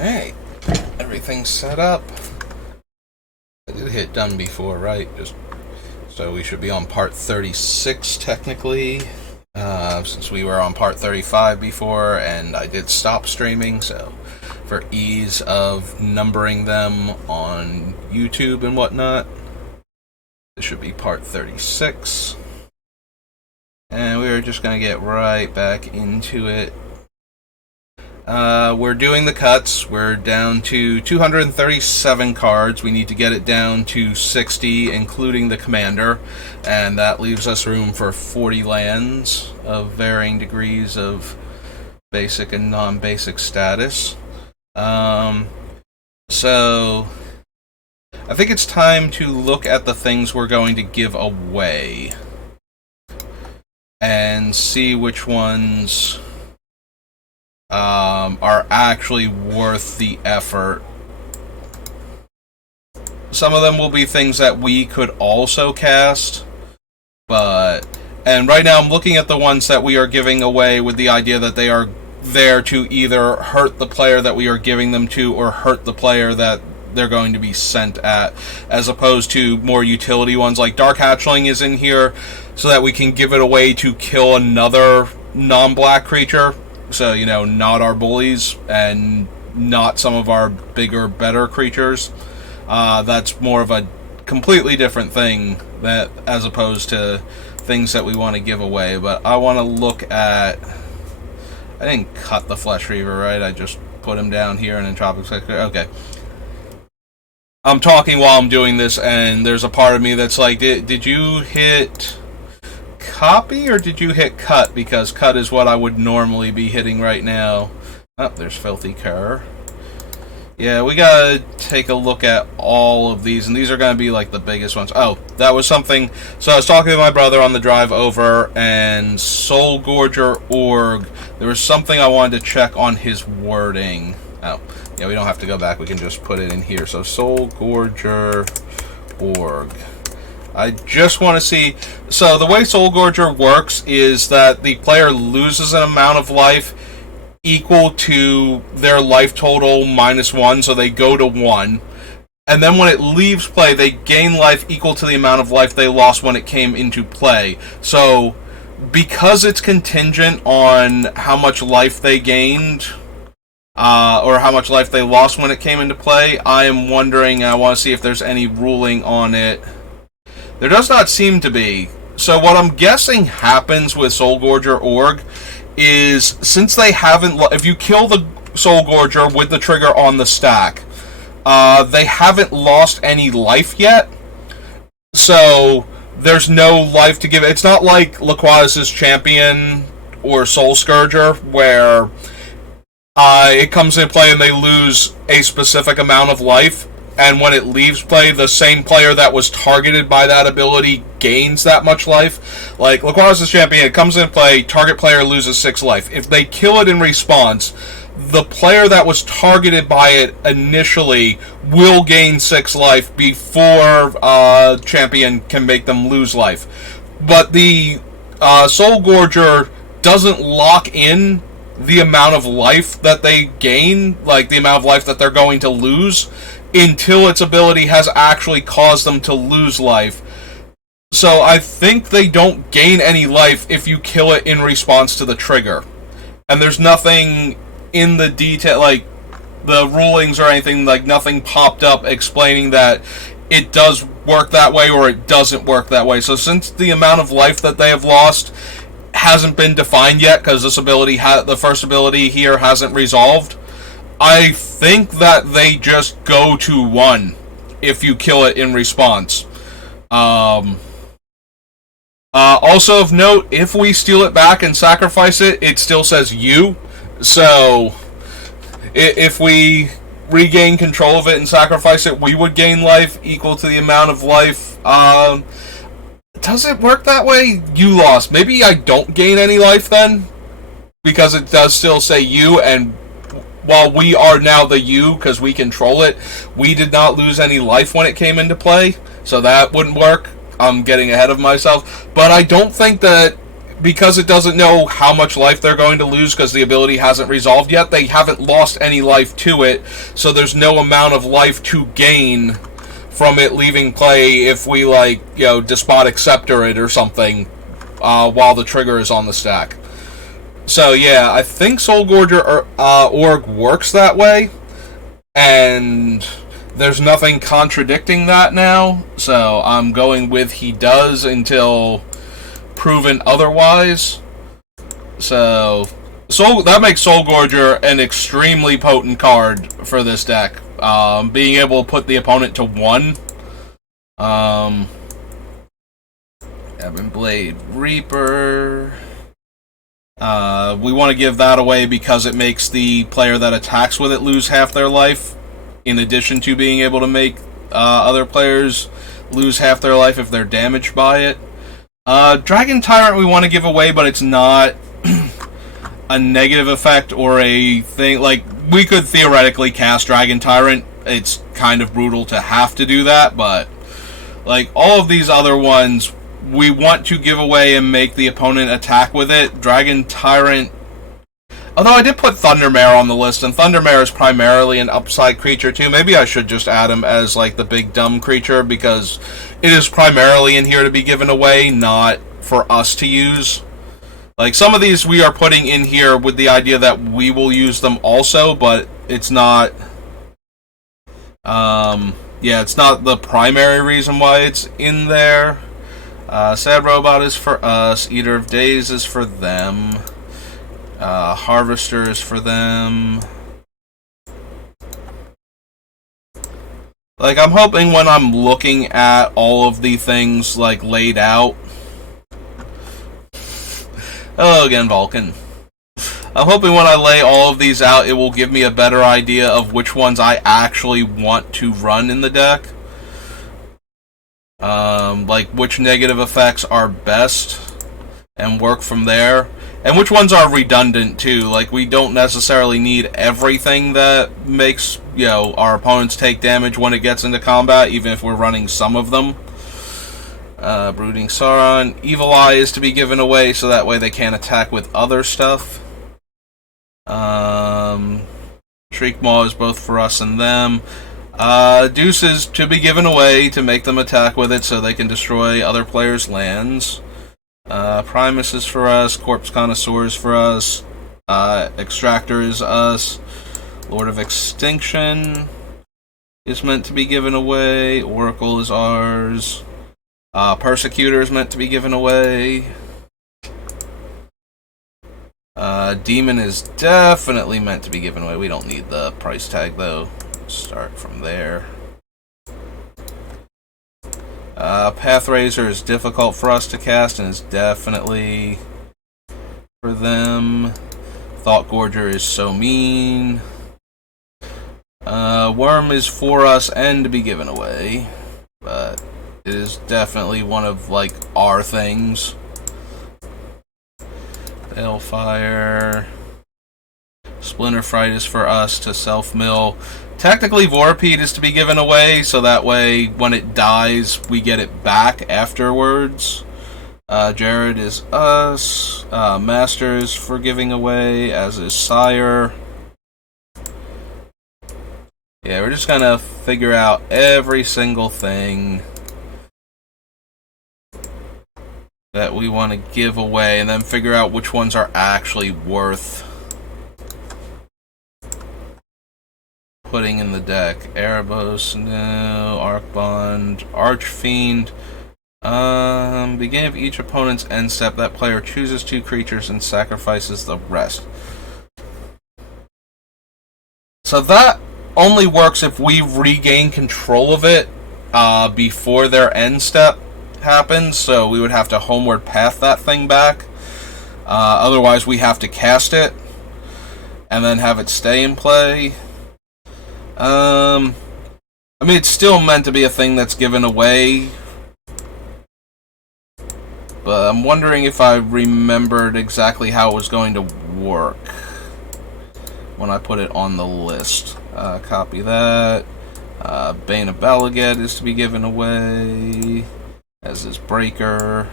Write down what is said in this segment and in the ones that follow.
Alright, everything's set up. I did hit done before, right? So we should be on part 36 technically, since we were on part 35 before, and I did stop streaming, so for ease of numbering them on YouTube and whatnot, this should be part 36. And we're just going to get right back into it. We're doing the cuts. We're down to 237 cards. We need to get it down to 60, including the commander. And that leaves us room for 40 lands of varying degrees of basic and non-basic status. So I think it's time to look at the things we're going to give away and see which ones are actually worth the effort. Some of them will be things that we could also cast, and right now I'm looking at the ones that we are giving away with the idea that they are there to either hurt the player that we are giving them to or hurt the player that they're going to be sent at, as opposed to more utility ones like Dark Hatchling is in here so that we can give it away to kill another non-black creature. So, not our bullies and not some of our bigger, better creatures. That's more of a completely different thing that, as opposed to things that we want to give away. But I want to look at... I didn't cut the Flesh Reaver, right? I just put him down here and then Tropic Sector. Okay. I'm talking while I'm doing this, and there's a part of me that's like, did you hit copy or did you hit cut? Because cut is what I would normally be hitting right now. Oh, there's Filthy Cur. Yeah, we gotta take a look at all of these, and these are gonna be like the biggest ones. Oh, that was something. So I was talking to my brother on the drive over, and Soul Gorger Org, there was something I wanted to check on his wording. Oh, yeah, we don't have to go back, we can just put it in here. So Soul Gorger Org. I just want to see... So the way Soul Gorger works is that the player loses an amount of life equal to their life total minus 1, so they go to 1. And then when it leaves play, they gain life equal to the amount of life they lost when it came into play. So because it's contingent on how much life they gained... or how much life they lost when it came into play, I am wondering, I want to see if there's any ruling on it. There does not seem to be. So what I'm guessing happens with Soul Gorger Org is, since they haven't... If you kill the Soul Gorger with the trigger on the stack, they haven't lost any life yet. So there's no life to give. It's not like Laquadis' Champion or Soul Scourger, where it comes into play and they lose a specific amount of life, and when it leaves play, the same player that was targeted by that ability gains that much life. Like Laquadis' Champion, it comes into play, target player loses 6 life. If they kill it in response, the player that was targeted by it initially will gain 6 life before Champion can make them lose life. But the Soul Gorger doesn't lock in the amount of life that they gain, like the amount of life that they're going to lose, until its ability has actually caused them to lose life. So I think they don't gain any life if you kill it in response to the trigger. And there's nothing in the detail, like the rulings or anything, like nothing popped up explaining that it does work that way or it doesn't work that way. So since the amount of life that they have lost hasn't been defined yet, because this ability, the first ability here hasn't resolved, I think that they just go to 1 if you kill it in response. Also of note, if we steal it back and sacrifice it, it still says you. So if we regain control of it and sacrifice it, we would gain life equal to the amount of life. Does it work that way? You lost. Maybe I don't gain any life then, because it does still say you, and while we are now the you, because we control it, we did not lose any life when it came into play, so that wouldn't work. I'm getting ahead of myself. But I don't think that because it doesn't know how much life they're going to lose because the ability hasn't resolved yet, they haven't lost any life to it, so there's no amount of life to gain from it leaving play if we, like, you know, Despotic Scepter it or something while the trigger is on the stack. So, yeah, I think Soul Gorger Org works that way, and there's nothing contradicting that now, so I'm going with he does until proven otherwise. So that makes Soul Gorger an extremely potent card for this deck. Being able to put the opponent to 1. Ebon Blade Reaper. We want to give that away because it makes the player that attacks with it lose half their life, in addition to being able to make other players lose half their life if they're damaged by it. Dragon Tyrant we want to give away, but it's not a negative effect or a thing. Like, we could theoretically cast Dragon Tyrant. It's kind of brutal to have to do that, but like all of these other ones, we want to give away and make the opponent attack with it. Dragon Tyrant, although I did put Thundermare on the list, and Thundermare is primarily an upside creature too. Maybe I should just add him as like the big dumb creature, because it is primarily in here to be given away, not for us to use. Like, some of these we are putting in here with the idea that we will use them also, but it's not... yeah, it's not the primary reason why it's in there. Sad Robot is for us. Eater of Days is for them. Harvester is for them. Like, I'm hoping when I'm looking at all of the things, like, laid out... Hello again, Vulcan. I'm hoping when I lay all of these out, it will give me a better idea of which ones I actually want to run in the deck. Like, which negative effects are best, and work from there. And which ones are redundant, too. Like, we don't necessarily need everything that makes, you know, our opponents take damage when it gets into combat, even if we're running some of them. Brooding Sauron. Evil Eye is to be given away, so that way they can't attack with other stuff. Shriek Maw is both for us and them. Deuce is to be given away to make them attack with it, so they can destroy other players' lands. Primus is for us. Corpse Connoisseur is for us. Extractor is us. Lord of Extinction is meant to be given away. Oracle is ours. Persecutor is meant to be given away. Demon is definitely meant to be given away. We don't need the price tag, though. Start from there. Pathrazor is difficult for us to cast and is definitely for them. Thought Gorger is so mean. Worm is for us and to be given away, but it is definitely one of, like, our things. Balefire. Splinter Fright is for us to self-mill. Technically, Vorpede is to be given away, so that way, when it dies, we get it back afterwards. Jared is us. Master is for giving away, as is Sire. Yeah, we're just gonna figure out every single thing that we want to give away, and then figure out which ones are actually worth putting in the deck. Erebos, no. Arcbond, Archfiend. Beginning of each opponent's end step, that player chooses 2 creatures and sacrifices the rest. So that only works if we regain control of it before their end step happens, so we would have to homeward path that thing back. Otherwise, we have to cast it and then have it stay in play. I mean, it's still meant to be a thing that's given away, but I'm wondering if I remembered exactly how it was going to work when I put it on the list. Copy that. Bane of Balaget is to be given away, as is Breaker.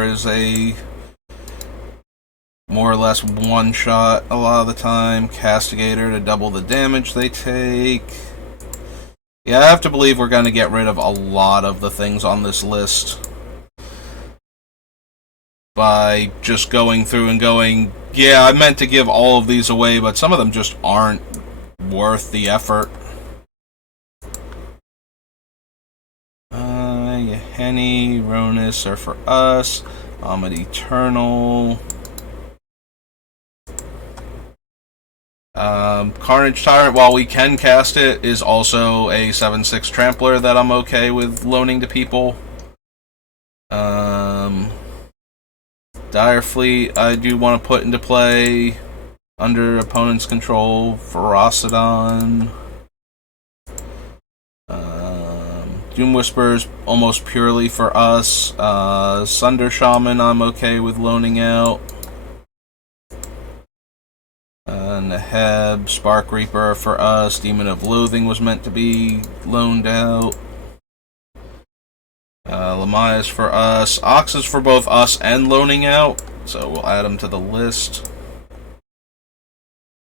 Spire is a more or less one shot a lot of the time. Castigator to double the damage they take. Yeah, I have to believe we're going to get rid of a lot of the things on this list by just going through and going, yeah, I meant to give all of these away, but some of them just aren't worth the effort. Henny, Ronus are for us. Ahmed Eternal. Carnage Tyrant, while we can cast it, is also a 7/6 trampler that I'm okay with loaning to people. Dire Fleet, I do want to put into play under opponent's control. Ferocidon. Doom Whisperers almost purely for us. Sunder Shaman I'm okay with loaning out. Neheb, Spark Reaper for us. Demon of Loathing was meant to be loaned out. Lamaya's for us. Ox is for both us and loaning out, so we'll add them to the list.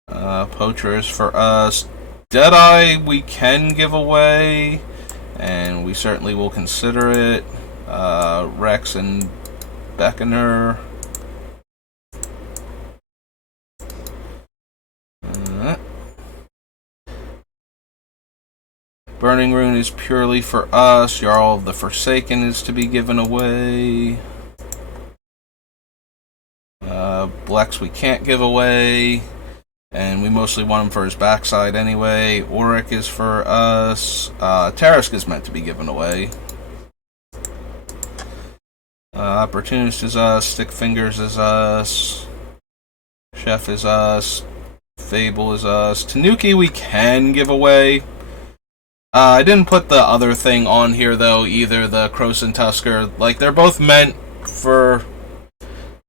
Poacher is for us. Deadeye we can give away, and we certainly will consider it. Rex and Beckoner. Burning Rune is purely for us. Jarl of the Forsaken is to be given away. Blex we can't give away, and we mostly want him for his backside anyway. Auric is for us. Tarisk is meant to be given away. Opportunist is us. Stick Fingers is us. Chef is us. Fable is us. Tanuki we can give away. I didn't put the other thing on here though, either, the Krosan Tusker. Like, they're both meant for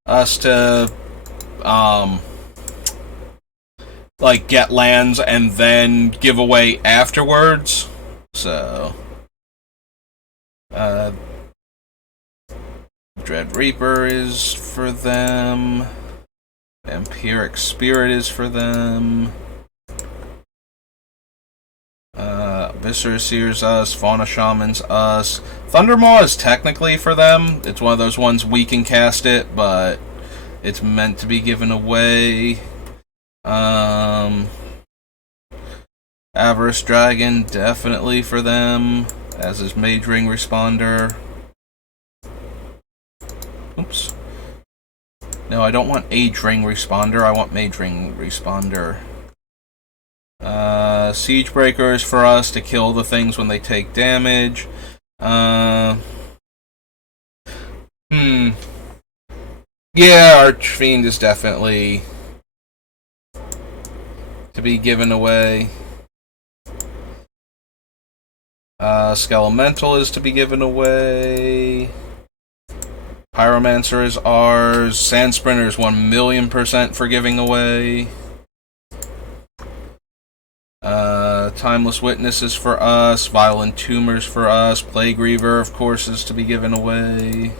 us to like get lands and then give away afterwards. So Dread Reaper is for them. Vampiric Spirit is for them. Viscera Seer's us. Fauna Shaman's us. Thundermaw is technically for them. It's one of those ones we can cast it, but it's meant to be given away. Avarice Dragon, definitely for them, as is Mage Ring Responder. Oops. No, I don't want Age Ring Responder, I want Mage Ring Responder. Siegebreaker is for us to kill the things when they take damage. Yeah, Archfiend is definitely to be given away. Skelemental is to be given away. Pyromancer is ours. Sand Sprinter is 1,000,000% for giving away. Timeless Witness is for us. Violent Tumors for us. Plague Reaver, of course, is to be given away.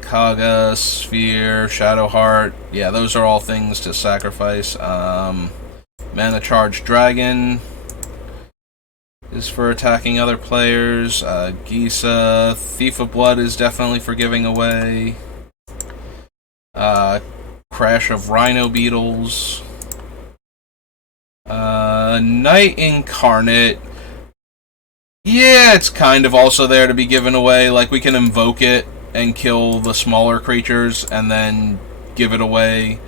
Kaga, Sphere, Shadowheart. Yeah, those are all things to sacrifice. Mana Charged Dragon is for attacking other players. Gisa, Thief of Blood is definitely for giving away. Crash of Rhino Beetles. Night Incarnate. Yeah, it's kind of also there to be given away. Like, we can invoke it and kill the smaller creatures and then give it away.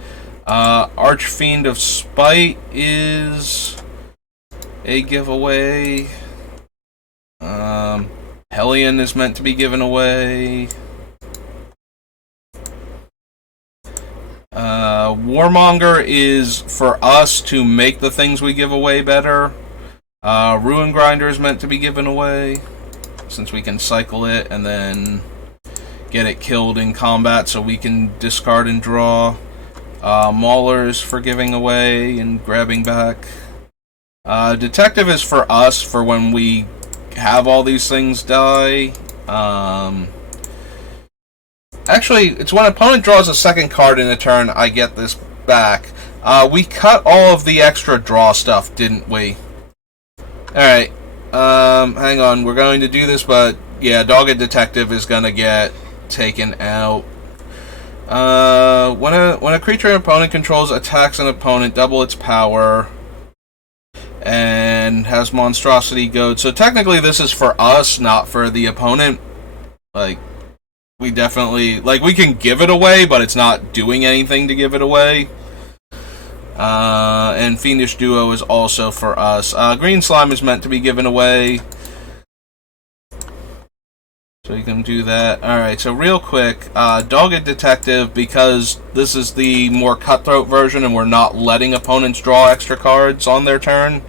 Archfiend of Spite is a giveaway. Hellion is meant to be given away. Warmonger is for us to make the things we give away better. Ruin Grinder is meant to be given away, since we can cycle it and then get it killed in combat so we can discard and draw. Maulers for giving away and grabbing back. Detective is for us for when we have all these things die. Actually, it's when an opponent draws a second card in a turn, I get this back. We cut all of the extra draw stuff, didn't we? Alright. Hang on. We're going to do this, but yeah, Dogged Detective is going to get taken out. When a creature an opponent controls attacks an opponent, double its power, and has Monstrosity Goad. So technically this is for us, not for the opponent. Like, we definitely... Like, we can give it away, but it's not doing anything to give it away. And Fiendish Duo is also for us. Green Slime is meant to be given away. So you can do that. Alright, so real quick, Dogged Detective, because this is the more cutthroat version and we're not letting opponents draw extra cards on their turn,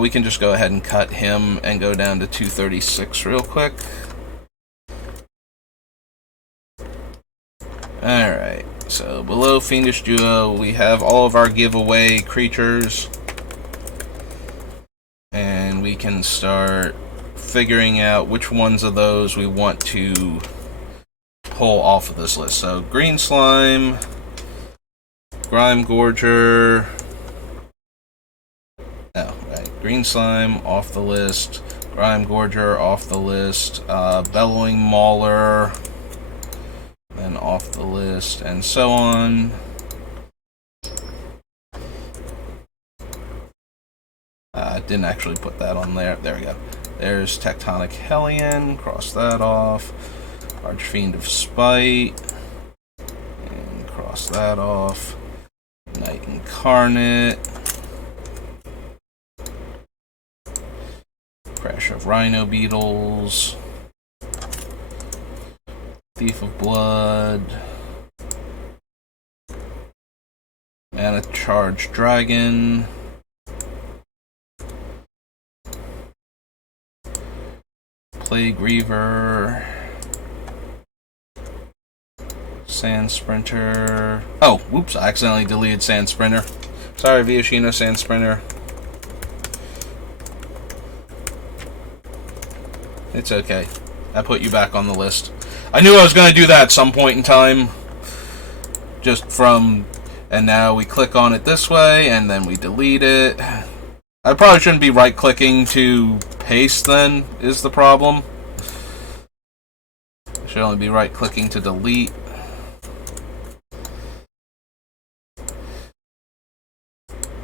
we can just go ahead and cut him and go down to 236 real quick. Alright, so below Fiendish Duo, we have all of our giveaway creatures. And we can start figuring out which ones of those we want to pull off of this list. So, Green Slime, Grime Gorger. Oh, right. Green Slime off the list. Grime Gorger off the list. Bellowing Mauler. Then off the list, and so on. Didn't actually put that on there. There we go. There's Tectonic Hellion. Cross that off. Archfiend of Spite. And cross that off. Knight Incarnate. Crash of Rhino Beetles. Thief of Blood. Mana Charged Dragon. Plague Reaver. Sand Sprinter. Oh, whoops, I accidentally deleted Sand Sprinter. Sorry, Viashino Sand Sprinter. It's okay. I put you back on the list. I knew I was going to do that at some point in time. Just from... And now we click on it this way, and then we delete it. I probably shouldn't be right-clicking to paste then, is the problem. I should only be right-clicking to delete.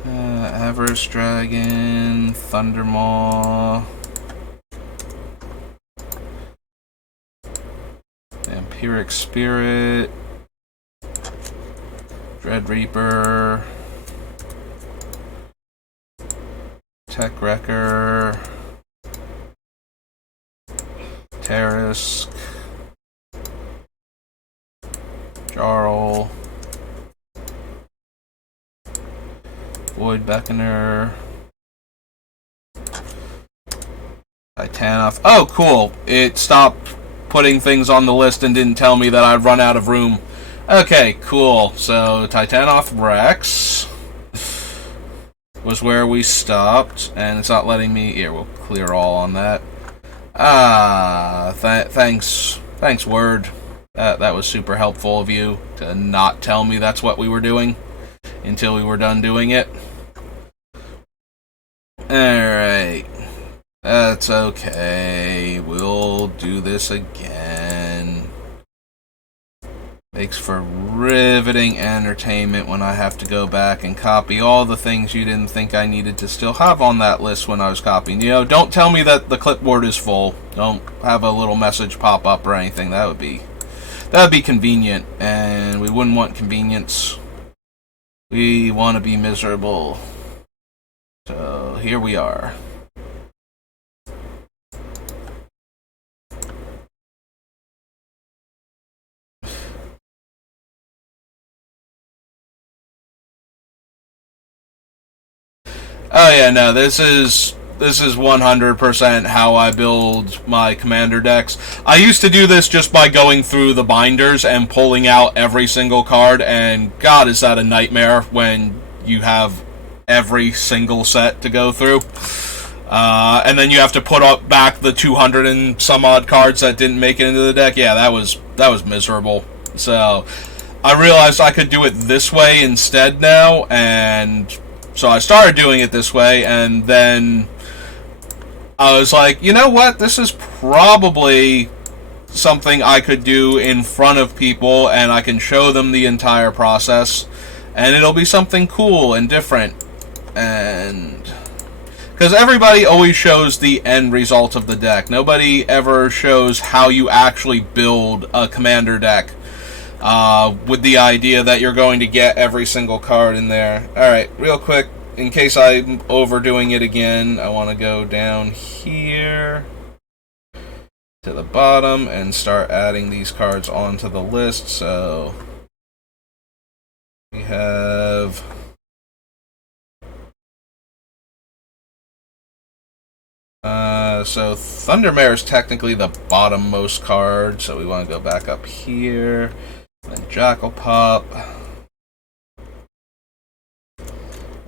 Avarice Dragon, Thundermaw, Vampiric Spirit, Dread Reaper, Tech Wrecker, Terrask, Jarl, Void Beckoner, Titanoth. Oh, cool. It stopped putting things on the list and didn't tell me that I'd run out of room. Okay, cool. So, Titanoth Rex was where we stopped, and it's not letting me... Here, we'll clear all on that. Thanks, Word. That was super helpful of you to not tell me that's what we were doing until we were done doing it. Alright. That's okay. We'll do this again. Makes for riveting entertainment when I have to go back and copy all the things you didn't think I needed to still have on that list when I was copying. You know, don't tell me that the clipboard is full. Don't have a little message pop up or anything. That would be convenient, and we wouldn't want convenience. We want to be miserable. So, here we are. Oh yeah, no, this is 100% how I build my commander decks. I used to do this just by going through the binders and pulling out every single card, and God, is that a nightmare when you have every single set to go through. And then you have to put up back the 200 and some odd cards that didn't make it into the deck. Yeah, that was miserable. So I realized I could do it this way instead now, and so I started doing it this way, and then I was like, you know what? This is probably something I could do in front of people, and I can show them the entire process, and it'll be something cool and different. And because everybody always shows the end result of the deck, nobody ever shows how you actually build a commander deck, with the idea that you're going to get every single card in there. Alright, real quick, in case I'm overdoing it again, I want to go down here to the bottom and start adding these cards onto the list. So we have so Thundermare is technically the bottommost card, so we want to go back up here. Then Jackal Pup.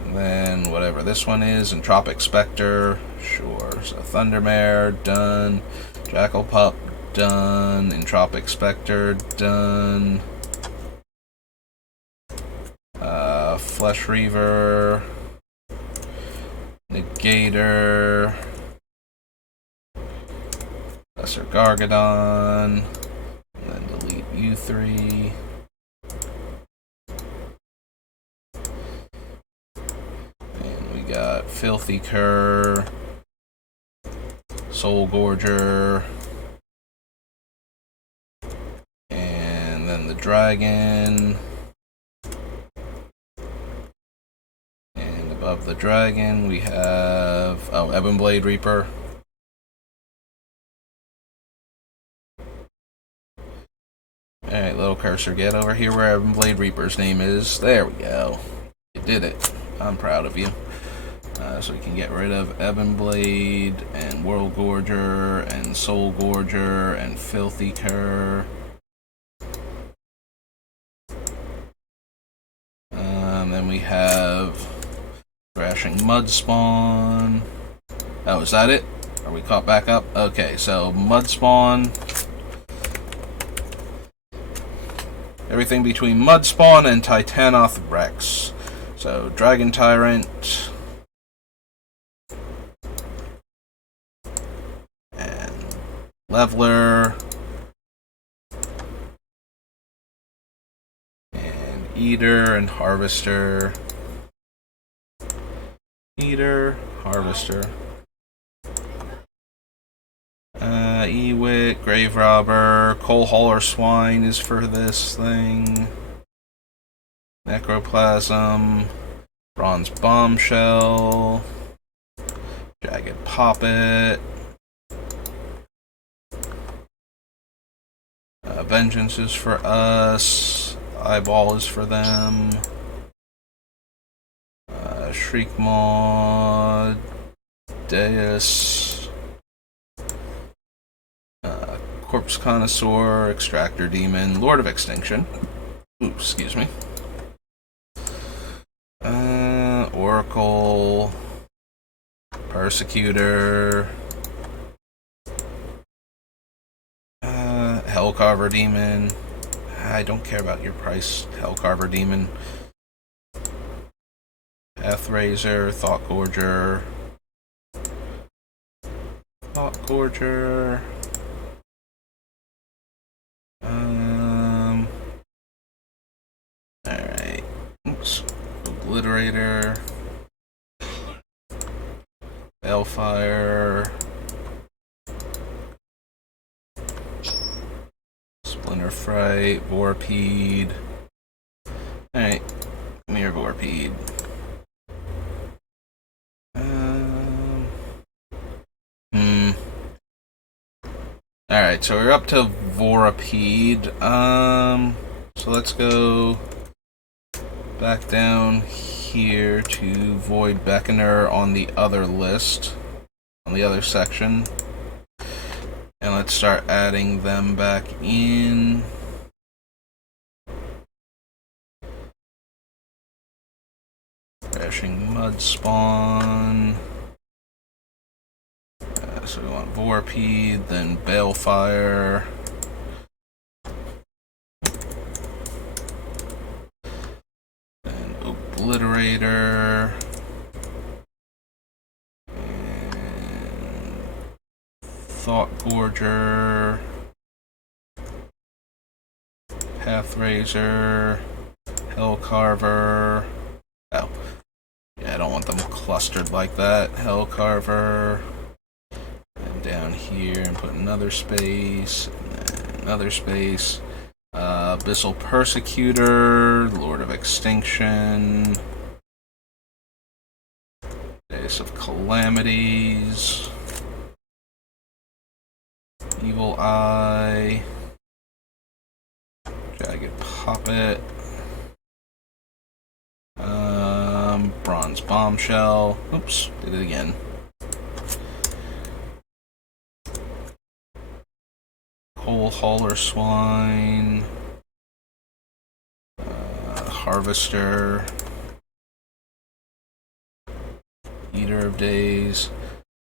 And then whatever this one is, Entropic Spectre. Sure. So Thundermare, done. Jackal Pup, done. Entropic Spectre, done. Flesh Reaver. Negator. Lesser Gargadon. And then delete you three. And we got Filthy Cur. Soul Gorger. And then the Dragon. And above the Dragon we have Ebonblade Reaper. Alright, little cursor, get over here where Ebonblade Reaper's name is. There we go. You did it. I'm proud of you. So we can get rid of Ebonblade and World Gorger and Soul Gorger and Filthy Cur. Then we have Thrashing Mudspawn. Oh, is that it? Are we caught back up? Okay, so Mudspawn. Everything between Mudspawn and Titanoth Rex. So Dragon Tyrant. And Leveler. And Eater and Harvester. Eater, Harvester. Ewit, Grave Robber, Coal Hauler Swine is for this thing. Necroplasm, Bronze Bombshell, Jagged Poppet, Vengeance is for us, Eyeball is for them, Shriek Maw, Deus, Corpse Connoisseur, Extractor Demon, Lord of Extinction. Ooh, excuse me. Oracle, Persecutor, Hellcarver Demon. I don't care about your price, Hellcarver Demon. Pathrazor, Thought Gorger. Thought Gorger. Alright. Oops. Obliterator. Balefire. Splinter Fright. Vorpede. Alright. Come here, Vorpede. Alright, so we're up to Vorpede. So let's go back down here to Void Beckoner on the other list, on the other section. And let's start adding them back in. Crashing Mudspawn. So we want Vorpede, then Balefire. And Obliterator. And Thought Gorger. Pathrazor. Hellcarver. Oh. Yeah, I don't want them clustered like that. Hellcarver. And down here, and put another space. And then another space. Abyssal Persecutor. Lord of Extinction. Days of Calamities. Evil Eye. Jagged Puppet. Bronze Bombshell. Oops, did it again. Coal Hauler Swine. Harvester. Eater of Days.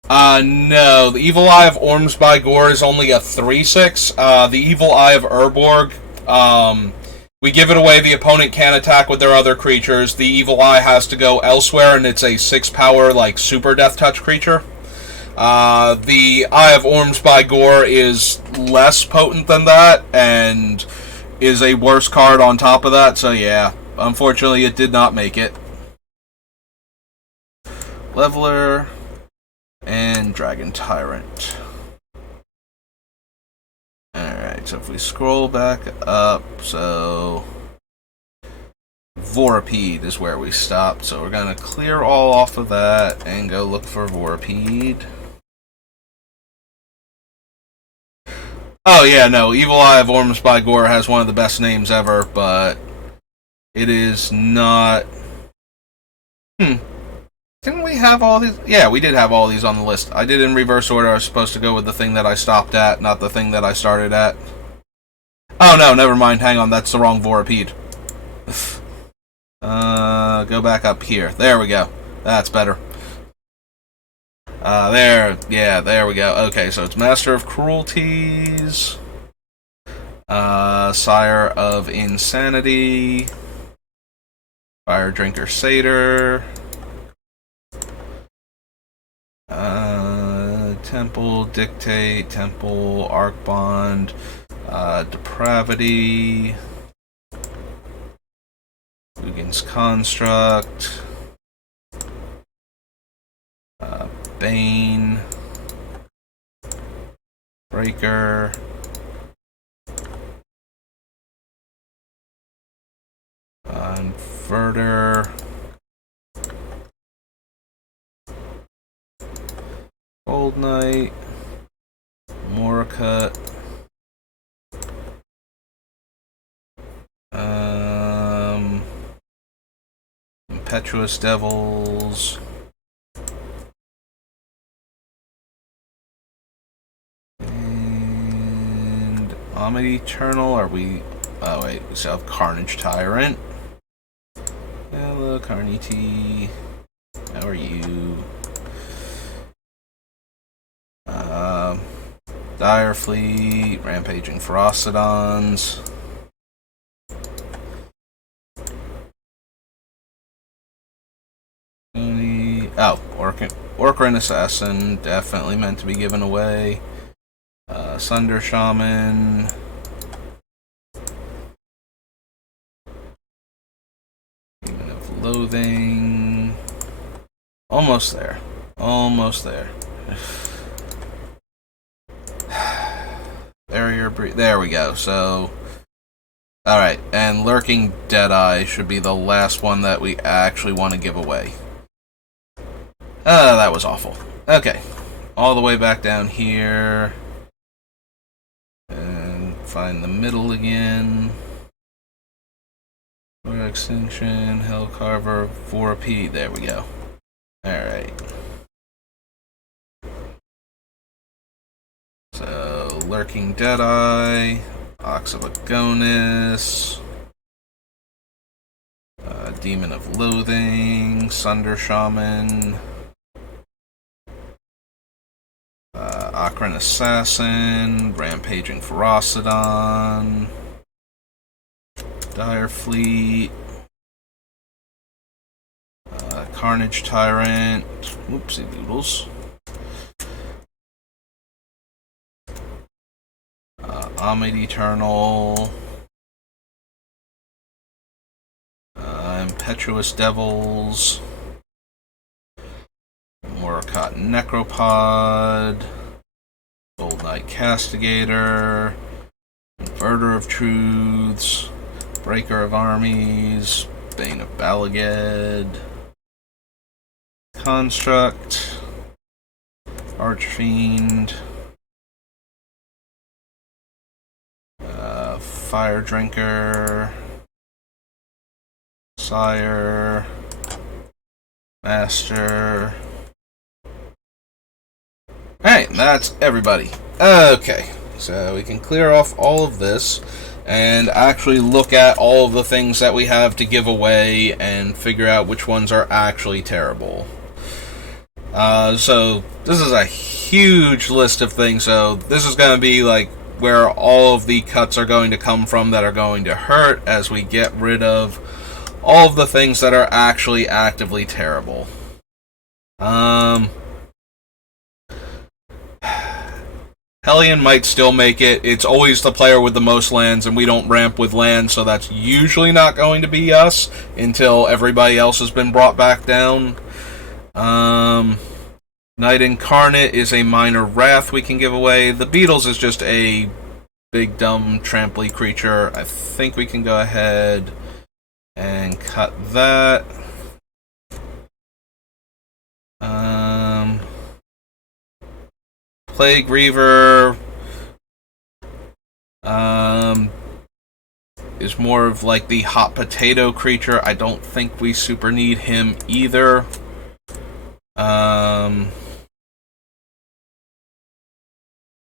No. The Evil Eye of Ormsby Gore is only a 3/6. The Evil Eye of Urborg, we give it away, the opponent can't attack with their other creatures. The Evil Eye has to go elsewhere, and it's a 6-power, like, super Death Touch creature. The Eye of Ormsby Gore is less potent than that, and is a worse card on top of that, so yeah. Unfortunately, it did not make it. Leveler and Dragon Tyrant. Alright, so if we scroll back up, so Vorpede is where we stopped, so we're going to clear all off of that and go look for Vorpede. Oh yeah, no, Evil Eye of Ormsby Gore has one of the best names ever, but it is not... Didn't we have all these? Yeah, we did have all these on the list. I did in reverse order. I was supposed to go with the thing that I stopped at, not the thing that I started at. Oh no, never mind. Hang on, that's the wrong Vorpede. Go back up here. There we go. That's better. There we go. Okay, so it's Master of Cruelties. Sire of Insanity. Fire Drinker Satyr. Temple, Dictate, Temple, Arcbond, Depravity, Lugan's Construct, Bane, Breaker, Inverter, Gold Knight, Moracut, Impetuous Devils, and Omid Eternal. Are we? Oh wait, we still have Carnage Tyrant. Hello, Carnity. How are you? Dire Fleet, Rampaging Ferocidons. Oh, Orcrin Assassin, definitely meant to be given away. Sunder Shaman. Demon of Loathing. Almost there. Almost there. There we go. So, alright, and Lurking Deadeye should be the last one that we actually want to give away. That was awful. Okay, all the way back down here. And find the middle again. Extinction, Hellcarver, Vorpede. There we go. Alright. So, Lurking Deadeye, Ox of Agonis, Demon of Loathing, Sunder Shaman, Akron Assassin, Rampaging Ferocidon, Dire Fleet, Carnage Tyrant, whoopsie doodles, Omid Eternal, Impetuous Devils, Morakat Necropod, Gold Knight Castigator, Inverter of Truths, Breaker of Armies, Bane of Balaged, Construct, Archfiend, Fire Drinker, Sire, Master. Alright, that's everybody. Okay, so we can clear off all of this and actually look at all of the things that we have to give away and figure out which ones are actually terrible. So this is a huge list of things, so this is going to be like where all of the cuts are going to come from that are going to hurt as we get rid of all of the things that are actually actively terrible. Hellion might still make it. It's always the player with the most lands, and we don't ramp with lands, so that's usually not going to be us until everybody else has been brought back down. Knight Incarnate is a minor wrath we can give away. The Beatles is just a big, dumb, tramply creature. I think we can go ahead and cut that. Plague Reaver is more of like the hot potato creature. I don't think we super need him either.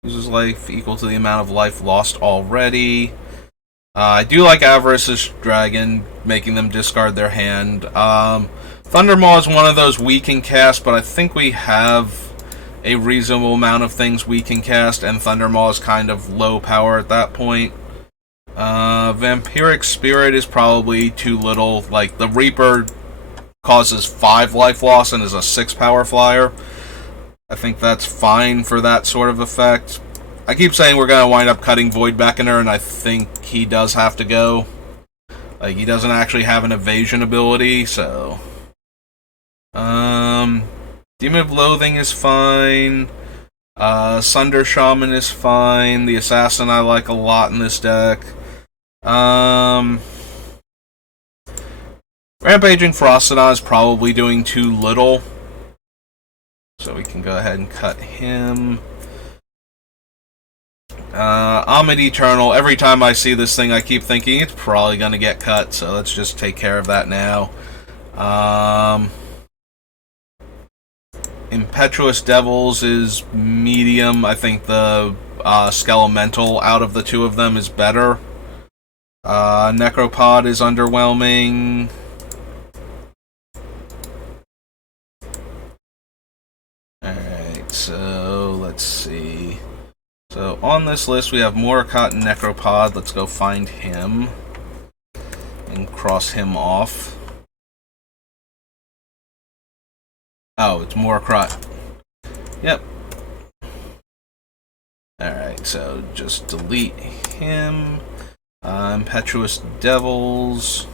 Loses life equal to the amount of life lost already. I do like Avarice's Dragon, making them discard their hand. Thundermaw is one of those we can cast, but I think we have a reasonable amount of things we can cast, and Thundermaw is kind of low power at that point. Vampiric Spirit is probably too little. Like, the Reaper causes 5 life loss and is a 6 power flyer. I think that's fine for that sort of effect. I keep saying we're going to wind up cutting Void Beckoner, and I think he does have to go. Like, he doesn't actually have an evasion ability, so... Demon of Loathing is fine. Sunder Shaman is fine. The Assassin I like a lot in this deck. Rampaging Ferocidon is probably doing too little. So we can go ahead and cut him. Omid Eternal, every time I see this thing I keep thinking it's probably going to get cut, so let's just take care of that now. Impetuous Devils is medium. I think the Skelemental out of the two of them is better. Necropod is underwhelming. Alright, so let's see. So on this list we have Morakat and Necropod. Let's go find him and cross him off. Oh, it's Morakat. Yep. Alright, so just delete him. Impetuous Devils.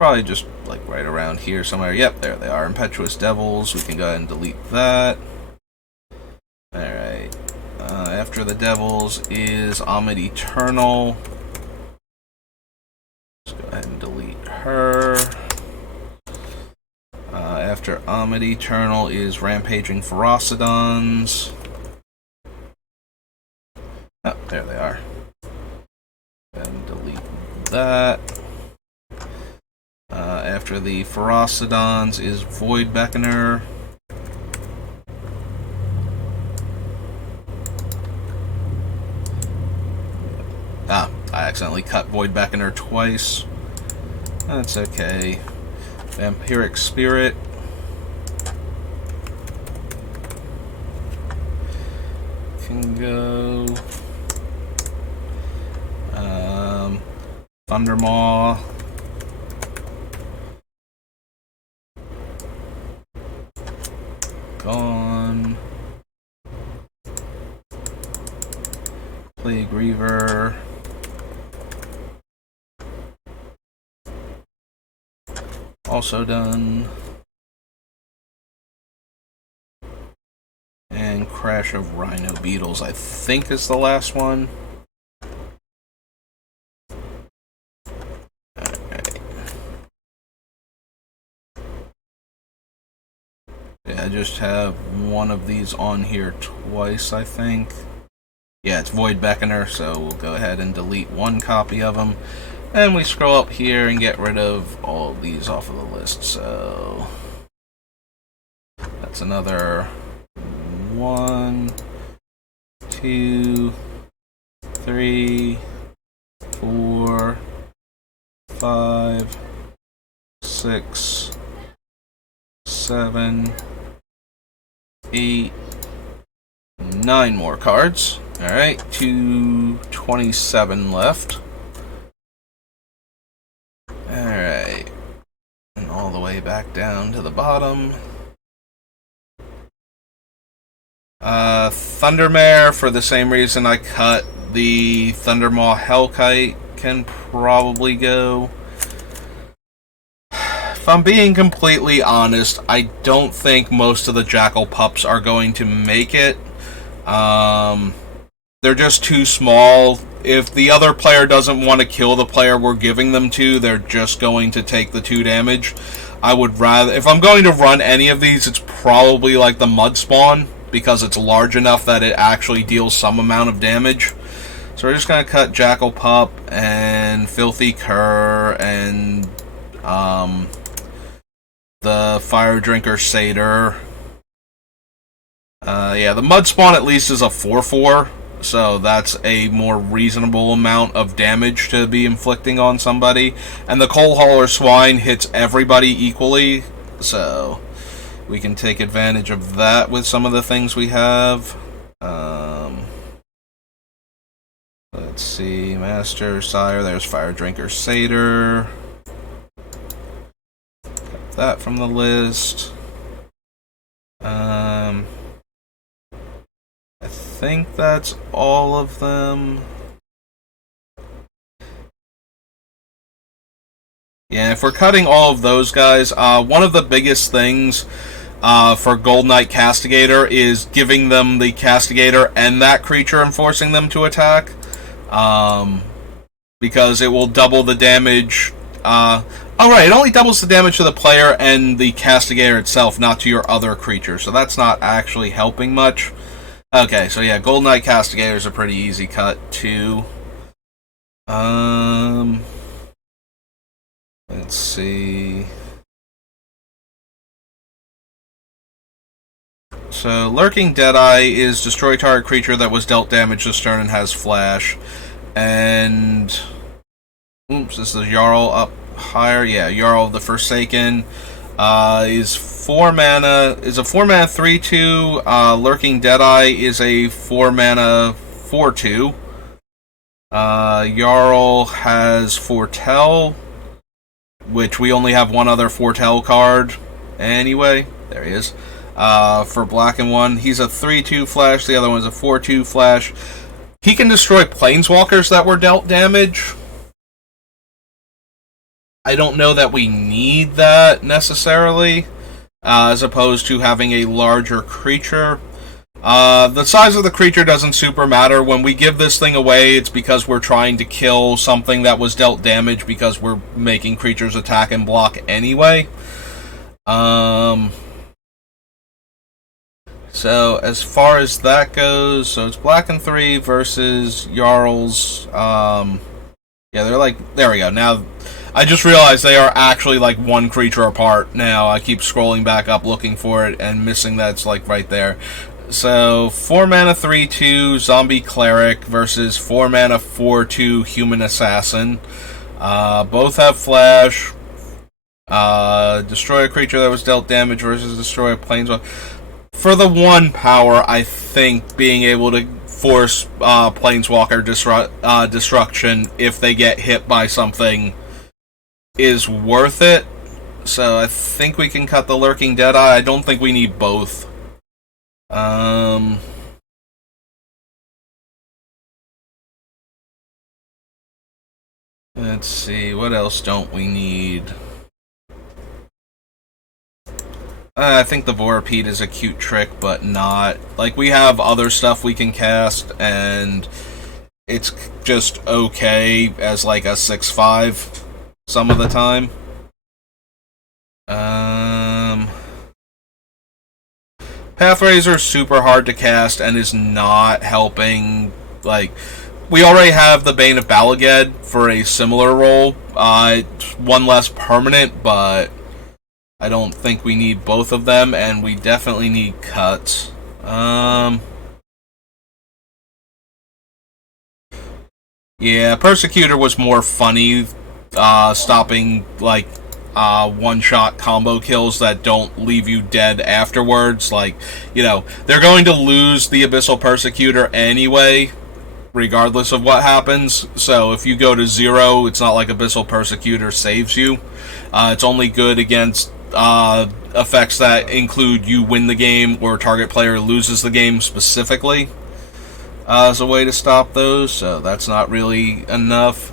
Probably just like right around here somewhere. Yep, there they are. Impetuous Devils. We can go ahead and delete that. Alright. After the Devils is Omid Eternal. Let's go ahead and delete her. After Omid Eternal is Rampaging Ferocidons. Oh, there they are. And delete that. After the Ferocidons is Void Beckoner. Ah, I accidentally cut Void Beckoner twice. That's okay. Vampiric Spirit. Go. Thundermaw. Gone. Plague Reaver. Also done. And Crash of Rhino Beetles, I think, is the last one. Alright. Yeah, I just have one of these on here twice, I think. Yeah, it's Void Beckoner, so we'll go ahead and delete one copy of them. And we scroll up here and get rid of all of these off of the list, so that's another 1, 2, 3, 4, 5, 6, 7, 8, 9 more cards. Alright, 227 left. Alright. And all the way back down to the bottom. Thundermare, for the same reason I cut the Thundermaw Hellkite, can probably go. If I'm being completely honest, I don't think most of the Jackal Pups are going to make it. They're just too small. If the other player doesn't want to kill the player we're giving them to, they're just going to take the 2 damage. I would rather, if I'm going to run any of these, it's probably like the Mud Spawn, because it's large enough that it actually deals some amount of damage. So we're just going to cut Jackal Pup and Filthy Cur and the Fire Drinker Satyr. Yeah, the Mud Spawn at least is a 4/4, so that's a more reasonable amount of damage to be inflicting on somebody. And the Coal Hauler Swine hits everybody equally, so we can take advantage of that with some of the things we have. Let's see, Master, Sire, there's Fire Drinker Satyr. Cut that from the list. I think that's all of them. Yeah, if we're cutting all of those guys, one of the biggest things for Gold Knight Castigator is giving them the Castigator and that creature and forcing them to attack. Because it will double the damage. It only doubles the damage to the player and the Castigator itself, not to your other creature, so that's not actually helping much. Okay, so yeah, Gold Knight Castigator is a pretty easy cut, too. Let's see. So, Lurking Deadeye is destroy target creature that was dealt damage this turn and has flash. And oops, this is Jarl up higher. Yeah, Jarl of the Forsaken is 4 mana. Is a 4 mana 3/2. Lurking Deadeye is a 4 mana 4/2. Jarl has Foretell, which we only have one other Foretell card. Anyway, there he is. For black and 1, he's a 3/2 flash. The other one's a 4/2 flash. He can destroy planeswalkers that were dealt damage. I don't know that we need that necessarily, as opposed to having a larger creature. The size of the creature doesn't super matter. When we give this thing away, it's because we're trying to kill something that was dealt damage because we're making creatures attack and block anyway. So, as far as that goes, so it's black and 3 versus Jarls. Yeah, they're like, there we go. Now, I just realized they are actually like one creature apart now. I keep scrolling back up looking for it and missing that it's like right there. So, 4 mana 3/2 Zombie Cleric versus 4 mana 4/2 Human Assassin. Both have flash. Destroy a creature that was dealt damage versus destroy a planeswalker. For the 1 power, I think being able to force Planeswalker destruction if they get hit by something is worth it. So I think we can cut the Lurking Deadeye. I don't think we need both. Let's see, what else don't we need? I think the Vorapede is a cute trick, but not. Like, we have other stuff we can cast, and it's just okay as, like, a 6/5 some of the time. Pathrazor is super hard to cast and is not helping. Like, we already have the Bane of Balaged for a similar role. It's one less permanent, but I don't think we need both of them, and we definitely need cuts. Yeah, Persecutor was more funny, stopping, like, one-shot combo kills that don't leave you dead afterwards. Like, you know, they're going to lose the Abyssal Persecutor anyway, regardless of what happens. So if you go to 0, it's not like Abyssal Persecutor saves you. It's only good against effects that include you win the game or target player loses the game specifically as a way to stop those. So that's not really enough.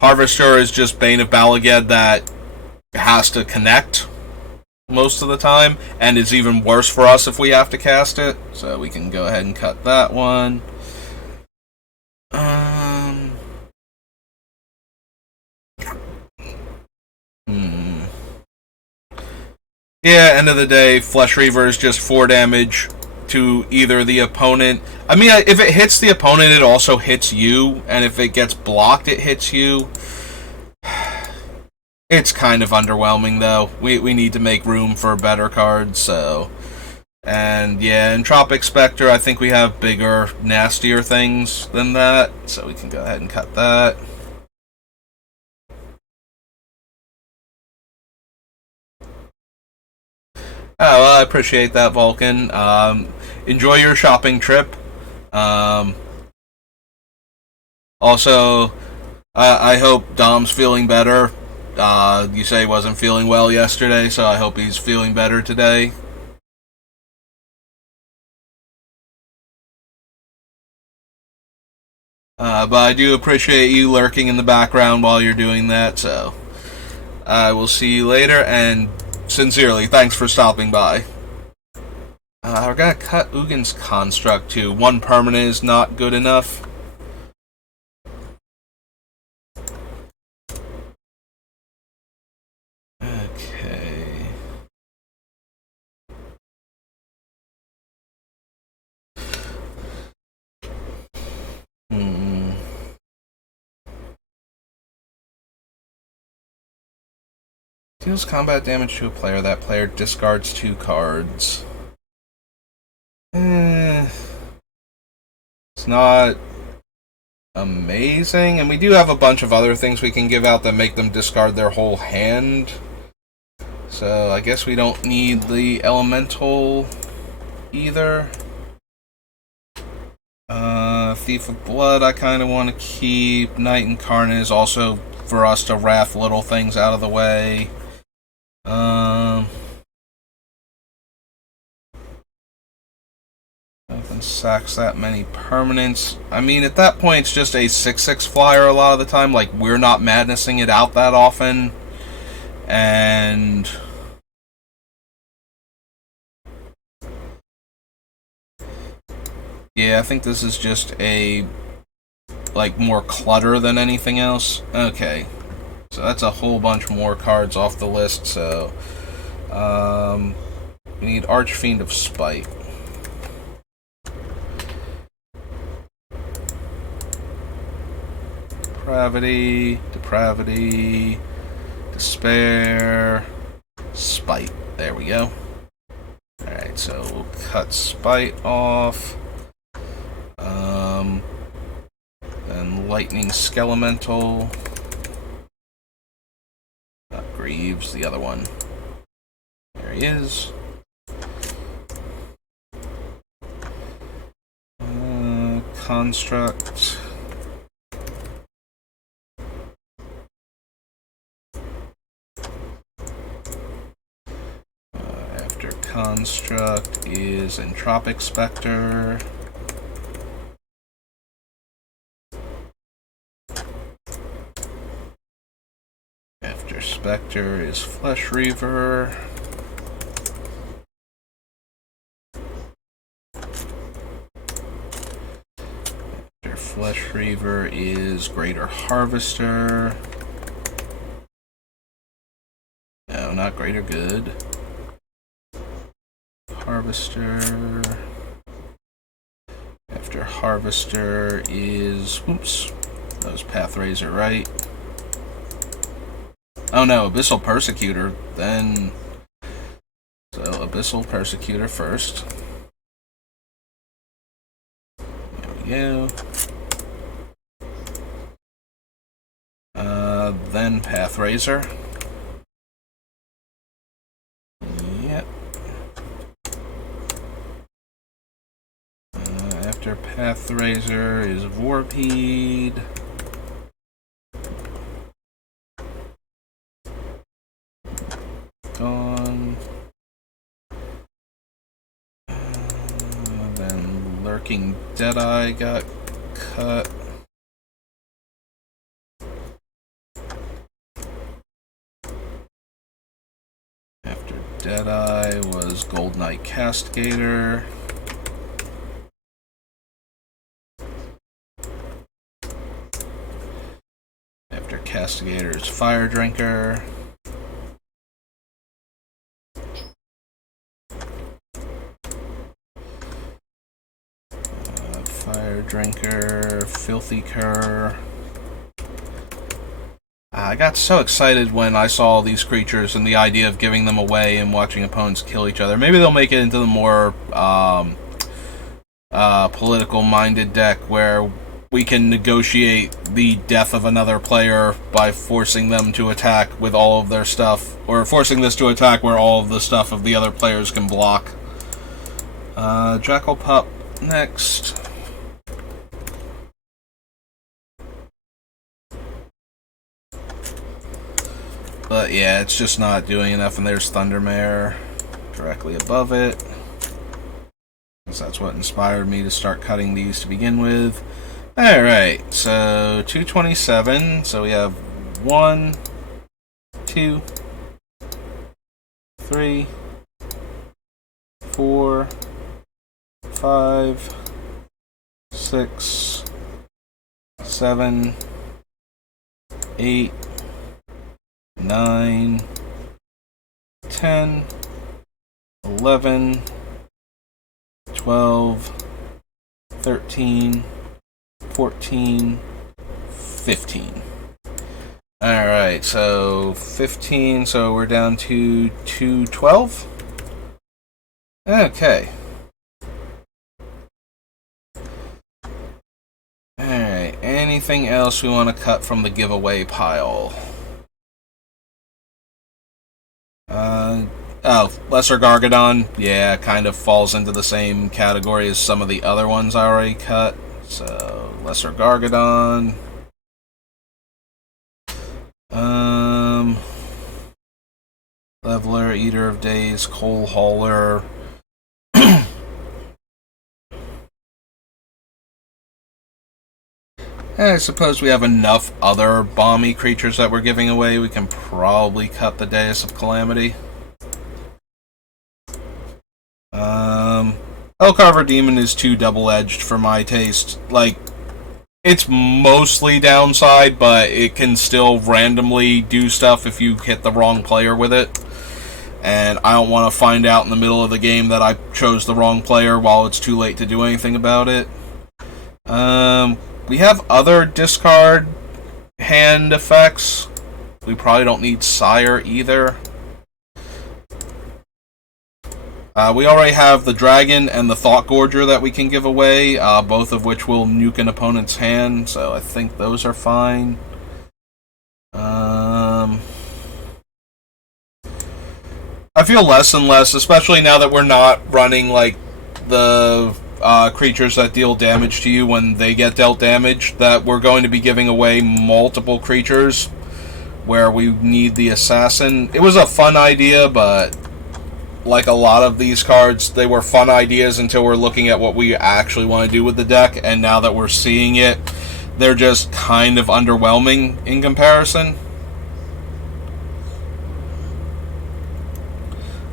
Harvester is just Bane of Balaged that has to connect most of the time, and is even worse for us if we have to cast it. So we can go ahead and cut that one. Yeah, end of the day, Flesh Reaver is just 4 damage to either the opponent. I mean, if it hits the opponent, it also hits you, and if it gets blocked, it hits you. It's kind of underwhelming, though. We need to make room for better cards, so... And, yeah, Entropic Spectre, I think we have bigger, nastier things than that, so we can go ahead and cut that. Oh, well, I appreciate that, Vulcan. Enjoy your shopping trip. Also, I hope Dom's feeling better. You say he wasn't feeling well yesterday, so I hope he's feeling better today. But I do appreciate you lurking in the background while you're doing that, so I will see you later, and sincerely, thanks for stopping by. We're gonna cut Ugin's Construct too. 1 permanent is not good enough. Okay. Deals combat damage to a player. That player discards 2 cards. It's not amazing, and we do have a bunch of other things we can give out that make them discard their whole hand. So I guess we don't need the Elemental either. Thief of Blood I kind of want to keep. Night Incarnate is also for us to wrath little things out of the way. Nothing sacks that many permanents. I mean, at that point, it's just a 6/6 flyer a lot of the time. Like, we're not madnessing it out that often. And... yeah, I think this is just a... like, more clutter than anything else. Okay. So that's a whole bunch more cards off the list, so... we need Archfiend of Spite. Depravity, Despair, Spite. There we go. Alright, so we'll cut Spite off. Then Lightning Skelemental. Not Greaves, the other one. There he is. construct. After construct is entropic specter. After specter is flesh reaver. Flesh Reaver is Greater Harvester. No, not Greater Good. Harvester. After Harvester is... Oops. That was Pathrazor, right? Oh no, Abyssal Persecutor. Then... So, Abyssal Persecutor first. There we go. Then Pathrazor. Yep. After Pathrazor is Vorpede. Gone. Then Lurking Deadeye got cut. Deadeye was Gold Knight Castigator. After Castigator is Fire Drinker. Fire Drinker, Filthy Cur. I got so excited when I saw all these creatures and the idea of giving them away and watching opponents kill each other. Maybe they'll make it into the more political-minded deck where we can negotiate the death of another player by forcing them to attack with all of their stuff, or forcing this to attack where all of the stuff of the other players can block. Jackal Pup next. But yeah, it's just not doing enough, and there's Thundermare directly above it. Because that's what inspired me to start cutting these to begin with. Alright, so 227. So we have 1, 2, 3, 4, 5, 6, 7, 8, 9, 10, 11, 12, 13, 14, 15. Alright, so 15, so we're down to 212? Okay. Alright, anything else we want to cut from the giveaway pile? Lesser Gargadon, yeah, kind of falls into the same category as some of the other ones I already cut. So, Lesser Gargadon. Leveler, Eater of Days, Coal Hauler. I suppose we have enough other bomby creatures that we're giving away. We can probably cut the Deus of Calamity. Hellcarver Demon is too double-edged for my taste. Like, it's mostly downside, but it can still randomly do stuff if you hit the wrong player with it. And I don't want to find out in the middle of the game that I chose the wrong player while it's too late to do anything about it. We have other discard hand effects. We probably don't need Sire either. We already have the Dragon and the Thought Gorger that we can give away, both of which will nuke an opponent's hand, so I think those are fine. I feel less and less, especially now that we're not running, like, the creatures that deal damage to you when they get dealt damage, that we're going to be giving away multiple creatures where we need the assassin. It was a fun idea, but like a lot of these cards, they were fun ideas until we're looking at what we actually want to do with the deck, and now that we're seeing it, they're just kind of underwhelming in comparison.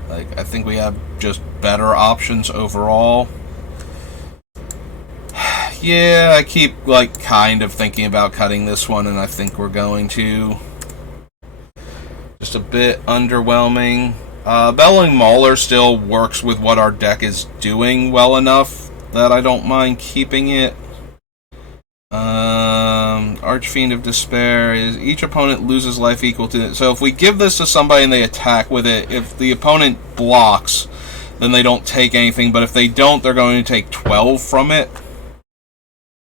Like, I think we have just better options overall. Yeah, I keep, like, kind of thinking about cutting this one, and I think we're going to. Just a bit underwhelming. Bellowing Mauler still works with what our deck is doing well enough that I don't mind keeping it. Archfiend of Despair is each opponent loses life equal to it. So if we give this to somebody and they attack with it, if the opponent blocks, then they don't take anything, but if they don't, they're going to take 12 from it.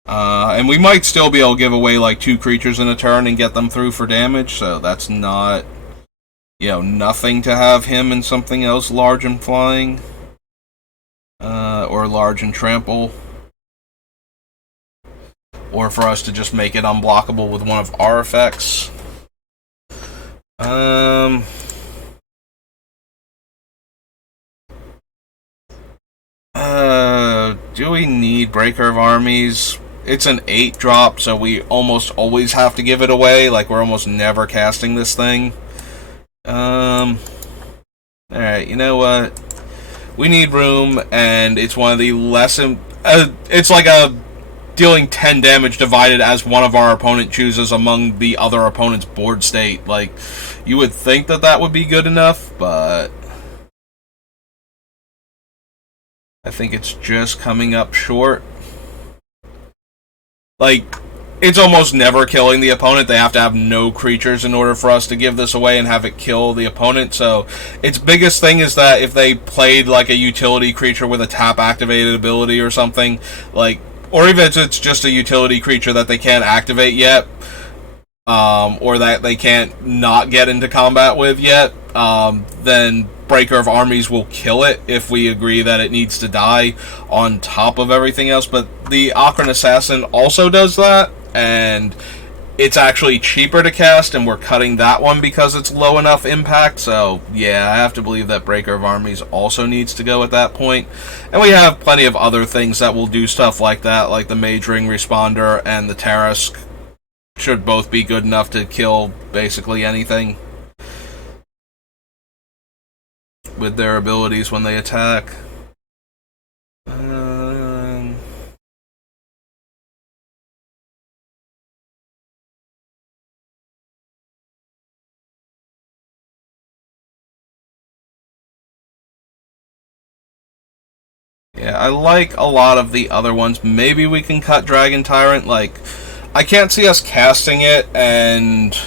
And we might still be able to give away like 2 creatures in a turn and get them through for damage, so that's not, you know, nothing to have him and something else large and flying. Or large and trample. Or for us to just make it unblockable with one of our effects. Do we need Breaker of Armies? It's an 8-drop, so we almost always have to give it away. Like, we're almost never casting this thing. Alright, you know what? We need room, and it's one of the less... it's like a dealing 10 damage divided as one of our opponent chooses among the other opponent's board state. Like, you would think that that would be good enough, but I think it's just coming up short. Like, it's almost never killing the opponent. They have to have no creatures in order for us to give this away and have it kill the opponent. So its biggest thing is that if they played like a utility creature with a tap activated ability or something, like, or even if it's just a utility creature that they can't activate yet, or that they can't not get into combat with yet, then Breaker of Armies will kill it if we agree that it needs to die on top of everything else. But the Akron Assassin also does that, and it's actually cheaper to cast, and we're cutting that one because it's low enough impact. So yeah, I have to believe that Breaker of Armies also needs to go at that point. And we have plenty of other things that will do stuff like that, like the Mage Ring Responder and the Tarask should both be good enough to kill basically anything with their abilities when they attack. Yeah, I like a lot of the other ones. Maybe we can cut Dragon Tyrant. Like, I can't see us casting it, and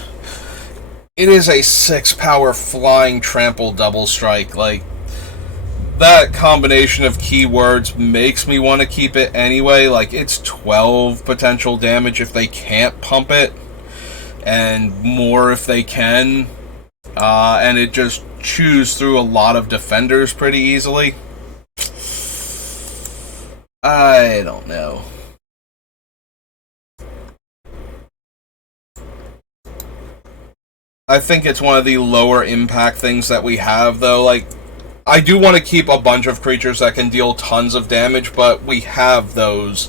it is a 6-power flying trample double strike. Like, that combination of keywords makes me want to keep it anyway. Like, it's 12 potential damage if they can't pump it, and more if they can. And it just chews through a lot of defenders pretty easily. I don't know. I think it's one of the lower impact things that we have, though. Like, I do want to keep a bunch of creatures that can deal tons of damage, but we have those.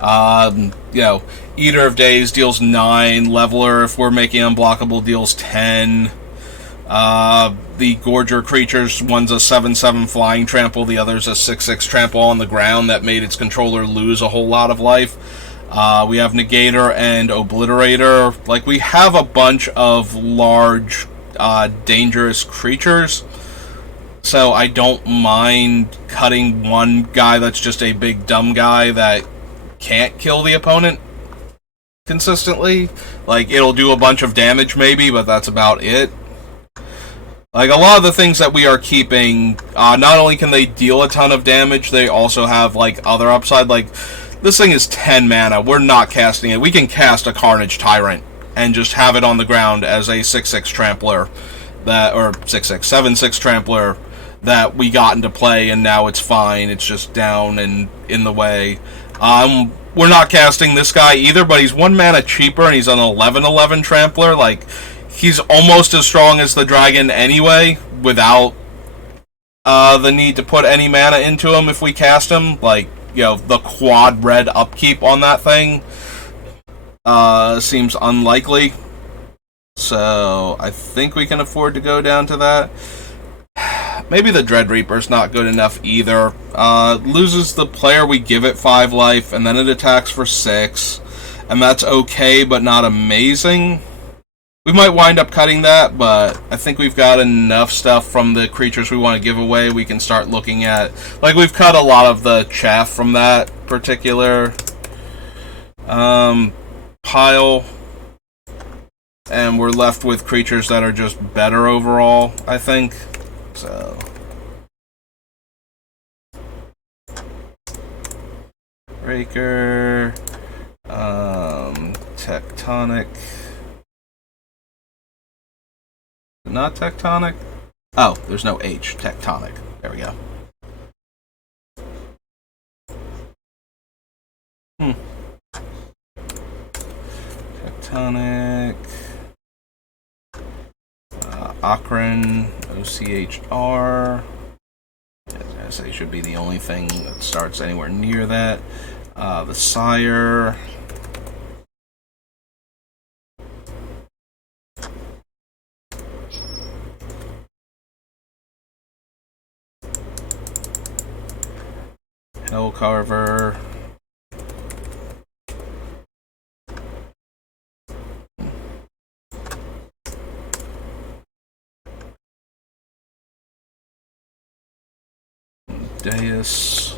You know, Eater of Days deals 9, Leveler, if we're making unblockable, deals 10. The Gorger creatures, one's a 7/7 flying trample, the other's a 6/6 trample on the ground that made its controller lose a whole lot of life. We have Negator and Obliterator. Like, we have a bunch of large, dangerous creatures, so I don't mind cutting one guy that's just a big dumb guy that can't kill the opponent consistently. Like, it'll do a bunch of damage maybe, but that's about it. Like, a lot of the things that we are keeping, not only can they deal a ton of damage, they also have, like, other upside. Like, this thing is 10 mana. We're not casting it. We can cast a Carnage Tyrant and just have it on the ground as a 6/6 Trampler, that, or 6/6, 7/6 Trampler that we got into play, and now it's fine. It's just down and in the way. We're not casting this guy either, but he's 1 mana cheaper, and he's an 11/11 Trampler. Like, he's almost as strong as the dragon anyway, without the need to put any mana into him if we cast him. Like, you know, the quad red upkeep on that thing seems unlikely. So, I think we can afford to go down to that. Maybe the Dread Reaper's not good enough either. Loses the player we give it 5 life, and then it attacks for 6. And that's okay, but not amazing. We might wind up cutting that, but I think we've got enough stuff from the creatures we want to give away. We can start looking at... Like, we've cut a lot of the chaff from that particular pile. And we're left with creatures that are just better overall, I think. So... Breaker... Tectonic... Not Tectonic? Oh, there's no H. Tectonic. There we go. Tectonic... Ocran, OCHR. I say should be the only thing that starts anywhere near that. The Sire. Hellcarver. Deus.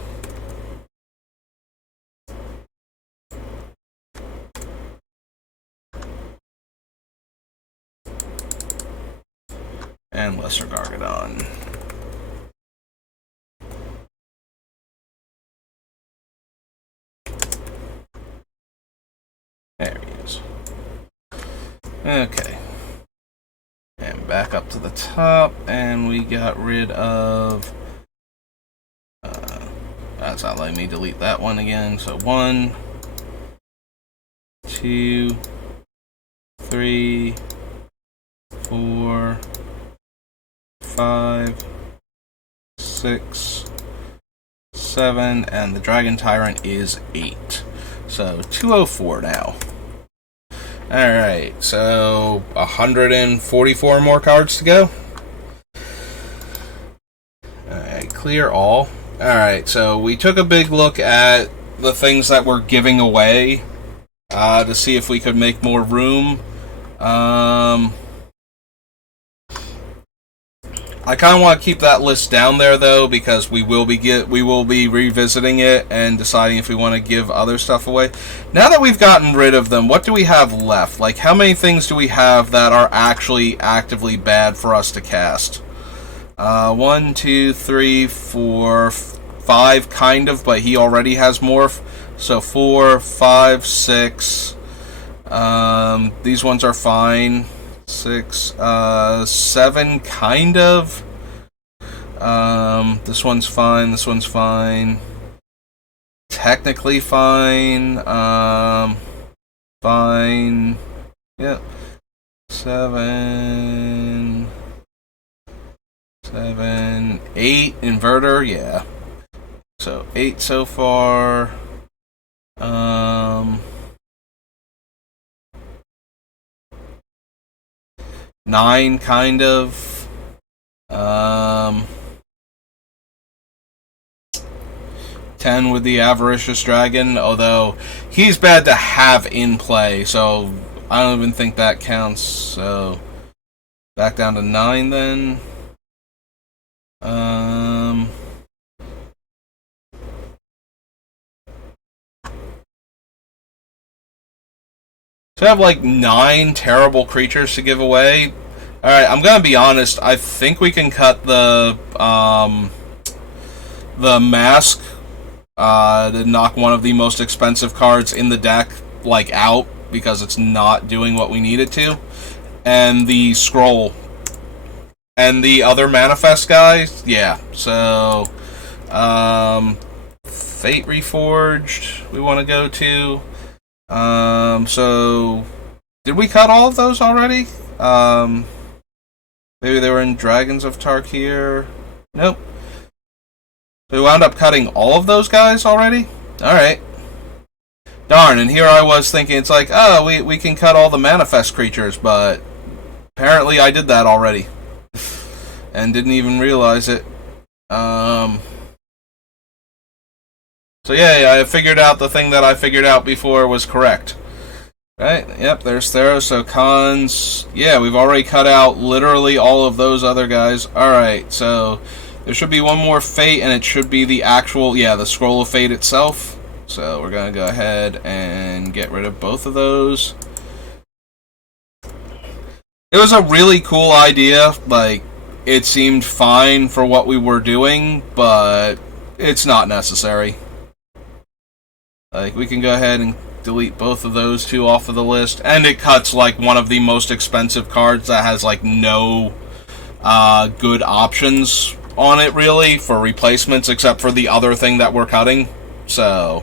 And Lesser Gargadon. There he is. Okay. And back up to the top, and we got rid of... that's not letting me delete that one again. So 1, 2, 3, 4, 5, 6, 7, and the Dragon Tyrant is 8. So 204 now. Alright, so 144 more cards to go. Alright, clear all. Alright, so we took a big look at the things that we're giving away to see if we could make more room. I kind of want to keep that list down there though, because we will be revisiting it and deciding if we want to give other stuff away. Now that we've gotten rid of them, what do we have left? Like, how many things do we have that are actually actively bad for us to cast? 1, 2, 3, 4, 5, kind of, but he already has morph. So 4, 5, 6. These ones are fine. 6, 7, kind of. This one's fine. This one's fine. Technically fine. Fine. Yep. 7. 7, 8 inverter, yeah. So 8 so far. 9 kind of. 10 with the Avaricious Dragon, although he's bad to have in play, so I don't even think that counts. So back down to 9 then. So I have like 9 terrible creatures to give away. Alright, I'm gonna be honest, I think we can cut the mask to knock one of the most expensive cards in the deck like out, because it's not doing what we need it to. And the scroll And the other manifest guy, yeah. So, Fate Reforged, we want to go to. So, did we cut all of those already? Maybe they were in Dragons of Tarkir. Nope. So we wound up cutting all of those guys already? Alright. Darn, and here I was thinking, it's like, oh, we can cut all the manifest creatures, but apparently I did that already. And didn't even realize it. So yeah, I figured out the thing that I figured out before was correct. Right, yep, there's Theros, so cons. Yeah, we've already cut out literally all of those other guys. Alright, so there should be one more Fate, and it should be the actual, the Scroll of Fate itself. So we're going to go ahead and get rid of both of those. It was a really cool idea. Like, it seemed fine for what we were doing, but it's not necessary. Like, we can go ahead and delete both of those two off of the list, and it cuts like one of the most expensive cards that has like no good options on it really for replacements except for the other thing that we're cutting, so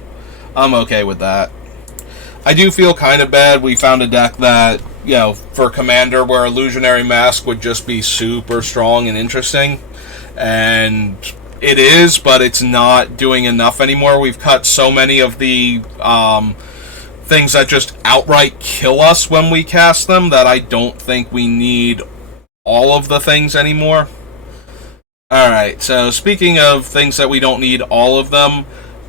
I'm okay with that. I do feel kind of bad we found a deck that, for Commander where Illusionary Mask would just be super strong and interesting, and it is, but it's not doing enough anymore. We've cut so many of the things that just outright kill us when we cast them that I don't think we need all of the things anymore. Alright, so speaking of things that we don't need all of them,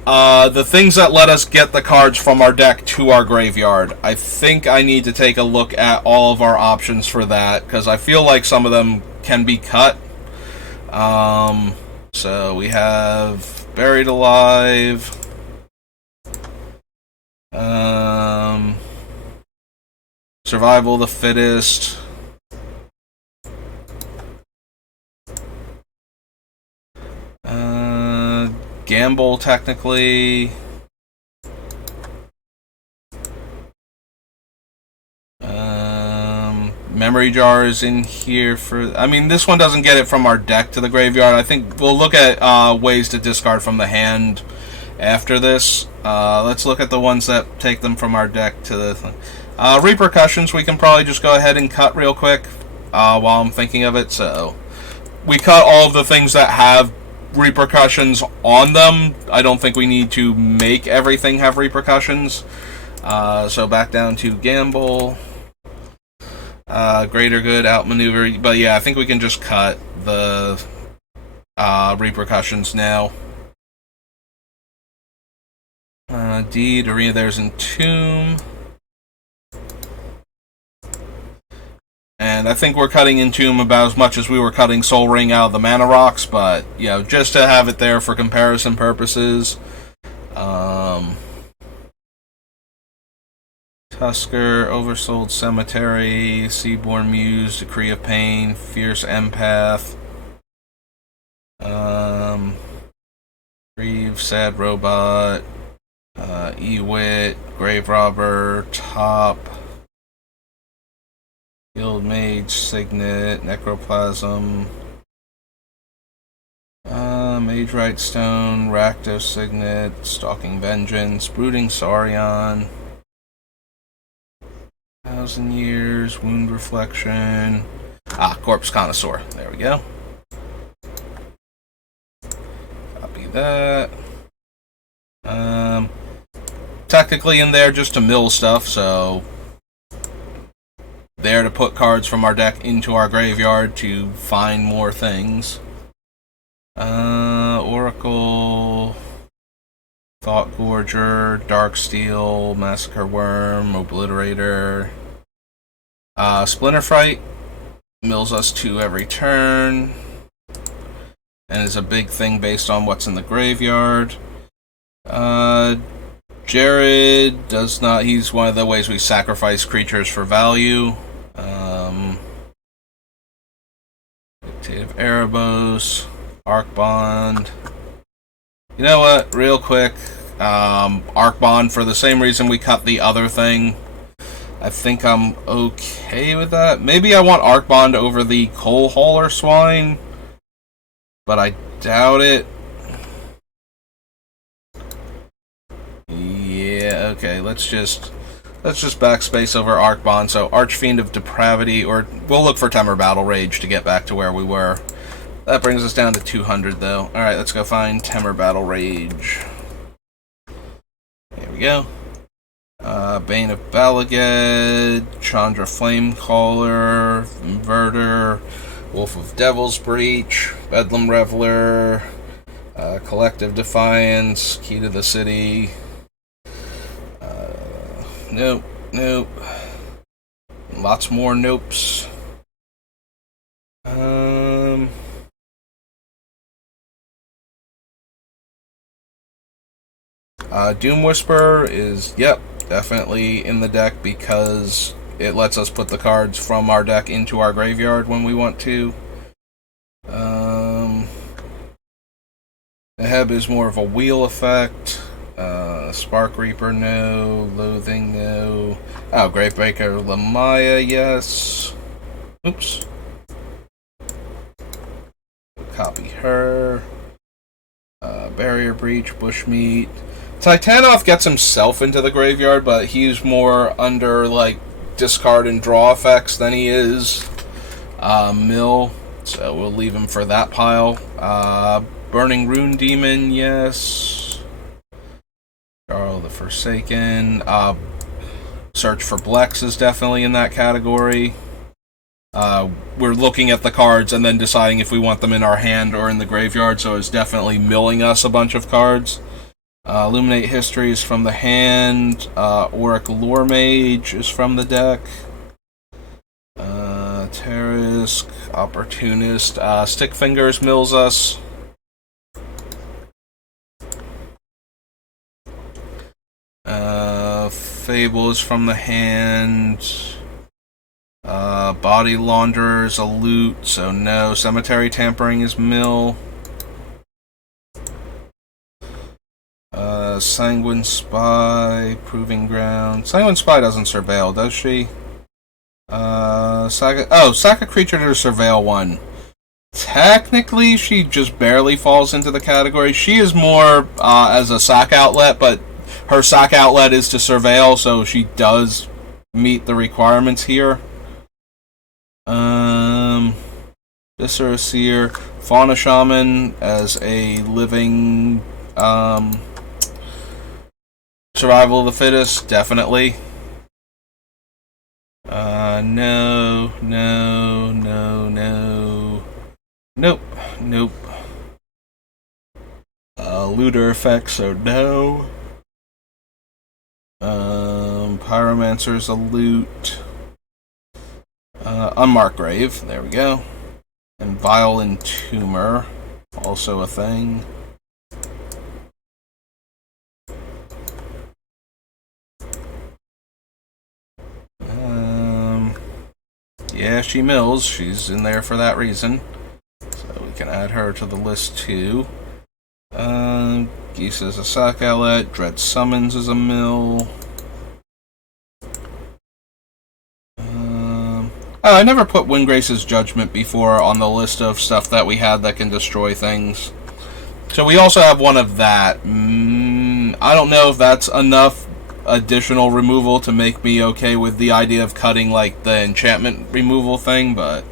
the things that let us get the cards from our deck to our graveyard, I think I need to take a look at all of our options for that, because I feel like some of them can be cut. So we have Buried Alive, Survival of the Fittest, Gamble technically, Memory Jar is in here for... I mean, this one doesn't get it from our deck to the graveyard. I think we'll look at ways to discard from the hand after this. Let's look at the ones that take them from our deck to the... Repercussions, we can probably just go ahead and cut real quick while I'm thinking of it. So, we cut all of the things that have repercussions on them. I don't think we need to make everything have repercussions. So, back down to Gamble. Greater Good, Outmaneuver. But yeah, I think we can just cut the repercussions now. Deed, Arena, there's Entomb. And I think we're cutting Entomb about as much as we were cutting Soul Ring out of the Mana Rocks, but, just to have it there for comparison purposes. Tusker, Oversold Cemetery, Seaborn Muse, Decree of Pain, Fierce Empath, Grieve, Sad Robot, Ewit, Grave Robber, Top, Guild Mage, Signet, Necroplasm, Mage Right Stone, Rakdos Signet, Stalking Vengeance, Brooding Saurian, 1,000 Years, Wound Reflection, Corpse Connoisseur, there we go. Copy that. Technically in there just to mill stuff, so there to put cards from our deck into our graveyard to find more things. Oracle, Thought Gorger, Darksteel, Massacre Worm, Obliterator, Splinter Fright mills us 2 every turn, and is a big thing based on what's in the graveyard. Jared does not, he's one of the ways we sacrifice creatures for value. Dictative Erebos, Arc Bond. You know what, real quick, Arc Bond, for the same reason we cut the other thing, I think I'm okay with that. Maybe I want Arcbond over the Coal Hauler Swine, but I doubt it. Yeah, okay, let's just backspace over Arcbond. So Archfiend of Depravity, or we'll look for Temur Battle Rage to get back to where we were. That brings us down to 200, though. Alright, let's go find Temur Battle Rage. Here we go. Bane of Balaged, Chandra Flamecaller, Inverter, Wolf of Devil's Breach, Bedlam Reveler, Collective Defiance, Key to the City. Nope, nope. Lots more nopes. Doom Whisperer is, yep, definitely in the deck because it lets us put the cards from our deck into our graveyard when we want to. Heb is more of a wheel effect. Spark Reaper, no. Loathing, no. Oh, Gravebreaker Lamaya, yes. Oops. Copy her. Barrier Breach, Bushmeat. Titanoth gets himself into the graveyard, but he's more under, like, discard and draw effects than he is Mill. So we'll leave him for that pile. Burning Rune Demon, yes. Jarl the Forsaken. Search for Blex is definitely in that category. We're looking at the cards and then deciding if we want them in our hand or in the graveyard, so it's definitely milling us a bunch of cards. Illuminate History is from the hand. Auric Lore Mage is from the deck. Terrorisk, Opportunist. Stick Fingers mills us. Fable is from the hand. Body Launderer is a loot, so no. Cemetery Tampering is mill. Sanguine Spy, Proving Ground. Sanguine Spy doesn't surveil, does she? Sack a creature to surveil one. Technically, she just barely falls into the category. She is more as a sack outlet, but her sack outlet is to surveil, so she does meet the requirements here. Viscera Seer, Fauna Shaman as a living survival of the fittest, definitely. No. Nope. Looter effect, so no. Pyromancer's a loot. Unmarked Grave, there we go. And Vile Entomber, also a thing. Yeah, she mills. She's in there for that reason. So we can add her to the list too. Geese is a sack outlet. Dread Summons is a mill. I never put Windgrace's Judgment before on the list of stuff that we had that can destroy things. So we also have one of that. I don't know if that's enough additional removal to make me okay with the idea of cutting, like, the enchantment removal thing, but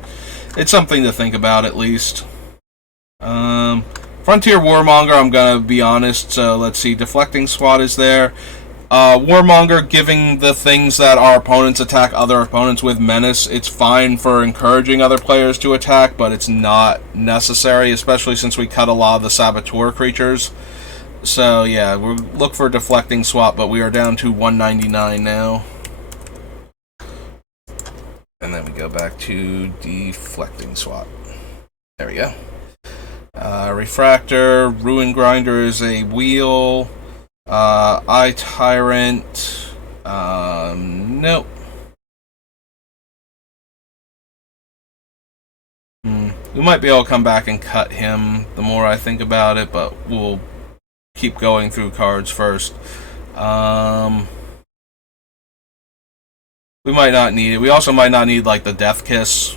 it's something to think about at least. Frontier Warmonger, I'm gonna be honest, so let's see, Deflecting Swat is there. Warmonger giving the things that our opponents attack other opponents with menace. It's fine for encouraging other players to attack, but it's not necessary, especially since we cut a lot of the Saboteur creatures. So yeah, we'll look for Deflecting Swat, but we are down to 199 now. And then we go back to Deflecting Swat. There we go. Refractor, Ruin Grinder is a wheel. Eye Tyrant. Nope. We might be able to come back and cut him the more I think about it, but we'll keep going through cards first. We might not need it. We also might not need, like, the Death Kiss.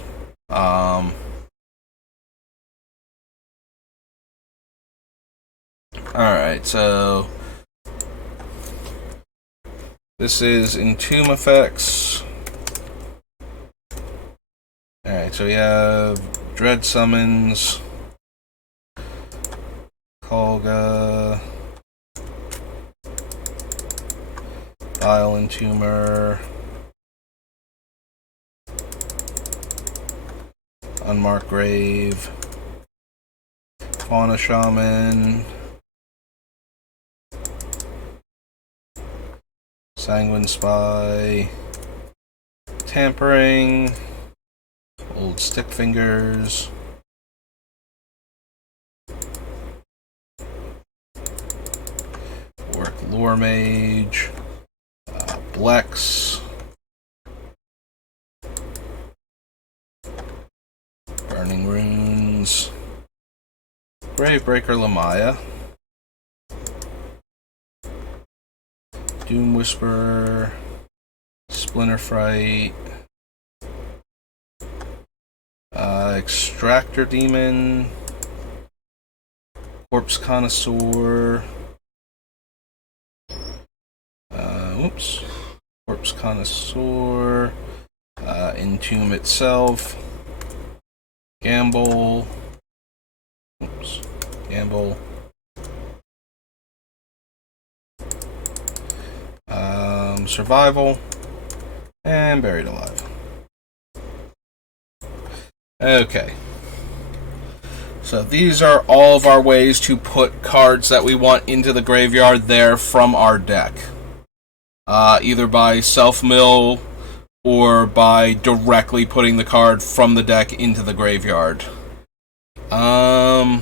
Alright, so this is Entomb effects. Alright, so we have Dread Summons, Kolga, Vile Entomber, Unmarked Grave, Fauna Shaman, Sanguine Spy, Tampering, Old Stick Fingers, Orc Lore Mage, Blex, Burning Runes, Gravebreaker Lamaya, Doom Whisperer, Splinter Fright, Extractor Demon, Corpse Connoisseur, Corpse Connoisseur, Entomb itself, Gamble, Survival, and Buried Alive. Okay. So these are all of our ways to put cards that we want into the graveyard there from our deck. Either by self-mill or by directly putting the card from the deck into the graveyard. So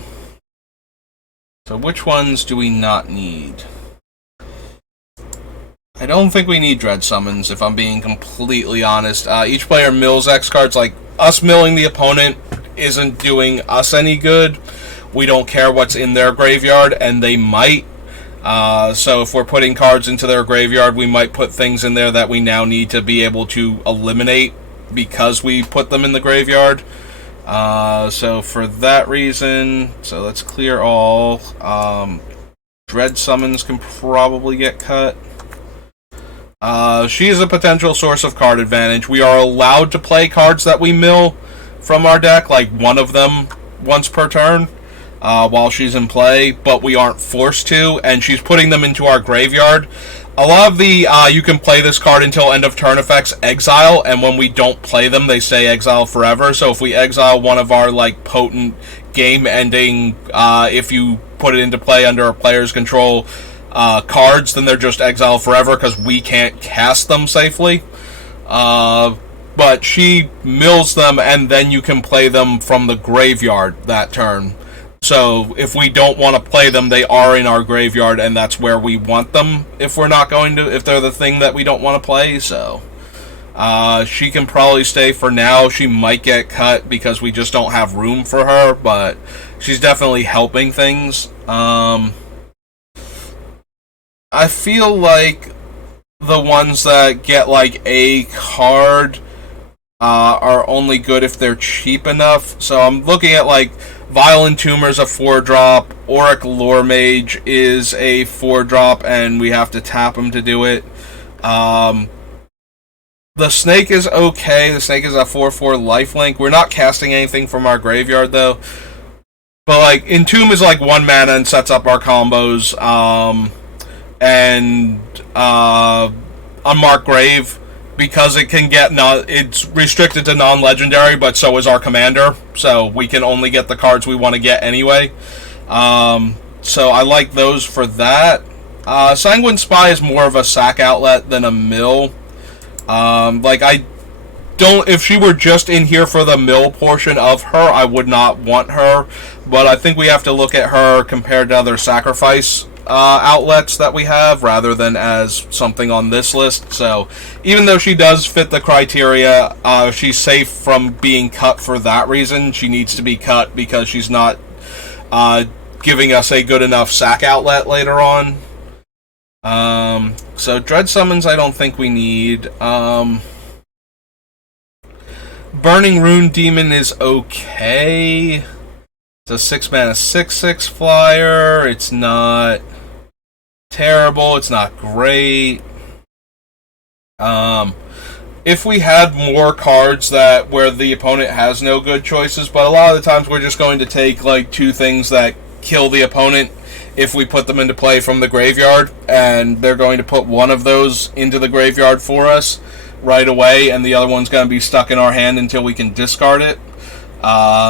which ones do we not need? I don't think we need Dread Summons, if I'm being completely honest. Each player mills X cards. Like, us milling the opponent isn't doing us any good. We don't care what's in their graveyard, and they might. So if we're putting cards into their graveyard, we might put things in there that we now need to be able to eliminate because we put them in the graveyard. So for that reason, so let's clear all. Dread Summons can probably get cut. She is a potential source of card advantage. We are allowed to play cards that we mill from our deck, like one of them once per turn, while she's in play, but we aren't forced to, and she's putting them into our graveyard. A lot of the, you can play this card until end of turn effects exile, and when we don't play them, they stay exiled forever. So if we exile one of our, like, potent game-ending, if you put it into play under a player's control, cards, then they're just exiled forever because we can't cast them safely. But she mills them, and then you can play them from the graveyard that turn. So if we don't want to play them, they are in our graveyard, and that's where we want them if we're not going to, if they're the thing that we don't want to play. So she can probably stay for now. She might get cut because we just don't have room for her, but she's definitely helping things. I feel like the ones that get, like, a card are only good if they're cheap enough. So I'm looking at, like, Vile Entomber's a 4-drop, Auric Lore Mage is a 4-drop, and we have to tap him to do it. The Snake is okay. The Snake is a 4/4 lifelink. We're not casting anything from our graveyard, though. But, like, Entomb is, like, 1 mana and sets up our combos. And Unmarked Grave, because it can get it's restricted to non-legendary, but so is our commander, so we can only get the cards we want to get anyway. So I like those for that. Sanguine Spy is more of a sack outlet than a mill. If she were just in here for the mill portion of her, I would not want her, but I think we have to look at her compared to other sacrifice outlets that we have, rather than as something on this list. So even though she does fit the criteria, she's safe from being cut for that reason. She needs to be cut because she's not giving us a good enough sack outlet later on. So Dread Summons I don't think we need. Burning Rune Demon is okay. It's a 6-mana 6/6 flyer. It's not terrible. It's not great. If we had more cards that where the opponent has no good choices, but a lot of the times we're just going to take like 2 things that kill the opponent if we put them into play from the graveyard, and they're going to put one of those into the graveyard for us right away, and the other one's going to be stuck in our hand until we can discard it.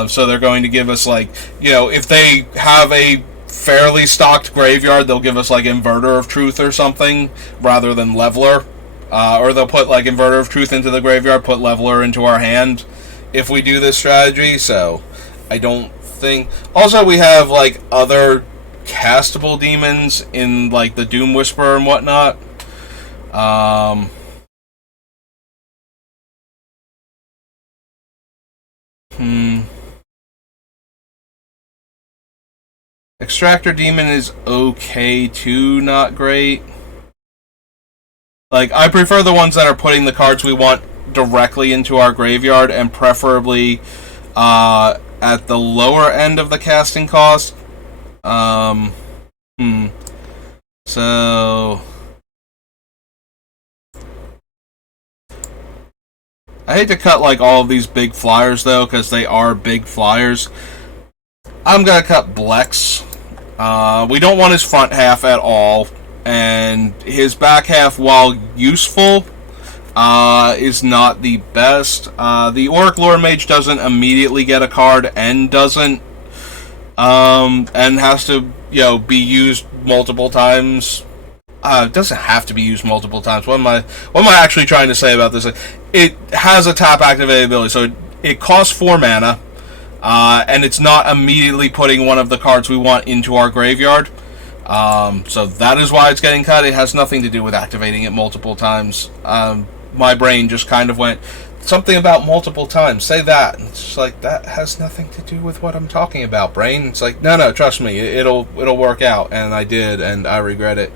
So they're going to give us, like, you know, if they have a fairly stocked graveyard, they'll give us like Inverter of Truth or something rather than Leveler. Or they'll put like Inverter of Truth into the graveyard, put Leveler into our hand if we do this strategy. So I don't think... Also, we have like other castable demons in like the Doom Whisperer and whatnot. Extractor Demon is okay too, not great. Like, I prefer the ones that are putting the cards we want directly into our graveyard, and preferably at the lower end of the casting cost. So I hate to cut like all of these big flyers though, because they are big flyers. I'm gonna cut Blex. We don't want his front half at all, and his back half, while useful, is not the best. The Auric Lore Mage doesn't immediately get a card and doesn't, and has to, you know, be used multiple times. It doesn't have to be used multiple times. What am I actually trying to say about this? It has a tap activated ability, so it costs 4 mana, and it's not immediately putting one of the cards we want into our graveyard. So that is why it's getting cut. It has nothing to do with activating it multiple times. My brain just kind of went, something about multiple times, say that. And it's just like, that has nothing to do with what I'm talking about, brain. It's like, no, trust me, it'll work out. And I did, and I regret it.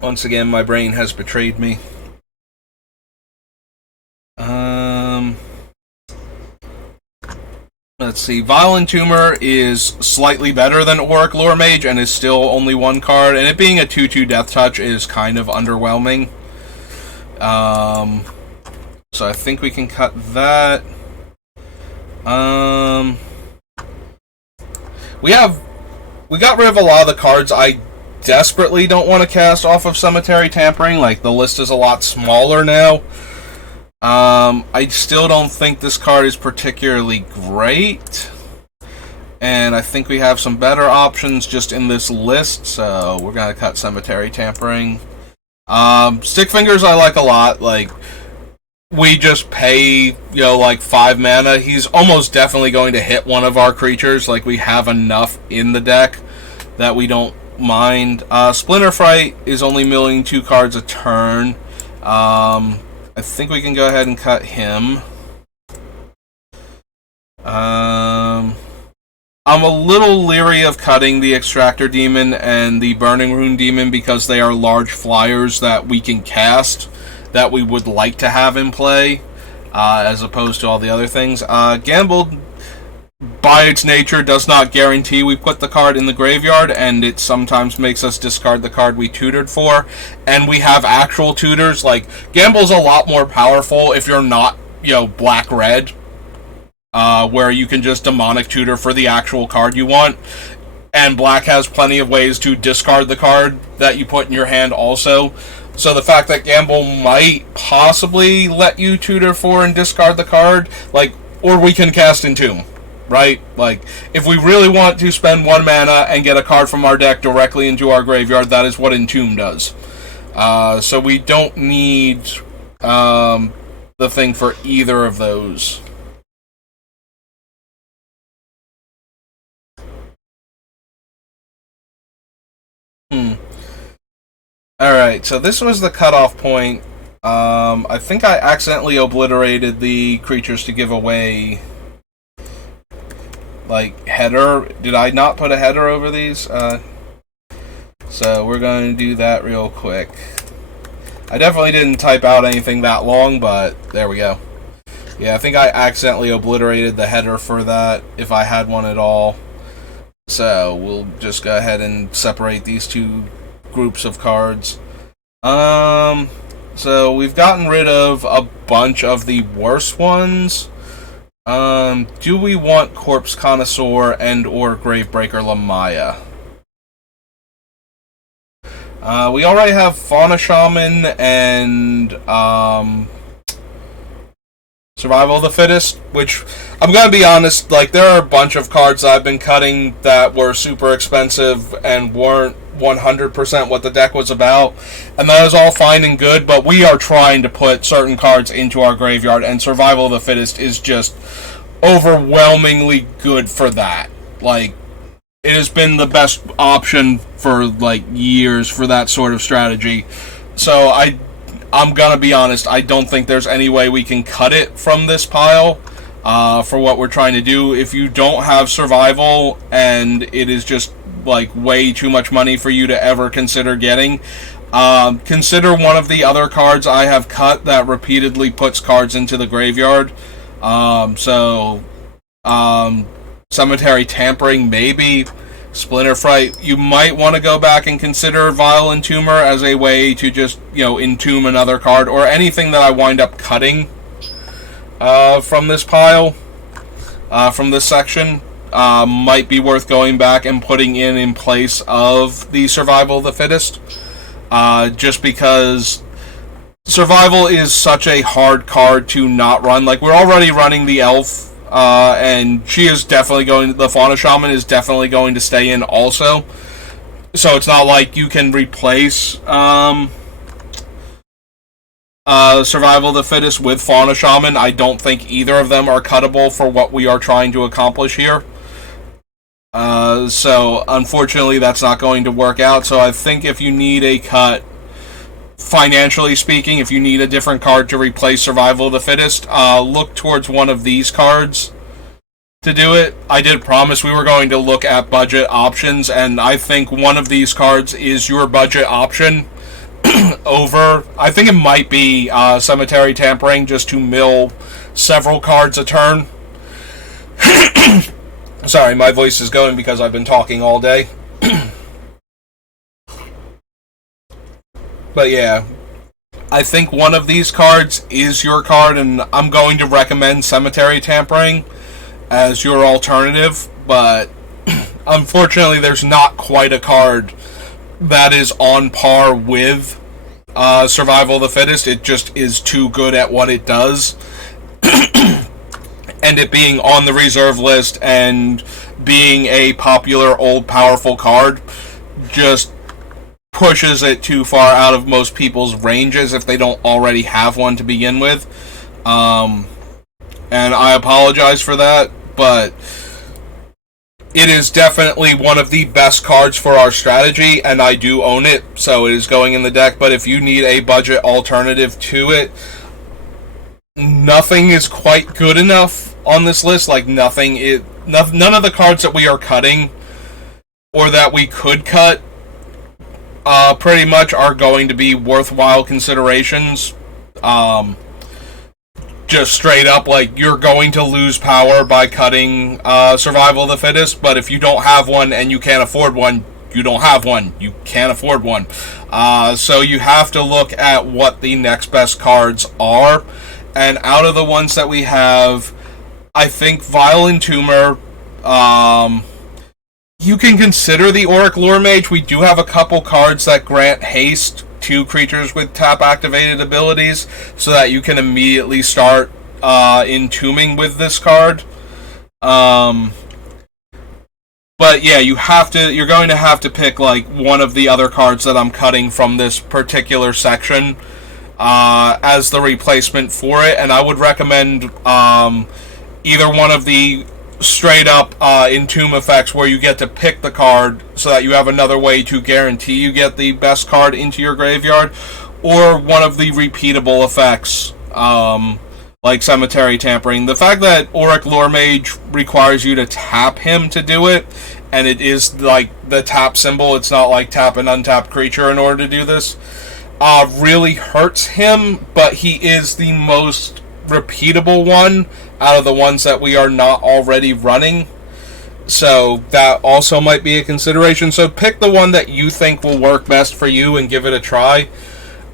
Once again, my brain has betrayed me. Let's see. Violent Tumor is slightly better than Auric Lore Mage and is still only 1 card, and it being a 2/2 Death Touch is kind of underwhelming. So I think we can cut that. We got rid of a lot of the cards I desperately don't want to cast off of Cemetery Tampering. Like, the list is a lot smaller now. I still don't think this card is particularly great, and I think we have some better options just in this list, so we're gonna cut Cemetery Tampering. Stick Fingers I like a lot. Like, we just pay, you know, like 5 mana. He's almost definitely going to hit one of our creatures. Like, we have enough in the deck that we don't mind. Splinter Fright is only milling 2 cards a turn. I think we can go ahead and cut him. I'm a little leery of cutting the Extractor Demon and the Burning Rune Demon because they are large flyers that we can cast that we would like to have in play, as opposed to all the other things. Gamble, by its nature, does not guarantee we put the card in the graveyard, and it sometimes makes us discard the card we tutored for, and we have actual tutors. Like, Gamble's a lot more powerful if you're not, you know, black-red, where you can just demonic tutor for the actual card you want, and black has plenty of ways to discard the card that you put in your hand also. So the fact that Gamble might possibly let you tutor for and discard the card, like, or we can cast Entomb. Right? Like, if we really want to spend 1 mana and get a card from our deck directly into our graveyard, that is what Entomb does. So we don't need the thing for either of those. Alright, so this was the cutoff point. I think I accidentally obliterated the creatures to give away, like, header. Did I not put a header over these? So we're going to do that real quick. I definitely didn't type out anything that long, but there we go. Yeah, I think I accidentally obliterated the header for that, if I had one at all. So, we'll just go ahead and separate these two groups of cards. So we've gotten rid of a bunch of the worst ones. Do we want Corpse Connoisseur and or Gravebreaker Lamaya? We already have Fauna Shaman and Survival of the Fittest, which, I'm gonna be honest, like, there are a bunch of cards I've been cutting that were super expensive and weren't 100% what the deck was about, and that is all fine and good, but we are trying to put certain cards into our graveyard, and Survival of the Fittest is just overwhelmingly good for that. Like, it has been the best option for, like, years for that sort of strategy. So I'm gonna be honest, I don't think there's any way we can cut it from this pile for what we're trying to do. If you don't have Survival and it is just like way too much money for you to ever consider getting, consider one of the other cards I have cut that repeatedly puts cards into the graveyard. Cemetery Tampering, maybe. Splinter Fright, you might want to go back and consider Vile Entomber as a way to just, entomb another card, or anything that I wind up cutting from this pile, from this section, might be worth going back and putting in place of the Survival of the Fittest, just because Survival is such a hard card to not run. Like, we're already running the Elf, and she is definitely the Fauna Shaman is definitely going to stay in also. So it's not like you can replace Survival of the Fittest with Fauna Shaman. I don't think either of them are cuttable for what we are trying to accomplish here. So unfortunately that's not going to work out. So I think if you need a cut, financially speaking, if you need a different card to replace Survival of the Fittest, look towards one of these cards to do it. I did promise we were going to look at budget options, and I think one of these cards is your budget option over, I think it might be Cemetery Tampering, just to mill several cards a turn. Sorry, my voice is going because I've been talking all day. But yeah, I think one of these cards is your card, and I'm going to recommend Cemetery Tampering as your alternative, but unfortunately there's not quite a card that is on par with Survival of the Fittest. It just is too good at what it does. And it being on the reserve list and being a popular old powerful card just pushes it too far out of most people's ranges if they don't already have one to begin with. And I apologize for that, but it is definitely one of the best cards for our strategy, and I do own it, so it is going in the deck. But if you need a budget alternative to it, nothing is quite good enough on this list. Like, none of the cards that we are cutting or that we could cut pretty much are going to be worthwhile considerations. Just straight up, like, you're going to lose power by cutting Survival of the Fittest, but if you don't have one and you can't afford one, you don't have one. You can't afford one. So you have to look at what the next best cards are. And out of the ones that we have, I think Vile Entomber, you can consider the Auric Lure Mage. We do have a couple cards that grant haste to creatures with tap-activated abilities, so that you can immediately start entombing with this card. But yeah, you're going to have to pick like one of the other cards that I'm cutting from this particular section as the replacement for it, and I would recommend either one of the straight up entomb effects where you get to pick the card so that you have another way to guarantee you get the best card into your graveyard, or one of the repeatable effects like Cemetery Tampering. The fact that Auric Lure Mage requires you to tap him to do it, and it is like the tap symbol, it's not like tap an untapped creature in order to do this, really hurts him, but he is the most repeatable one out of the ones that we are not already running. So that also might be a consideration. So pick the one that you think will work best for you and give it a try.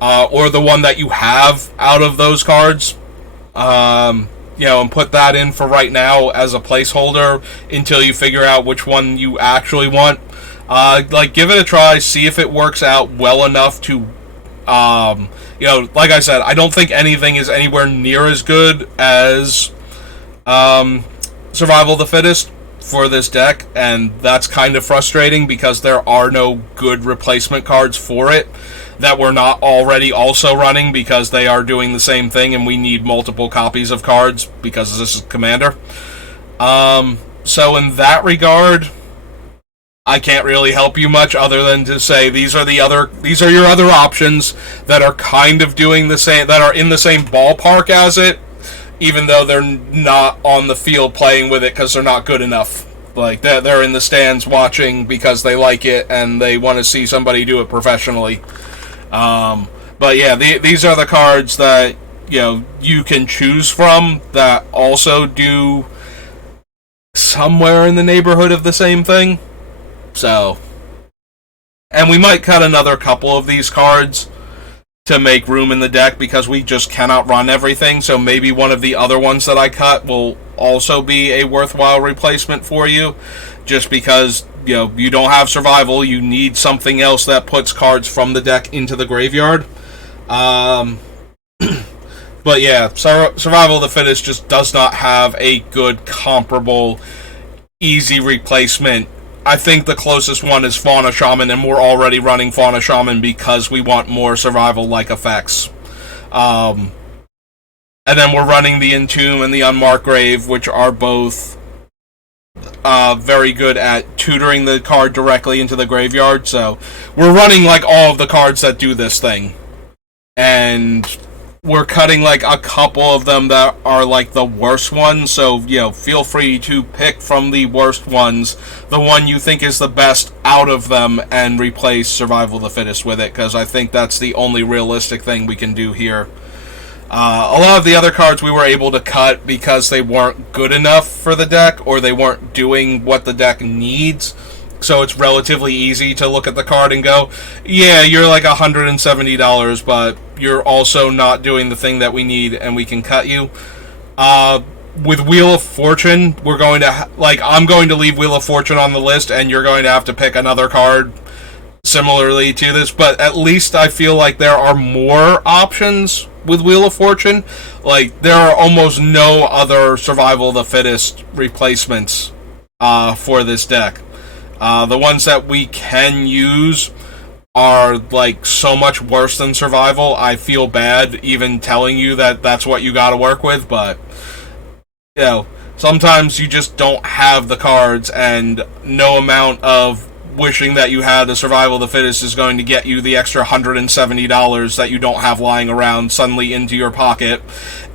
Or the one that you have out of those cards. And put that in for right now as a placeholder until you figure out which one you actually want. Give it a try, see if it works out well enough to, like I said, I don't think anything is anywhere near as good as Survival of the Fittest for this deck, and that's kind of frustrating because there are no good replacement cards for it that we're not already also running because they are doing the same thing and we need multiple copies of cards because this is Commander. So in that regard, I can't really help you much other than to say these are your other options that are kind of doing the same, that are in the same ballpark as it, even though they're not on the field playing with it because they're not good enough. Like, they're in the stands watching because they like it and they want to see somebody do it professionally. But yeah, these are the cards that, you can choose from that also do somewhere in the neighborhood of the same thing. So, and we might cut another couple of these cards to make room in the deck because we just cannot run everything. So maybe one of the other ones that I cut will also be a worthwhile replacement for you, just because you don't have survival. You need something else that puts cards from the deck into the graveyard. But yeah, Survival of the Fittest just does not have a good comparable easy replacement. I think the closest one is Fauna Shaman, and we're already running Fauna Shaman because we want more survival-like effects. And then we're running the Entomb and the Unmarked Grave, which are both very good at tutoring the card directly into the graveyard. So we're running all of the cards that do this thing. And we're cutting a couple of them that are the worst ones, so feel free to pick from the worst ones the one you think is the best out of them and replace Survival of the Fittest with it, because I think that's the only realistic thing we can do here. A lot of the other cards we were able to cut because they weren't good enough for the deck, or they weren't doing what the deck needs. So it's relatively easy to look at the card and go, yeah, you're $170, but you're also not doing the thing that we need, and we can cut you. With Wheel of Fortune, we're going to, I'm going to leave Wheel of Fortune on the list, and you're going to have to pick another card similarly to this, but at least I feel like there are more options with Wheel of Fortune. There are almost no other Survival of the Fittest replacements for this deck. The ones that we can use are so much worse than Survival. I feel bad even telling you that that's what you gotta work with, but sometimes you just don't have the cards, and no amount of wishing that you had the Survival of the Fittest is going to get you the extra $170 that you don't have lying around suddenly into your pocket.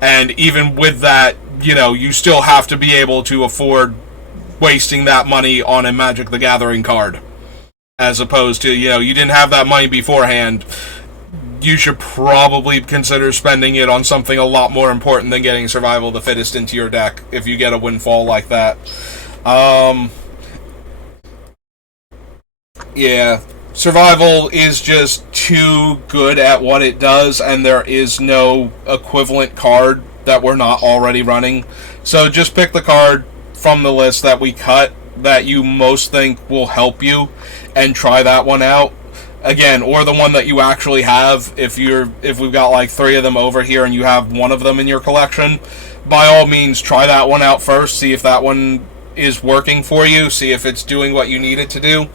And even with that, you still have to be able to afford wasting that money on a Magic the Gathering card, as opposed to, you didn't have that money beforehand. You should probably consider spending it on something a lot more important than getting Survival of the Fittest into your deck if you get a windfall like that. Yeah, Survival is just too good at what it does, and there is no equivalent card that we're not already running. So just pick the card from the list that we cut that you most think will help you, and try that one out again, or the one that you actually have. If we've got 3 of them over here and you have one of them in your collection, by all means try that one out first, see if that one is working for you, see if it's doing what you need it to do,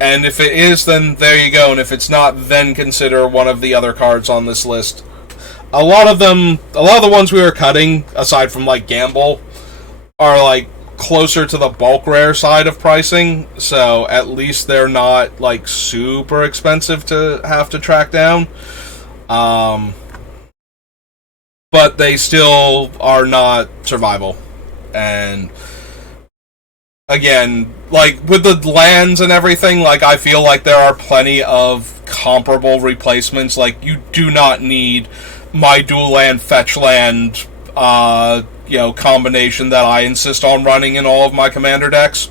and if it is, then there you go, and if it's not, then consider one of the other cards on this list. A lot of the ones we were cutting, aside from Gamble, are closer to the bulk rare side of pricing, so at least they're not super expensive to have to track down. But they still are not Survival. And again, like, with the lands and everything, like, I feel like there are plenty of comparable replacements. Like, you do not need my dual land, fetch land, combination that I insist on running in all of my commander decks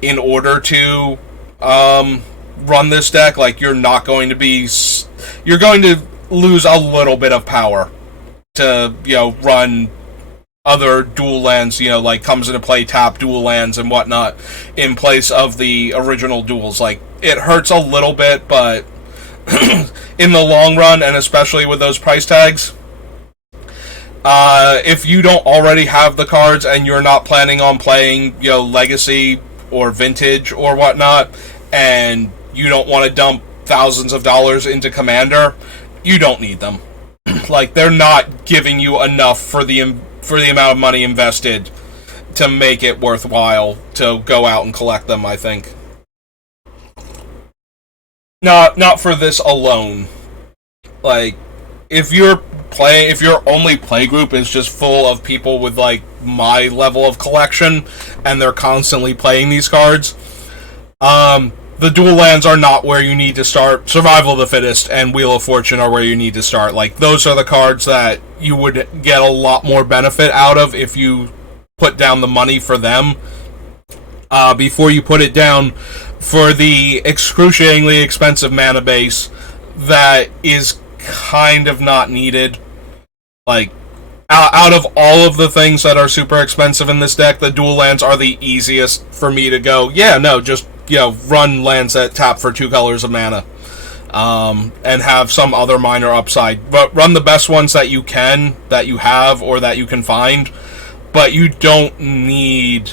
in order to, run this deck. Like, you're going to lose a little bit of power to, run other dual lands, like, comes into play, tap dual lands and whatnot, in place of the original duals. Like, it hurts a little bit, but in the long run, and especially with those price tags, if you don't already have the cards and you're not planning on playing, Legacy or Vintage or whatnot, and you don't want to dump thousands of dollars into Commander, you don't need them. Like, they're not giving you enough for the amount of money invested to make it worthwhile to go out and collect them, I think. Not for this alone. Like, if your only play group is just full of people with, like, my level of collection, and they're constantly playing these cards, the dual lands are not where you need to start. Survival of the Fittest and Wheel of Fortune are where you need to start. Like, those are the cards that you would get a lot more benefit out of if you put down the money for them, before you put it down for the excruciatingly expensive mana base that is kind of not needed. Like, out of all of the things that are super expensive in this deck, the dual lands are the easiest for me to go, yeah, no, just, run lands that tap for 2 colors of mana, and have some other minor upside. But run the best ones that you can, that you have, or that you can find, but you don't need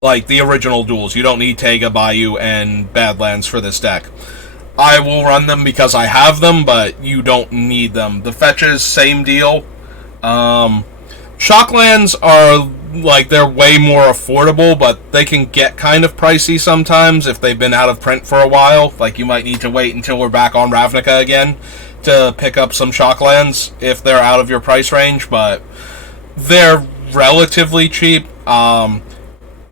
like the original duels. You don't need Taiga, Bayou, and Badlands for this deck. I will run them because I have them, but you don't need them. The fetches, same deal. Shocklands are, like, they're way more affordable, but they can get kind of pricey sometimes if they've been out of print for a while. Like, you might need to wait until we're back on Ravnica again to pick up some Shocklands if they're out of your price range, but they're relatively cheap.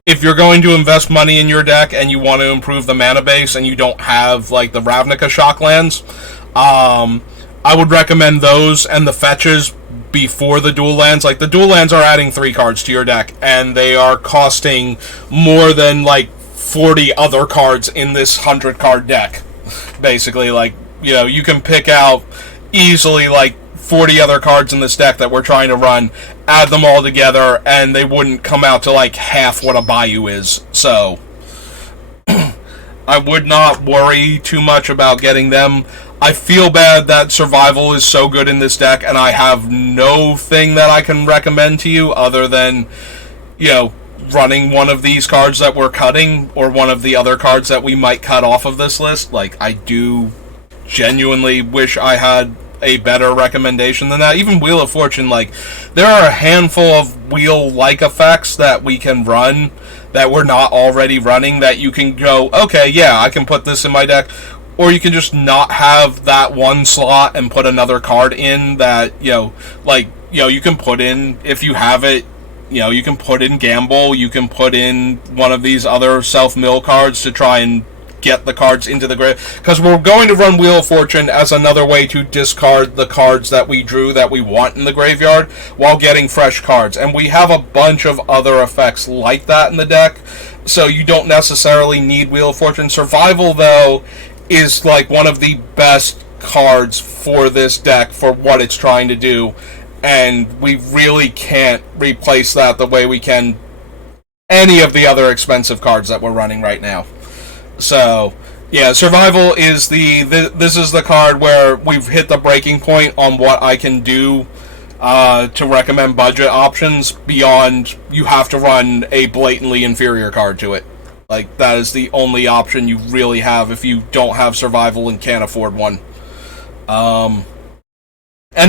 If you're going to invest money in your deck and you want to improve the mana base and you don't have, like, the Ravnica Shocklands, I would recommend those and the fetches before the dual lands. Like, the dual lands are adding 3 cards to your deck, and they are costing more than, like, 40 other cards in this 100-card deck. Basically, like, you can pick out easily, like, 40 other cards in this deck that we're trying to run, add them all together, and they wouldn't come out to, like, half what a Bayou is. So, I would not worry too much about getting them. I feel bad that Survival is so good in this deck, and I have no thing that I can recommend to you other than, running one of these cards that we're cutting, or one of the other cards that we might cut off of this list. Like, I do genuinely wish I had a better recommendation than that. Even Wheel of Fortune, like, there are a handful of wheel-like effects that we can run that we're not already running, that you can go, okay, yeah, I can put this in my deck. Or you can just not have that one slot and put another card in that, you can put in, if you have it, you can put in Gamble, you can put in one of these other self-mill cards to try and get the cards into the grave. Because we're going to run Wheel of Fortune as another way to discard the cards that we drew that we want in the graveyard while getting fresh cards. And we have a bunch of other effects like that in the deck, so you don't necessarily need Wheel of Fortune. Survival, though, is, like, one of the best cards for this deck for what it's trying to do, and we really can't replace that the way we can any of the other expensive cards that we're running right now. So, yeah, Survival is this is the card where we've hit the breaking point on what I can do to recommend budget options beyond you have to run a blatantly inferior card to it. Like, that is the only option you really have if you don't have Survival and can't afford one. And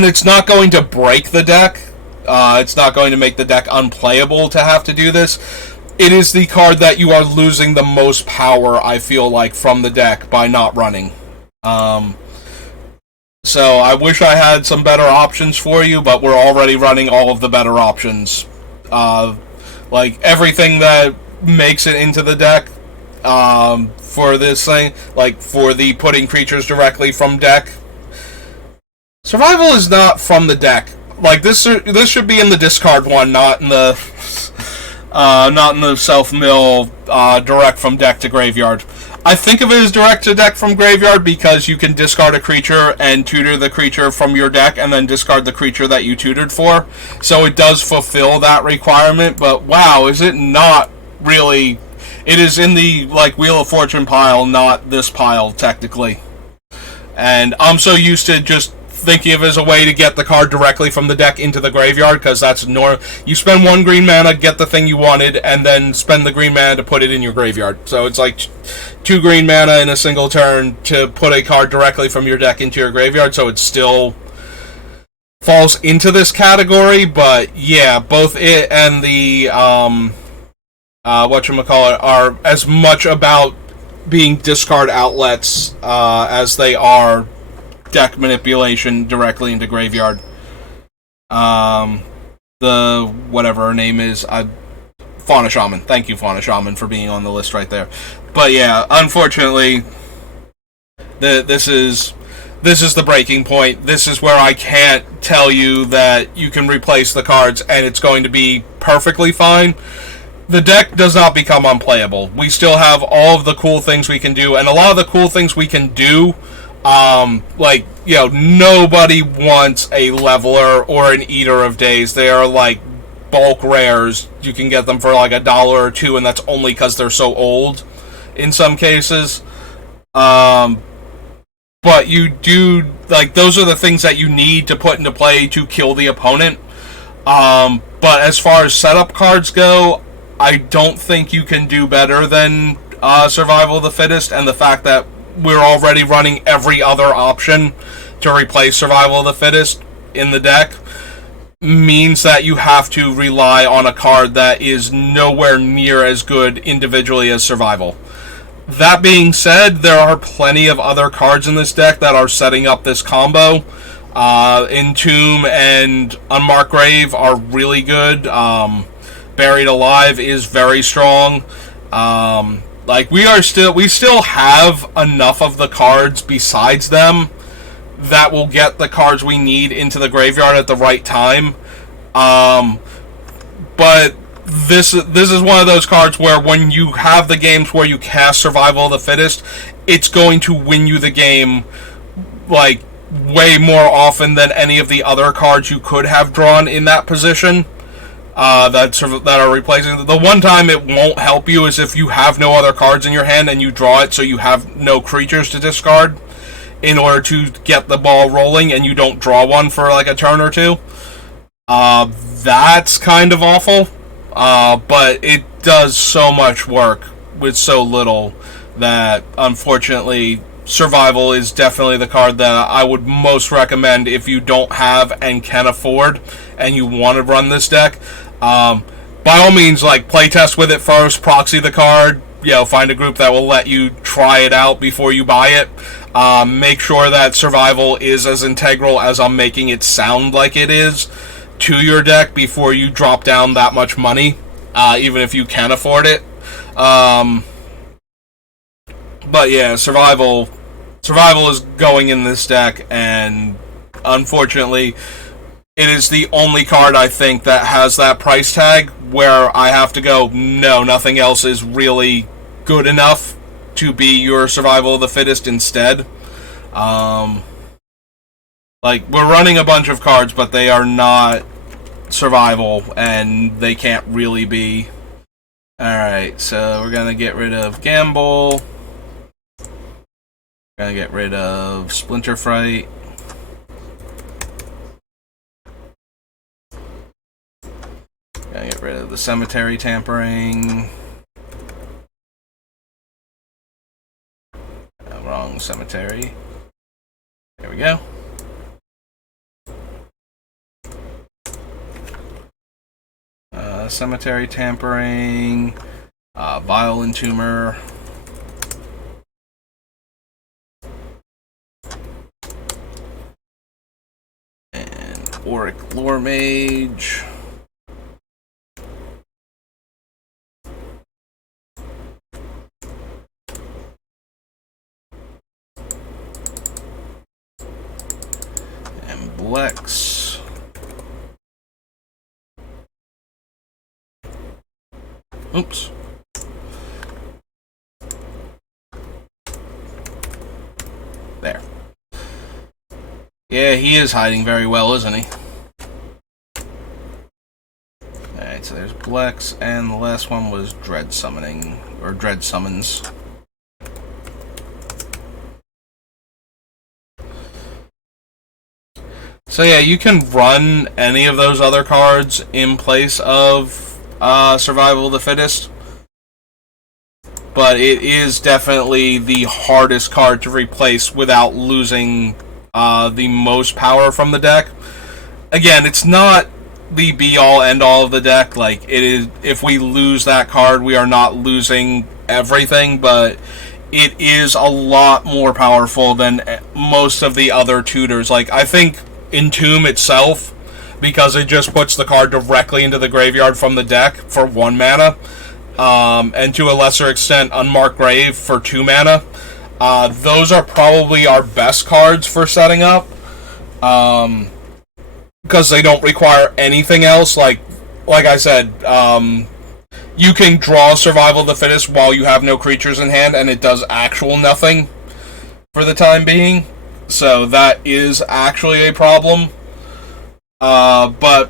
it's not going to break the deck. It's not going to make the deck unplayable to have to do this. It is the card that you are losing the most power, I feel like, from the deck by not running. So I wish I had some better options for you, but we're already running all of the better options. like everything that makes it into the deck for this thing, like for the putting creatures directly from deck. Survival is not from the deck. Like this should be in the discard one, not in the self mill direct from deck to graveyard. I think of it as direct to deck from graveyard because you can discard a creature and tutor the creature from your deck and then discard the creature that you tutored for. So it does fulfill that requirement, but wow, is it not really... It is in the like Wheel of Fortune pile, not this pile, technically. And I'm so used to just thinking of it as a way to get the card directly from the deck into the graveyard, because that's normal. You spend 1 green mana, get the thing you wanted, and then spend the green mana to put it in your graveyard. So it's like 2 green mana in a single turn to put a card directly from your deck into your graveyard, so it still falls into this category. But yeah, both it and the whatchamacallit are as much about being discard outlets as they are deck manipulation directly into graveyard. The whatever her name is, Fauna Shaman. Thank you, Fauna Shaman, for being on the list right there. But yeah, unfortunately, this is the breaking point. This is where I can't tell you that you can replace the cards and it's going to be perfectly fine. The deck does not become unplayable. We still have all of the cool things we can do, and a lot of the cool things we can do, like, you know, nobody wants a Leveler or an Eater of Days. They are like bulk rares. You can get them for like $1 or $2, and that's only because they're so old in some cases. But you do, like, those are the things that you need to put into play to kill the opponent. But as far as setup cards go, I don't think you can do better than Survival of the Fittest, and the fact that we're already running every other option to replace Survival of the Fittest in the deck means that you have to rely on a card that is nowhere near as good individually as Survival. That being said, there are plenty of other cards in this deck that are setting up this combo. Entomb and Unmarked Grave are really good. Buried Alive is very strong. Like, we still have enough of the cards besides them that will get the cards we need into the graveyard at the right time. But this is one of those cards where when you have the games where you cast Survival of the Fittest, it's going to win you the game, like, way more often than any of the other cards you could have drawn in that position. That are replacing. The one time it won't help you is if you have no other cards in your hand and you draw it, so you have no creatures to discard in order to get the ball rolling, and you don't draw one for like a turn or two. That's kind of awful. But it does so much work with so little that, unfortunately, Survival is definitely the card that I would most recommend if you don't have and can afford and you want to run this deck. By all means, like, playtest with it first, proxy the card, you know, find a group that will let you try it out before you buy it. Make sure that Survival is as integral as I'm making it sound like it is to your deck before you drop down that much money, even if you can afford it. But yeah, Survival is going in this deck, and unfortunately, it is the only card I think that has that price tag where I have to go, no, nothing else is really good enough to be your Survival of the Fittest instead. Like, we're running a bunch of cards, but they are not Survival, and they can't really be. Alright, so we're gonna get rid of Gamble. Gonna get rid of Splinter Fright. Gonna get rid of the Cemetery Tampering. Wrong cemetery. There we go. Cemetery Tampering. Vile Entomber. Auric Lore Mage. Blex. Oops. There. Yeah, he is hiding very well, isn't he? Alright, so there's Blex, and the last one was Dread Summoning, or Dread Summons. So yeah, you can run any of those other cards in place of Survival of the Fittest, but it is definitely the hardest card to replace without losing the most power from the deck. Again, it's not the be-all, end-all of the deck. Like, it is, if we lose that card, we are not losing everything, but it is a lot more powerful than most of the other tutors. Like, I think Entomb itself, because it just puts the card directly into the graveyard from the deck for 1 mana, and to a lesser extent, Unmarked Grave for 2 mana. Those are probably our best cards for setting up, because they don't require anything else. Like I said, you can draw Survival of the Fittest while you have no creatures in hand, and it does actual nothing for the time being. So that is actually a problem. But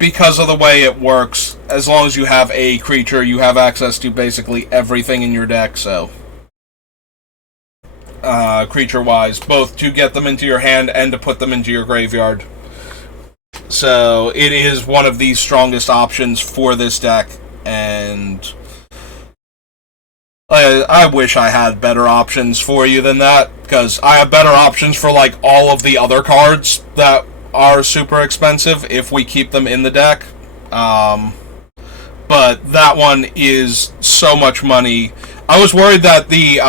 because of the way it works, as long as you have a creature, you have access to basically everything in your deck, so creature-wise, both to get them into your hand and to put them into your graveyard. So it is one of the strongest options for this deck, and I wish I had better options for you than that, because I have better options for like all of the other cards that are super expensive if we keep them in the deck. But that one is so much money. I was worried that the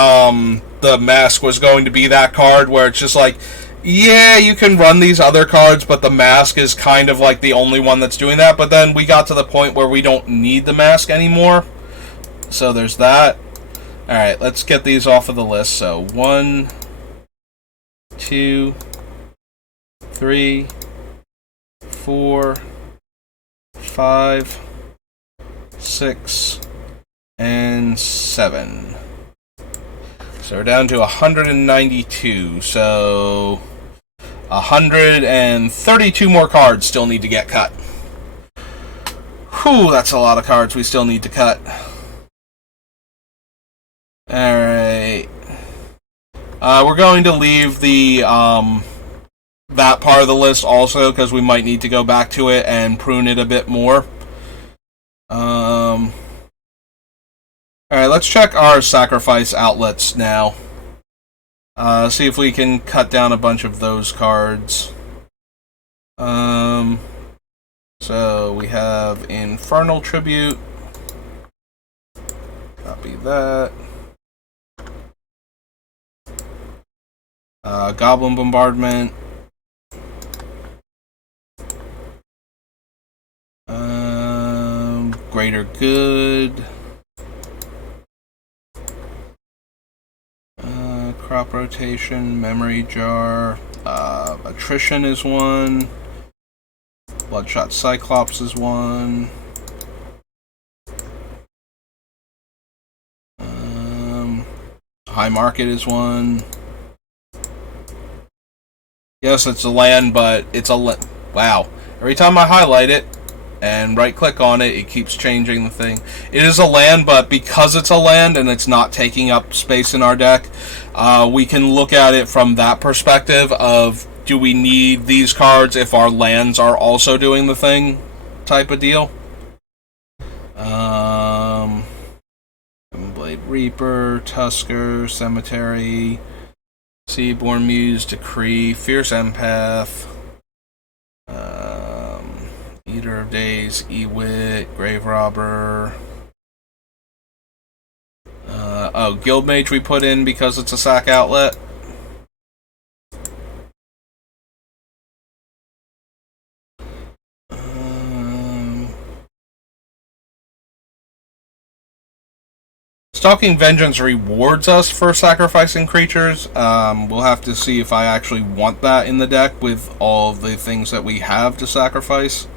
Mask was going to be that card where it's just like, yeah, you can run these other cards, but the Mask is kind of like the only one that's doing that. But then we got to the point where we don't need the Mask anymore. So there's that. Alright, let's get these off of the list. So 1, 2, 3, 4, 5, 6, and 7. So we're down to 192. So 132 more cards still need to get cut. Whew, that's a lot of cards we still need to cut. Alright. We're going to leave the that part of the list also, because we might need to go back to it and prune it a bit more. Alright, let's check our sacrifice outlets now. See if we can cut down a bunch of those cards. So we have Infernal Tribute. Copy that. Goblin Bombardment. Greater Good. Crop Rotation, Memory Jar. Attrition is one. Bloodshot Cyclops is one. High Market is one. Yes, it's a land, but it's a wow. Every time I highlight it and right-click on it, it keeps changing the thing. It is a land, but because it's a land and it's not taking up space in our deck, we can look at it from that perspective of, do we need these cards if our lands are also doing the thing type of deal. Blade Reaper, Tusker, Cemetery, Seaborn Muse, Decree, Fierce Empath, Eater of Days, Ewit, Grave Robber. Guild Mage we put in because it's a sack outlet. Stalking Vengeance rewards us for sacrificing creatures. We'll have to see if I actually want that in the deck with all of the things that we have to sacrifice.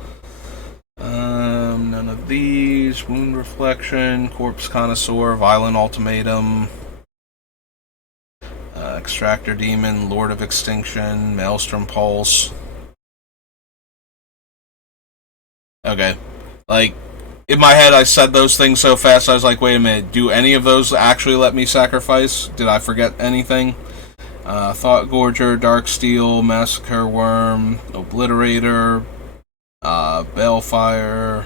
None of these. Wound Reflection, Corpse Connoisseur, Violent Ultimatum, Extractor Demon, Lord of Extinction, Maelstrom Pulse. Okay. Like, in my head, I said those things so fast, I was like, wait a minute, do any of those actually let me sacrifice? Did I forget anything? Thought Gorger, Darksteel, Massacre Worm, Obliterator, Balefire,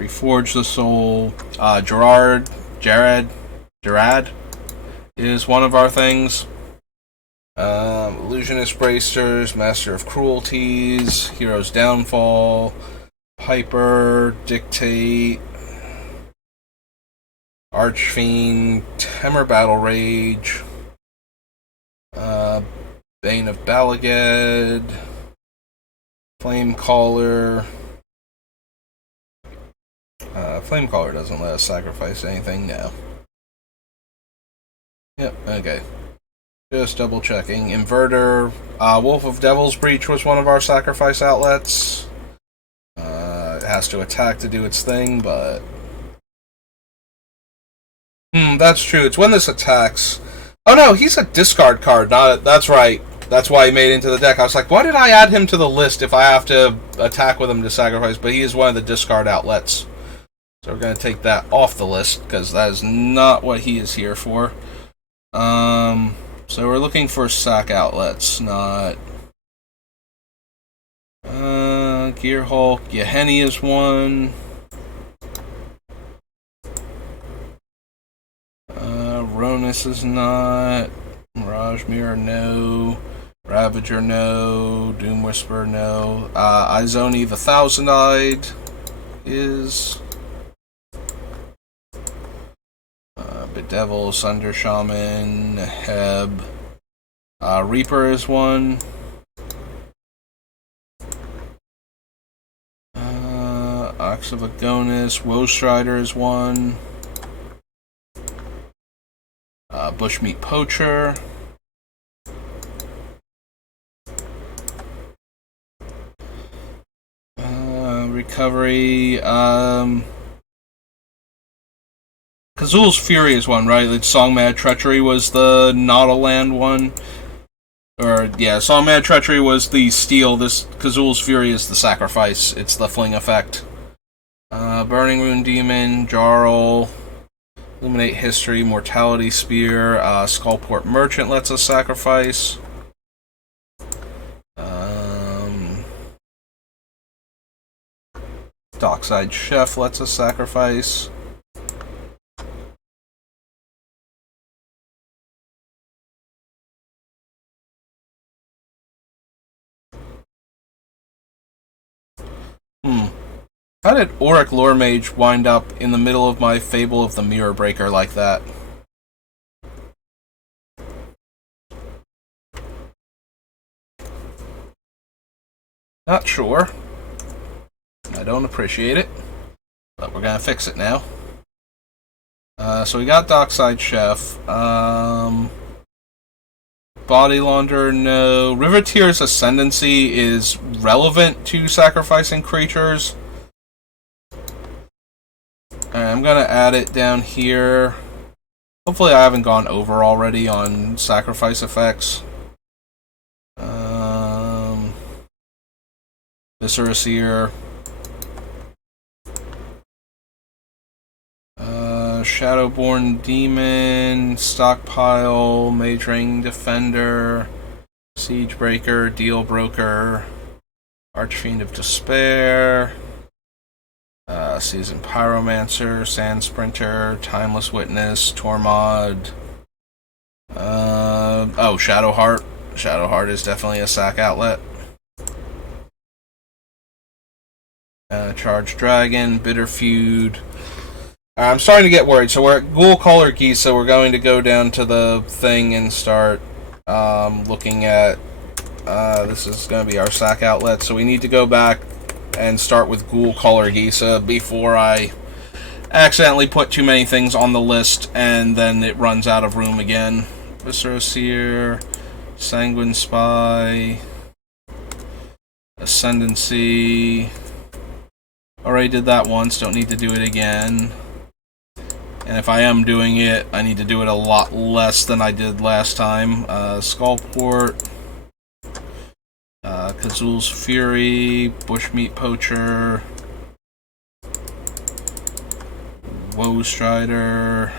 Reforge the Soul, Gerard is one of our things. Illusionist Bracers, Master of Cruelties, Hero's Downfall, Piper, Dictate, Archfiend, Temur Battle Rage, Bane of Balaged, Flamecaller. Flamecaller doesn't let us sacrifice anything now. Yep, okay. Just double checking. Inverter, Wolf of Devil's Breach was one of our sacrifice outlets. It has to attack to do its thing, but... that's true. It's when this attacks. Oh no, he's a discard card. That's right. That's why he made it into the deck. I was like, why did I add him to the list if I have to attack with him to sacrifice? But he is one of the discard outlets. So we're going to take that off the list, because that is not what he is here for. So we're looking for sack outlets, not... Gearhulk, Yahenni is one. Ronus is not. Mirage Mirror, no. Ravager, no. Doom Whisperer, no. Izoni the Thousand-Eyed is... Bedevil, Sunder Shaman, Heb. Reaper is one. Ox of Agonis, Woestrider is one. Bushmeat Poacher. Recovery. Kazul's Fury is one, right? Like Songmad Treachery was the Nautilland one. Or, yeah, Songmad Treachery was the steal. This Kazul's Fury is the sacrifice. It's the fling effect. Burning Rune Demon, Jarl, Illuminate History, Mortality Spear, Skullport Merchant lets us sacrifice. Dockside Chef lets us sacrifice. How did Auric Lore Mage wind up in the middle of my Fable of the Mirror Breaker like that? Not sure. I don't appreciate it. But we're gonna fix it now. So we got Dockside Chef. Body Launderer, no. Riveteer's Ascendancy is relevant to sacrificing creatures. I'm gonna add it down here. Hopefully I haven't gone over already on sacrifice effects. Viscera Seer. Shadowborn Demon, Stockpile, Mage Ring Defender, Siegebreaker, Deal Broker, Archfiend of Despair, Seasoned Pyromancer, Sand Sprinter, Timeless Witness, Tormod. Shadowheart. Shadowheart is definitely a sack outlet. Charged Dragon, Bitter Feud. I'm starting to get worried. So we're at Ghoul Caller Geese, so we're going to go down to the thing and start looking at... this is going to be our sack outlet, so we need to go back and start with Ghoul Caller Geese before I accidentally put too many things on the list, and then it runs out of room again. Viscera Seer, Sanguine Spy, Ascendancy. Already did that once, don't need to do it again. And if I am doing it, I need to do it a lot less than I did last time. Skullport, Kazul's Fury, Bushmeat Poacher, Woe Strider,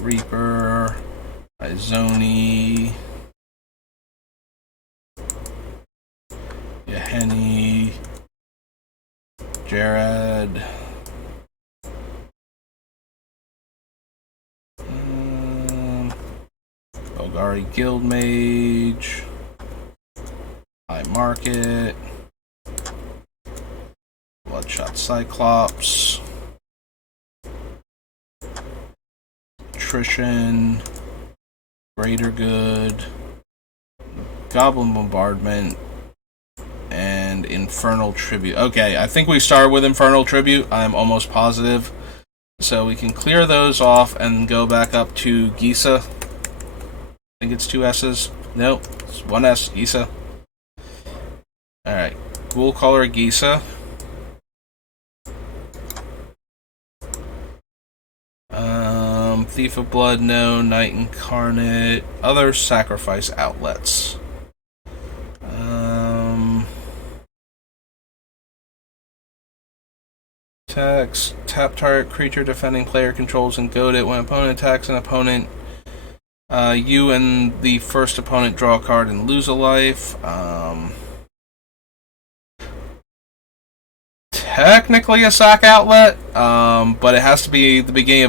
Reaper, Izoni, Yahenni, Jared, Golgari Guildmage, High Market, Bloodshot Cyclops, Attrition, Greater Good, Goblin Bombardment, and Infernal Tribute. Okay, I think we started with Infernal Tribute, I'm almost positive. So we can clear those off and go back up to Gisa. I think it's 2 S's. Nope, it's 1 S, Gisa. Alright, Ghoul Caller Gisa. Thief of Blood, no. Knight Incarnate. Other sacrifice outlets. Attacks. Tap target creature defending player controls and goad it. When opponent attacks an opponent, you and the first opponent draw a card and lose a life. Technically a sack outlet, but it has to be the beginning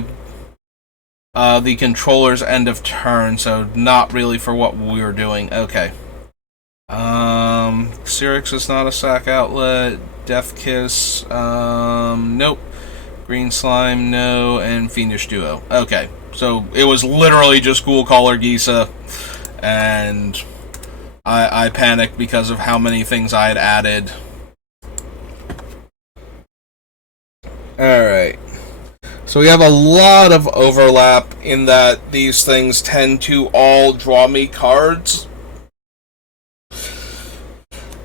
of the controller's end of turn, so not really for what we're doing. Okay. Xerix is not a sack outlet. Death Kiss, nope. Green Slime, no. And Fiendish Duo. Okay. So it was literally just Ghoul Caller Gisa, and I panicked because of how many things I had added. Alright. So we have a lot of overlap in that these things tend to all draw me cards.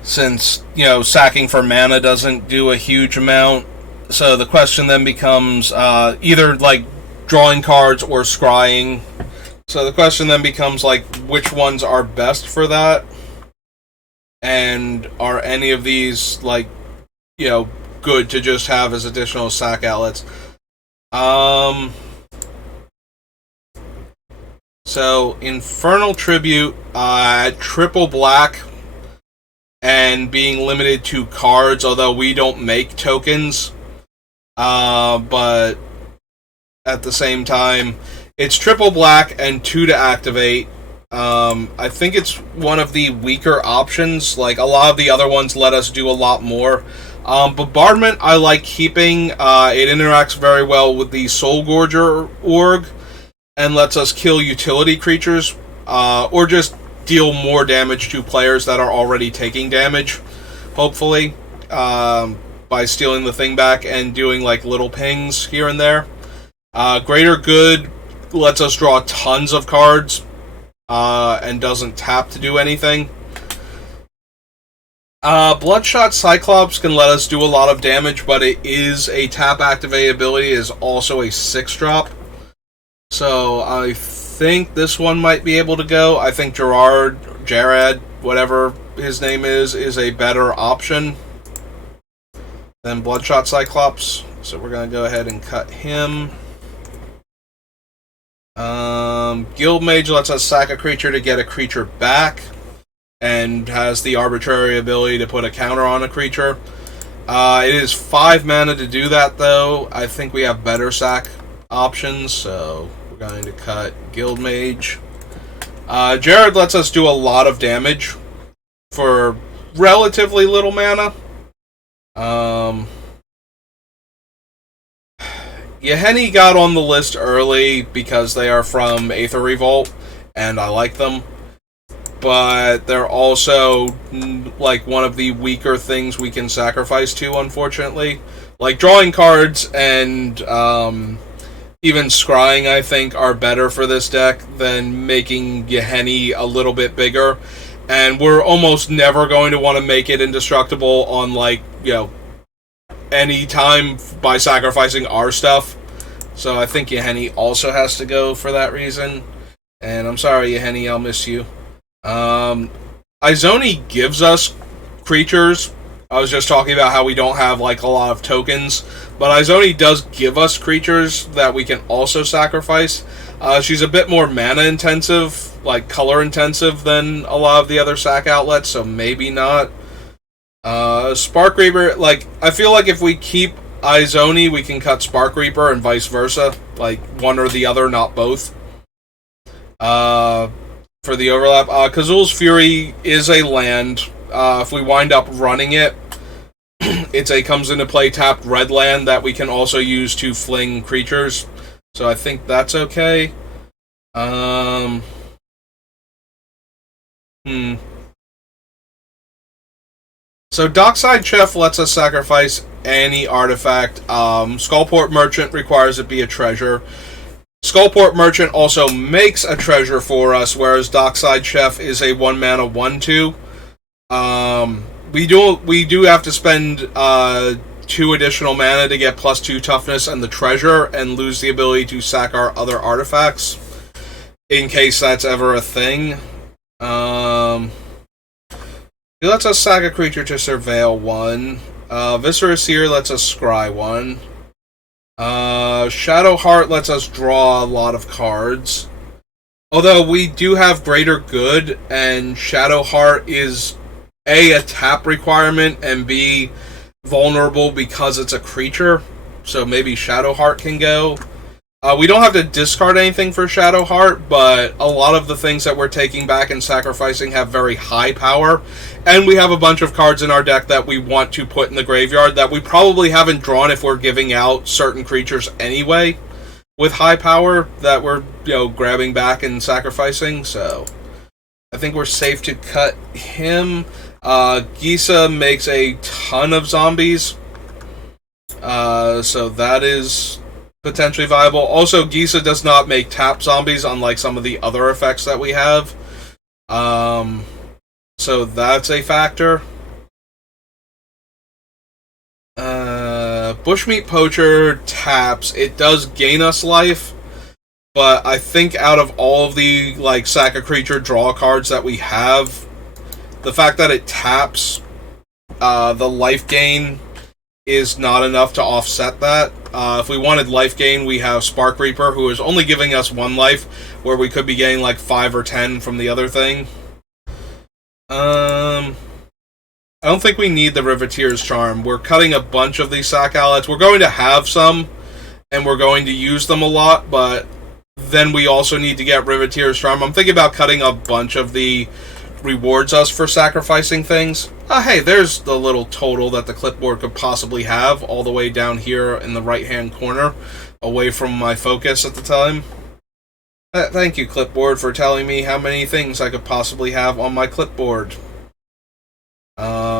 Since, sacking for mana doesn't do a huge amount. So the question then becomes either, drawing cards or scrying. So the question then becomes, which ones are best for that? And are any of these, good to just have as additional sack outlets? So, Infernal Tribute, triple black, and being limited to cards, although we don't make tokens. But at the same time, it's triple black and 2 to activate. I think it's one of the weaker options. A lot of the other ones let us do a lot more. Bombardment I like keeping. It interacts very well with the Soul Gorger org and lets us kill utility creatures, or just deal more damage to players that are already taking damage, hopefully, by stealing the thing back and doing little pings here and there. Greater Good lets us draw tons of cards, and doesn't tap to do anything. Bloodshot Cyclops can let us do a lot of damage, but it is a tap activate ability, is also a 6-drop. So I think this one might be able to go. I think Jared, whatever his name is a better option than Bloodshot Cyclops. So we're going to go ahead and cut him. Guildmage lets us sack a creature to get a creature back, and has the arbitrary ability to put a counter on a creature. It is 5 mana to do that, though. I think we have better sack options, so we're going to cut Guildmage. Jared lets us do a lot of damage for relatively little mana. Yahenni got on the list early because they are from Aether Revolt, and I like them. but they're also like one of the weaker things we can sacrifice to, unfortunately. Like drawing cards and even scrying, I think, are better for this deck than making Yahenni a little bit bigger. And we're almost never going to want to make it indestructible on, like, you know, any time by sacrificing our stuff. So I think Yahenni also has to go for that reason. And I'm sorry, Yahenni, I'll miss you. Izoni gives us creatures. I was just talking about how we don't have, like, a lot of tokens. But Izoni does give us creatures that we can also sacrifice. She's a bit more mana intensive, like color intensive, than a lot of the other sack outlets, so maybe not. Spark Reaper, like, I feel like if we keep Izoni, we can cut Spark Reaper and vice versa. Like, one or the other, not both. For the overlap, Kazul's Fury is a land. If we wind up running it, it's a comes into play tapped red land that we can also use to fling creatures. So I think that's okay. So Dockside Chef lets us sacrifice any artifact. Skullport Merchant requires it be a treasure. Skullport Merchant also makes a treasure for us, whereas Dockside Chef is a 1-mana 1/2. We do have to spend 2 additional mana to get +2 toughness and the treasure, and lose the ability to sack our other artifacts, in case that's ever a thing. It lets us sack a creature to surveil 1. Viscera Seer lets us scry 1. Shadowheart lets us draw a lot of cards. Although we do have Greater Good, and Shadowheart is A, a tap requirement, and B, vulnerable because it's a creature. So maybe Shadowheart can go. We don't have to discard anything for Shadowheart, but a lot of the things that we're taking back and sacrificing have very high power. And we have a bunch of cards in our deck that we want to put in the graveyard that we probably haven't drawn if we're giving out certain creatures anyway with high power that we're, you know, grabbing back and sacrificing. So I think we're safe to cut him. Gisa makes a ton of zombies. So that is potentially viable. Also, Gisa does not make tap zombies, unlike some of the other effects that we have. So that's a factor. Bushmeat Poacher taps. It does gain us life, but I think out of all of the, like, sack a creature draw cards that we have, the fact that it taps the life gain is not enough to offset that. If we wanted life gain, we have Spark Reaper, who is only giving us 1 life, where we could be getting like 5 or 10 from the other thing. I don't think we need the Riveteer's Charm. We're cutting a bunch of these sack outlets. We're going to have some, and we're going to use them a lot, but then we also need to get Riveteer's Charm. I'm thinking about cutting a bunch of the rewards us for sacrificing things. Hey, there's the little total that the clipboard could possibly have, all the way down here in the right-hand corner, away from my focus at the time. Thank you, clipboard, for telling me how many things I could possibly have on my clipboard.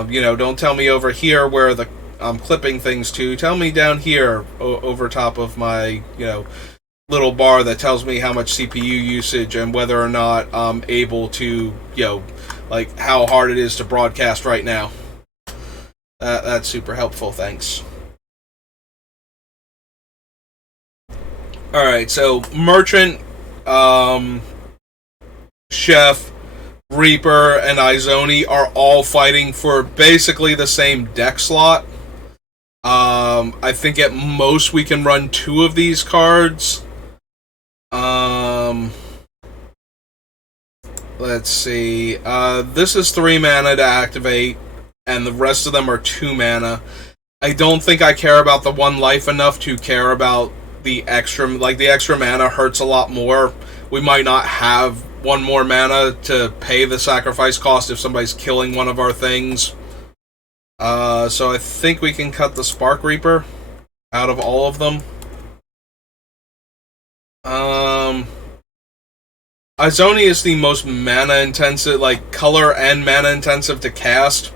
You know, don't tell me over here where I'm clipping things to. Tell me down here, over top of my, you know, little bar that tells me how much CPU usage and whether or not I'm able to, you know, like, how hard it is to broadcast right now. That's super helpful, thanks. Alright, so Merchant, Chef, Reaper, and Izoni are all fighting for basically the same deck slot. I think at most we can run 2 of these cards. Let's see. This is 3 mana to activate, and the rest of them are 2 mana. I don't think I care about the 1 life enough to care about the extra. Like, the extra mana hurts a lot more. We might not have 1 more mana to pay the sacrifice cost if somebody's killing one of our things. So I think we can cut the Spark Reaper out of all of them. Izoni is the most mana intensive, like color and mana intensive to cast,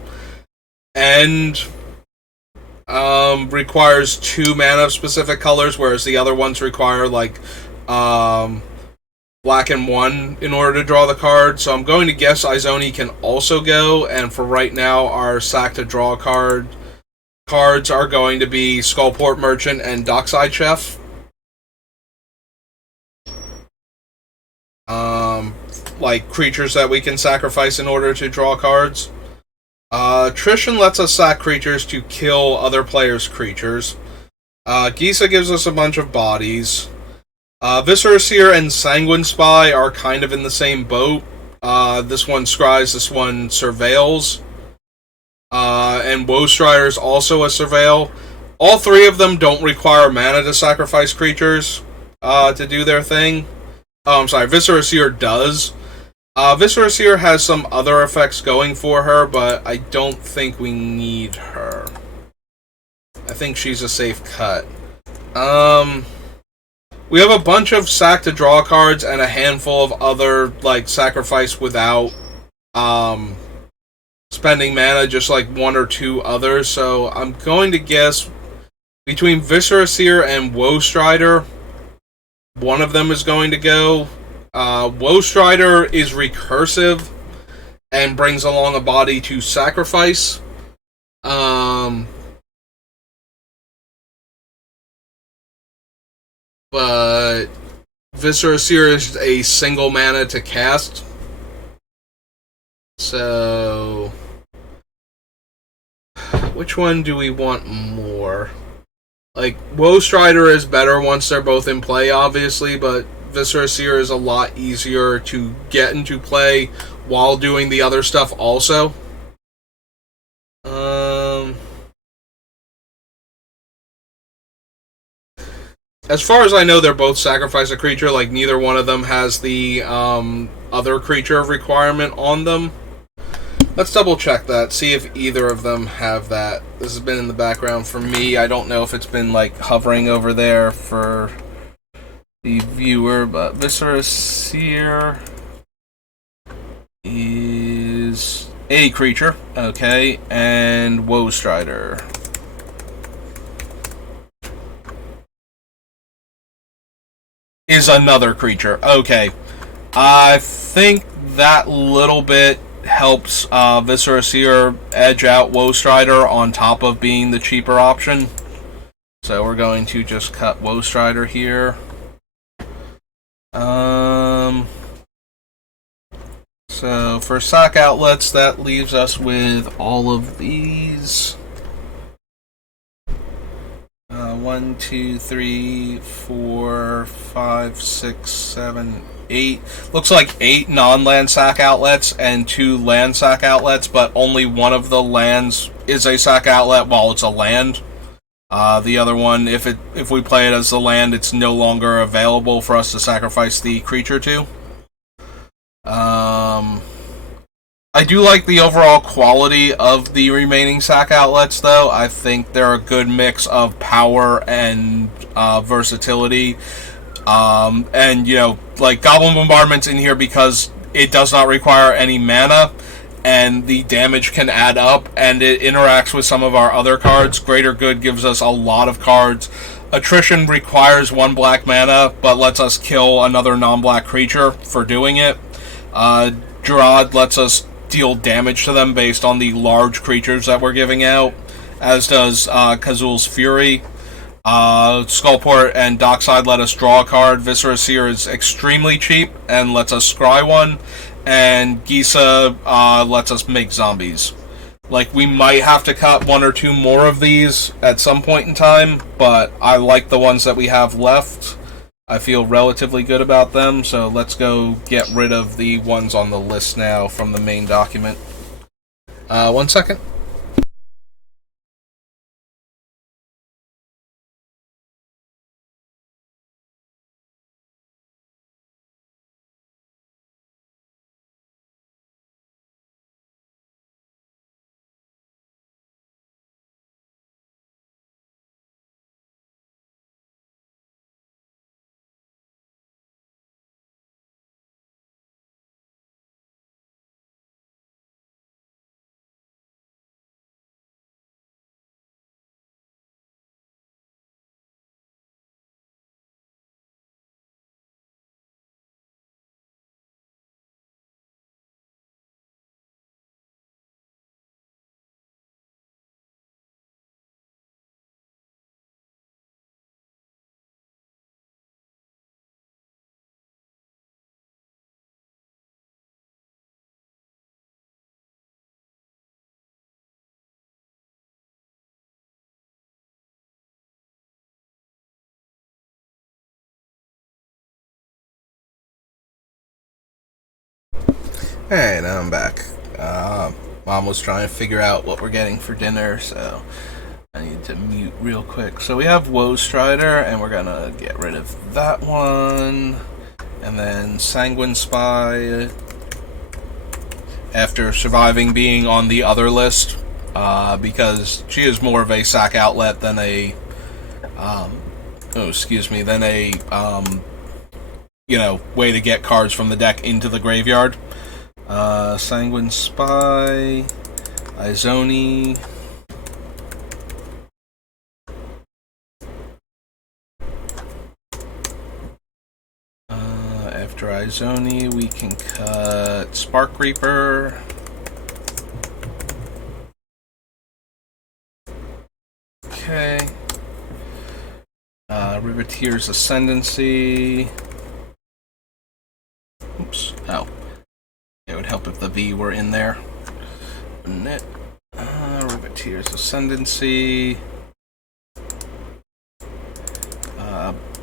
and requires 2 mana of specific colors, whereas the other ones require like black and 1 in order to draw the card. So I'm going to guess Izoni can also go, and for right now, our sack to draw cards are going to be Skullport Merchant and Dockside Chef. Like creatures that we can sacrifice in order to draw cards. Attrition lets us sack creatures to kill other players' creatures. Gisa gives us a bunch of bodies. Viscera Seer and Sanguine Spy are kind of in the same boat. This one scries, this one surveils. And Woe Strider is also a surveil. All 3 of them don't require mana to sacrifice creatures to do their thing. Oh, I'm sorry, Viscera Seer does. Viscera Seer has some other effects going for her, but I don't think we need her. I think she's a safe cut. We have a bunch of sack to draw cards and a handful of other, like, sacrifice without spending mana, just like 1 or 2 others. So I'm going to guess between Viscera Seer and Woe Strider, one of them is going to go. Woe Strider is recursive and brings along a body to sacrifice. But Viscera Seer is a single mana to cast. So, which one do we want more? Like, Woe Strider is better once they're both in play, obviously, but Viscera Seer is a lot easier to get into play while doing the other stuff also. As far as I know, they're both sacrifice a creature. Like, neither one of them has the other creature requirement on them. Let's double check that, see if either of them have that. This has been in the background for me. I don't know if it's been, like, hovering over there for the viewer, but Viscera Seer is a creature, okay, and Woe Strider is another creature. Okay, I think that little bit helps Viscera Seer edge out Woe Strider on top of being the cheaper option. So we're going to just cut Woe Strider here. So for sack outlets, that leaves us with all of these. 1, 2, 3, 4, 5, 6, 7, 8. Looks like 8 non-land sack outlets and 2 land sack outlets, but only one of the lands is a sack outlet while it's a land. The other one, if we play it as the land, it's no longer available for us to sacrifice the creature to. I do like the overall quality of the remaining sack outlets, though. I think they're a good mix of power and versatility. And, you know, like, Goblin Bombardment's in here because it does not require any mana, and the damage can add up, and it interacts with some of our other cards. Greater Good gives us a lot of cards. Attrition requires 1 black mana, but lets us kill another non-black creature for doing it. Gerard lets us deal damage to them based on the large creatures that we're giving out, as does Kazul's Fury. Skullport and Dockside let us draw a card. Viscera Seer is extremely cheap and lets us scry one, and Gisa lets us make zombies. Like, we might have to cut 1 or 2 more of these at some point in time, but I like the ones that we have left. I feel relatively good about them, so let's go get rid of the ones on the list now from the main document. 1 second. Hey, now I'm back. Mom was trying to figure out what we're getting for dinner, so I need to mute real quick. So we have Woe Strider, and we're gonna get rid of that one. And then Sanguine Spy, after surviving being on the other list, because she is more of a sack outlet than a, than a, way to get cards from the deck into the graveyard. Sanguine Spy, Izoni. After Izoni, we can cut Spark Reaper. Okay. Riveteer's Ascendancy. Oops. Oh. It would help if the V were in there. Wouldn't it? Riveteer's Ascendancy.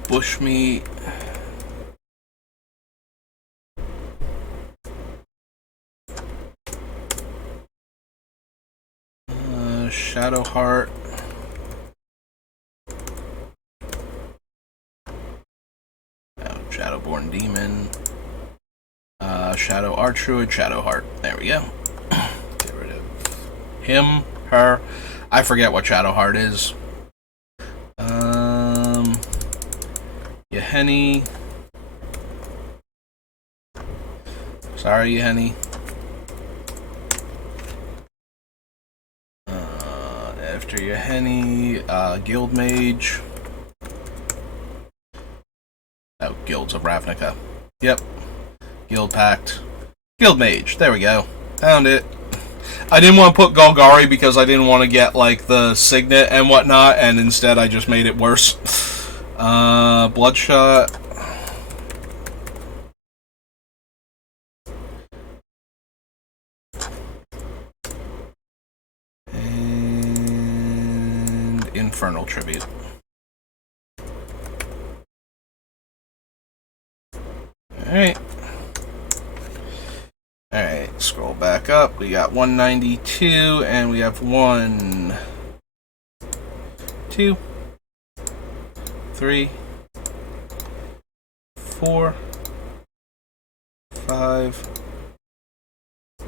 Bushmeat. Shadowheart. Shadowborn Demon. Shadow Archdruid, Shadowheart. There we go. Get rid of him, her. I forget what Shadowheart is. Yahenni. Sorry, Yahenni. After Yahenni, Guild Mage. Oh, Guilds of Ravnica. Yep. Guild Pact. Guild Mage. There we go. Found it. I didn't want to put Golgari because I didn't want to get, like, the Signet and whatnot, and instead I just made it worse. Bloodshot. And Infernal Tribute. Alright. Alright, scroll back up. We got 192, and we have 1, 2, 3, 4, 5,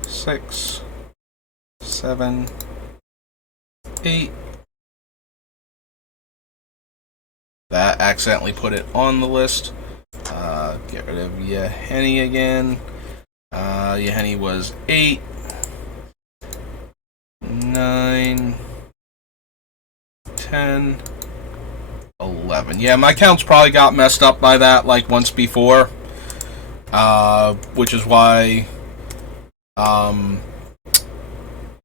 6, 7, 8. That accidentally put it on the list. Get rid of Yahenni again. Yahenni was 8, 9, 10, 11. Yeah, my counts probably got messed up by that, like, once before. Which is why, what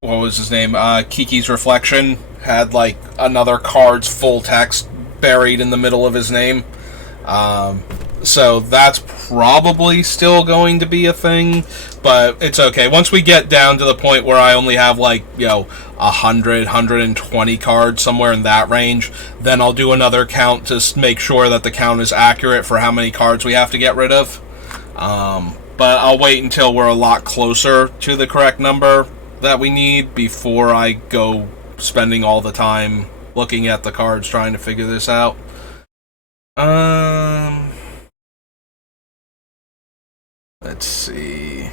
was his name? Kiki's Reflection had, like, another card's full text buried in the middle of his name. So that's probably still going to be a thing, but it's okay. Once we get down to the point where I only have, like, 100, 120 cards, somewhere in that range, then I'll do another count to make sure that the count is accurate for how many cards we have to get rid of. But I'll wait until we're a lot closer to the correct number that we need before I go spending all the time looking at the cards trying to figure this out. Let's see.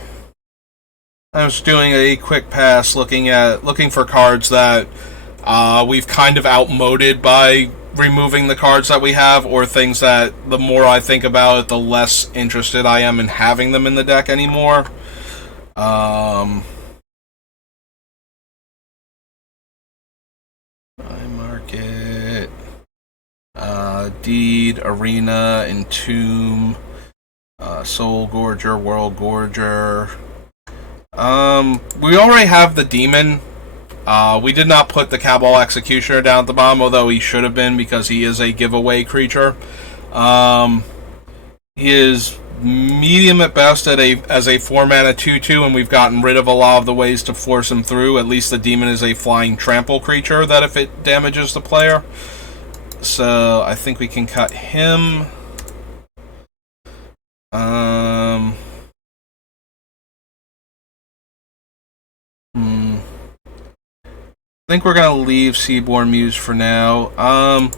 I was doing a quick pass looking for cards that we've kind of outmoded by removing the cards that we have, or things that the more I think about it, the less interested I am in having them in the deck anymore. I market Deed, Arena, Entomb, Soul Gorger, World Gorger. We already have the Demon. We did not put the Cabal Executioner down at the bottom, although he should have been because he is a giveaway creature. He is medium at best as a 4-mana 2/2, and we've gotten rid of a lot of the ways to force him through. At least the Demon is a flying trample creature that if it damages the player. So I think we can cut him. think we're going to leave Seaborn Muse for now.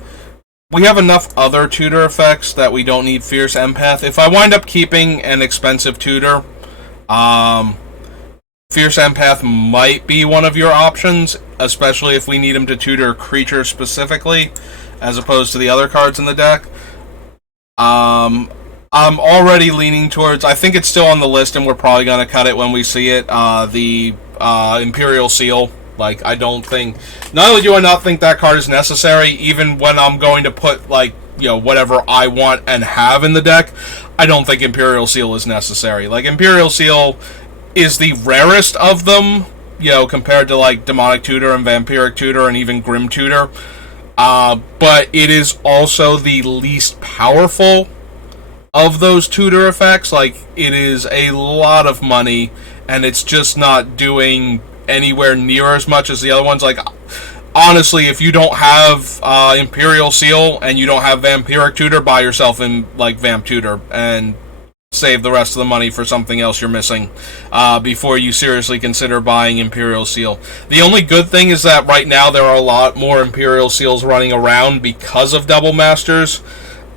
We have enough other tutor effects that we don't need Fierce Empath. If I wind up keeping an expensive tutor, Fierce Empath might be one of your options, especially if we need him to tutor creatures specifically, as opposed to the other cards in the deck. I'm already leaning towards, I think it's still on the list and we're probably going to cut it when we see it, the Imperial Seal. Like, I don't think, not only do I not think that card is necessary, even when I'm going to put, like, you know, whatever I want and have in the deck, I don't think Imperial Seal is necessary. Like, Imperial Seal is the rarest of them, you know, compared to, like, Demonic Tutor and Vampiric Tutor and even Grim Tutor. But it is also the least powerful of those tutor effects. Like, it is a lot of money, and it's just not doing anywhere near as much as the other ones. Like, honestly, if you don't have Imperial Seal and you don't have Vampiric Tutor, buy yourself in, like, Vamp Tutor and save the rest of the money for something else you're missing before you seriously consider buying Imperial Seal. The only good thing is that right now there are a lot more Imperial Seals running around because of Double Masters,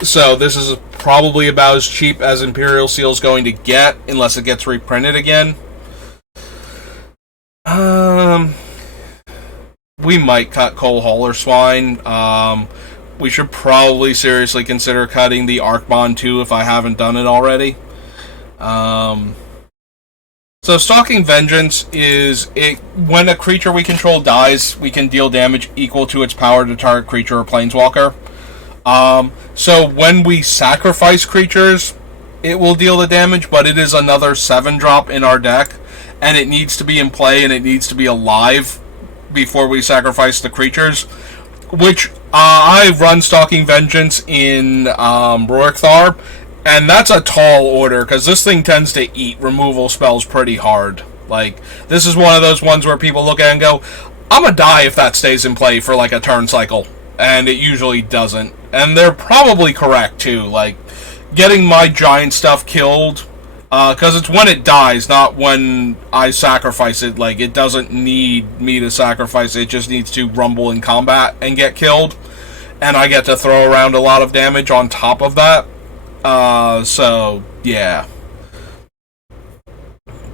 so this is probably about as cheap as Imperial Seal is going to get unless it gets reprinted again. We might cut Coal Hauler Swine. We should probably seriously consider cutting the Arcbond too if I haven't done it already. So Stalking Vengeance is when a creature we control dies, we can deal damage equal to its power to target creature or planeswalker. So when we sacrifice creatures, it will deal the damage, but it is another 7-drop in our deck, and it needs to be in play and it needs to be alive before we sacrifice the creatures. Which I run Stalking Vengeance in Rorikthar, and that's a tall order because this thing tends to eat removal spells pretty hard. Like, this is one of those ones where people look at it and go, I'm gonna die if that stays in play for like a turn cycle, and it usually doesn't. And they're probably correct too. Like, getting my giant stuff killed, because it's when it dies, not when I sacrifice it. Like, it doesn't need me to sacrifice it, it just needs to rumble in combat and get killed. And I get to throw around a lot of damage on top of that. So, yeah.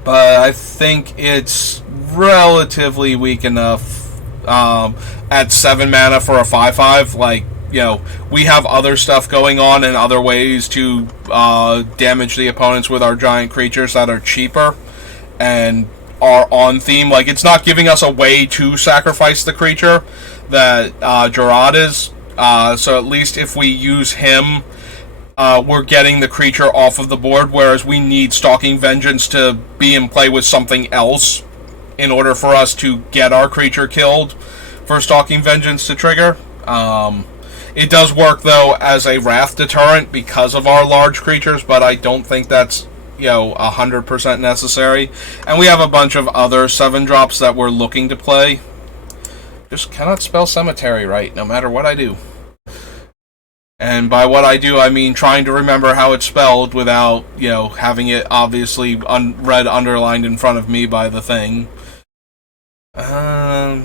But I think it's relatively weak enough at 7 mana for a 5/5. Like, you know, we have other stuff going on and other ways to damage the opponents with our giant creatures that are cheaper and are on theme. Like, it's not giving us a way to sacrifice the creature that Gerard is. So at least if we use him, we're getting the creature off of the board, whereas we need Stalking Vengeance to be in play with something else in order for us to get our creature killed for Stalking Vengeance to trigger. It does work, though, as a Wrath deterrent because of our large creatures, but I don't think that's, you know, 100% necessary. And we have a bunch of other 7-drops that we're looking to play. Just cannot spell Cemetery right, no matter what I do. And by what I do, I mean trying to remember how it's spelled without, you know, having it obviously red underlined in front of me by the thing. I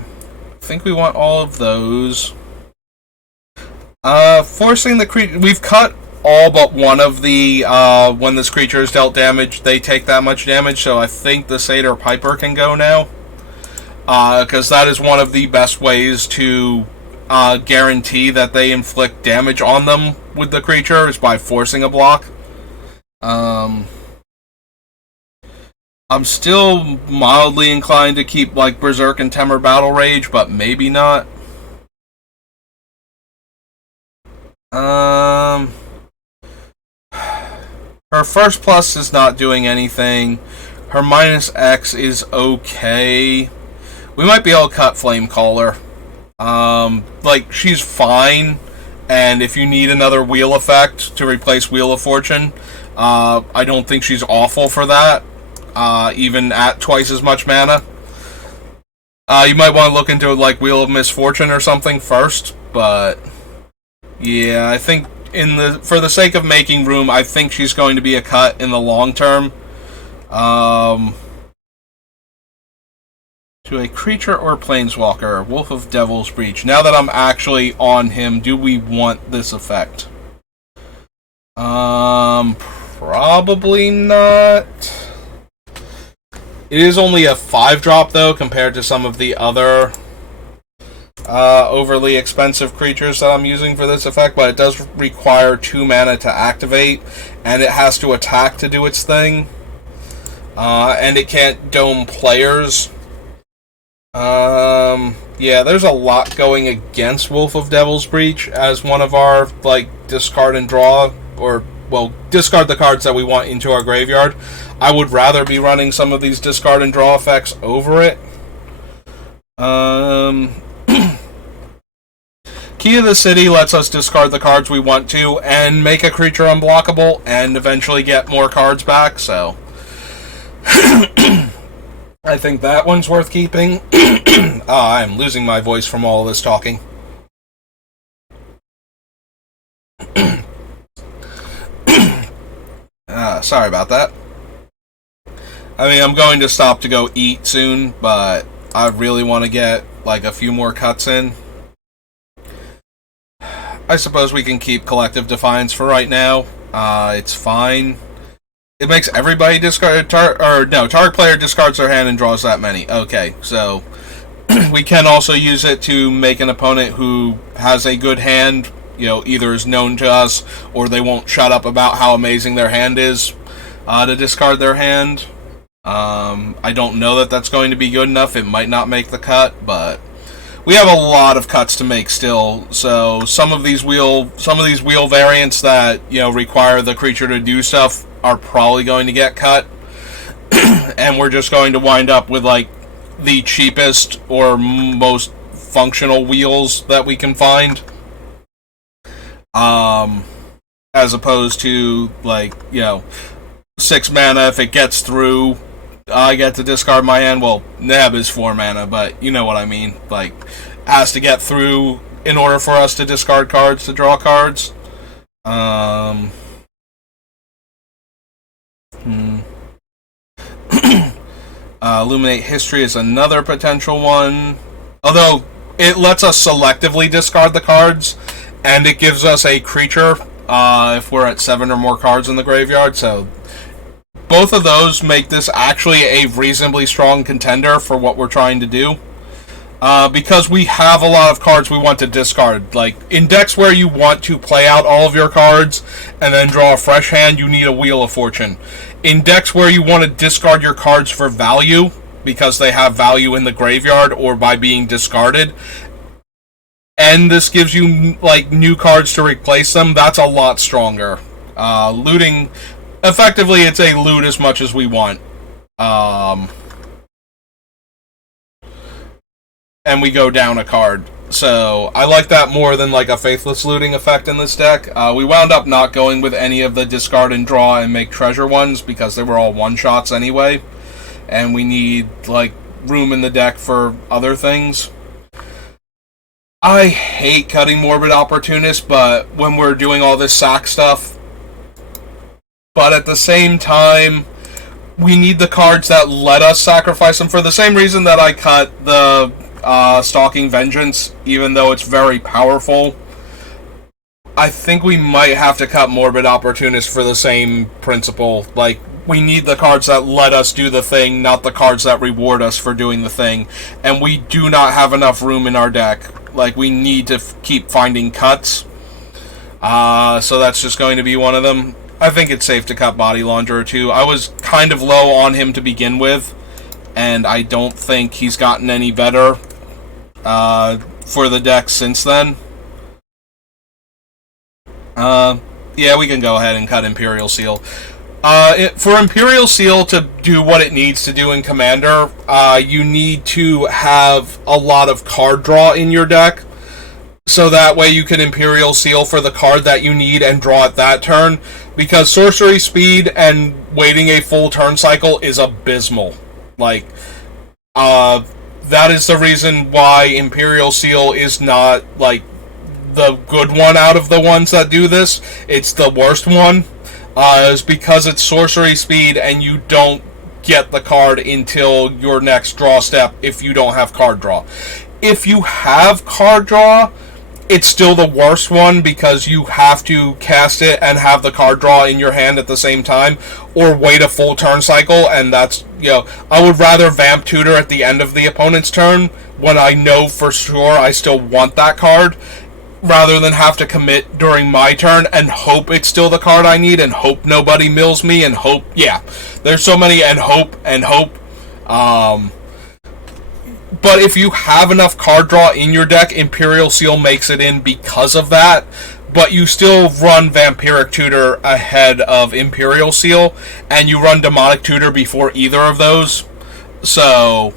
think we want all of those. Forcing the creature... We've cut all but one of the, when this creature is dealt damage, they take that much damage, so I think the Satyr Piper can go now. Because that is one of the best ways to guarantee that they inflict damage on them with the creature, is by forcing a block. I'm still mildly inclined to keep, like, Berserk and Temur Battle Rage, but maybe not. Her first plus is not doing anything. Her minus X is okay. We might be able to cut Flamecaller. Like, she's fine, and if you need another Wheel effect to replace Wheel of Fortune, I don't think she's awful for that, even at twice as much mana. You might want to look into, like, Wheel of Misfortune or something first, but yeah, I think for the sake of making room, I think she's going to be a cut in the long term. To a creature or planeswalker, Wolf of Devil's Breach. Now that I'm actually on him, do we want this effect? Probably not. It is only a 5-drop, though, compared to some of the other overly expensive creatures that I'm using for this effect, but it does require 2 mana to activate, and it has to attack to do its thing. And it can't dome players. Yeah, there's a lot going against Wolf of Devil's Breach as one of our, discard and draw, or, discard the cards that we want into our graveyard. I would rather be running some of these discard and draw effects over it. Key of the City lets us discard the cards we want to and make a creature unblockable and eventually get more cards back, so I think that one's worth keeping. I'm losing my voice from all this talking. Sorry about that. I mean, I'm going to stop to go eat soon, but I really want to get, a few more cuts in. I suppose we can keep Collective Defiance for right now. It's fine. It makes everybody discard... target player discards their hand and draws that many. Okay, so we can also use it to make an opponent who has a good hand, either is known to us or they won't shut up about how amazing their hand is, to discard their hand. I don't know that that's going to be good enough. It might not make the cut, but we have a lot of cuts to make still. So some of these wheel variants that require the creature to do stuff are probably going to get cut, and we're just going to wind up with the cheapest or most functional wheels that we can find, as opposed to 6 mana. If it gets through, I get to discard my hand. Well, Neb is 4 mana, but you know what I mean. Has to get through in order for us to discard cards to draw cards. Illuminate History is another potential one. Although, it lets us selectively discard the cards, and it gives us a creature if we're at 7 or more cards in the graveyard, so both of those make this actually a reasonably strong contender for what we're trying to do. Because we have a lot of cards we want to discard. In decks where you want to play out all of your cards and then draw a fresh hand, you need a Wheel of Fortune. In decks where you want to discard your cards for value, because they have value in the graveyard or by being discarded, and this gives you, new cards to replace them, that's a lot stronger. Looting... Effectively, it's a loot as much as we want. And we go down a card. So, I like that more than, a Faithless Looting effect in this deck. We wound up not going with any of the discard and draw and make treasure ones, because they were all one-shots anyway. And we need, room in the deck for other things. I hate cutting Morbid Opportunist, but when we're doing all this sack stuff... But at the same time, we need the cards that let us sacrifice them, for the same reason that I cut the Stalking Vengeance, even though it's very powerful. I think we might have to cut Morbid Opportunist for the same principle. We need the cards that let us do the thing, not the cards that reward us for doing the thing. And we do not have enough room in our deck. We need to keep finding cuts. So that's just going to be one of them. I think it's safe to cut Body Launderer too. I was kind of low on him to begin with, and I don't think he's gotten any better for the deck since then. Yeah, we can go ahead and cut Imperial Seal. For Imperial Seal to do what it needs to do in Commander, you need to have a lot of card draw in your deck. So that way you can Imperial Seal for the card that you need and draw it that turn. Because sorcery speed and waiting a full turn cycle is abysmal. That is the reason why Imperial Seal is not, the good one out of the ones that do this. It's the worst one. Is because it's sorcery speed and you don't get the card until your next draw step if you don't have card draw. If you have card draw, it's still the worst one because you have to cast it and have the card draw in your hand at the same time, or wait a full turn cycle, and that's, I would rather Vamp Tutor at the end of the opponent's turn when I know for sure I still want that card, rather than have to commit during my turn and hope it's still the card I need, and hope nobody mills me, and hope, there's so many, and hope. But if you have enough card draw in your deck, Imperial Seal makes it in because of that, but you still run Vampiric Tutor ahead of Imperial Seal, and you run Demonic Tutor before either of those, so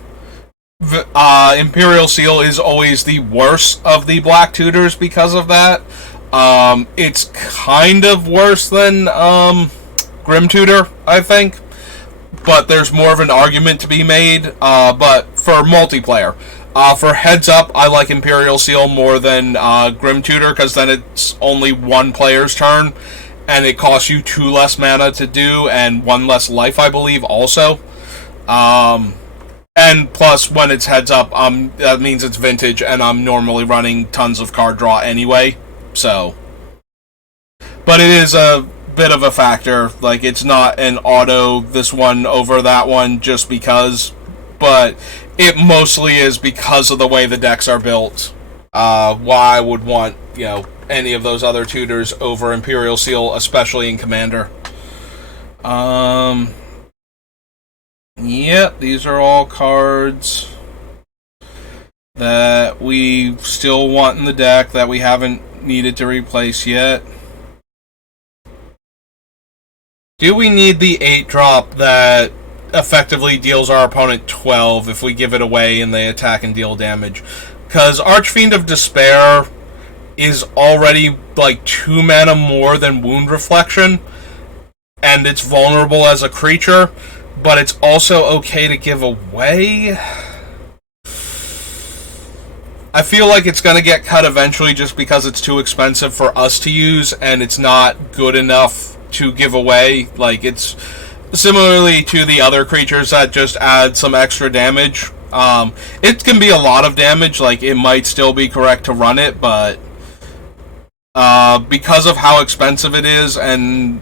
Imperial Seal is always the worst of the black tutors because of that. It's kind of worse than Grim Tutor, I think, but there's more of an argument to be made. But for multiplayer, for heads up, I like Imperial Seal more than Grim Tutor, because then it's only one player's turn, and it costs you 2 less mana to do, and 1 less life, I believe, also. And plus, when it's heads up, that means it's vintage, and I'm normally running tons of card draw anyway, so. But it is a bit of a factor. Like, it's not an auto, this one over that one, just because. But it mostly is because of the way the decks are built. Why I would want, any of those other tutors over Imperial Seal, especially in Commander. Yep, these are all cards that we still want in the deck that we haven't needed to replace yet. Do we need the 8-drop that effectively deals our opponent 12 if we give it away and they attack and deal damage? Because Archfiend of Despair is already like 2 mana more than Wound Reflection, and it's vulnerable as a creature, but it's also okay to give away. I feel like it's going to get cut eventually just because it's too expensive for us to use, and it's not good enough to give away. Like, it's similarly to the other creatures that just add some extra damage. It can be a lot of damage, like, it might still be correct to run it, but because of how expensive it is, and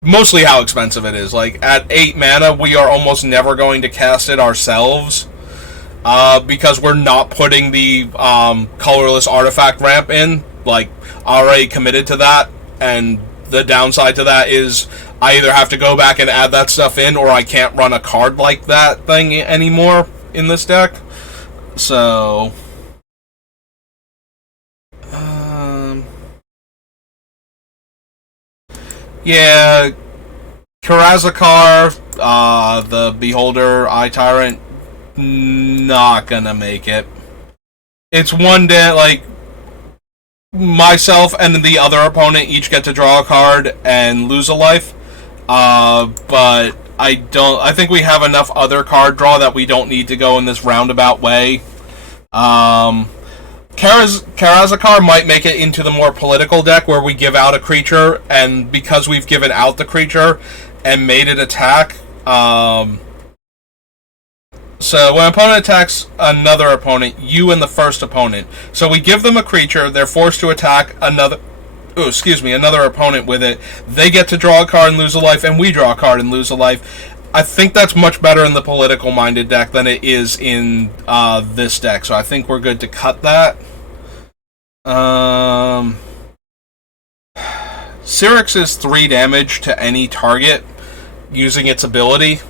mostly how expensive it is. Like, at 8 mana, we are almost never going to cast it ourselves, because we're not putting the colorless artifact ramp in. Like, already committed to that, and the downside to that is I either have to go back and add that stuff in, or I can't run a card like that thing anymore in this deck. So yeah, Karazakar, the Beholder, Eye Tyrant, not gonna make it. It's one day, like, myself and the other opponent each get to draw a card and lose a life. But I think we have enough other card draw that we don't need to go in this roundabout way. Karazakar might make it into the more political deck where we give out a creature, and because we've given out the creature and made it attack, so when an opponent attacks another opponent, you and the first opponent. So we give them a creature, they're forced to attack another opponent with it. They get to draw a card and lose a life, and we draw a card and lose a life. I think that's much better in the political-minded deck than it is in this deck, so I think we're good to cut that. Syrinx is 3 damage to any target using its ability.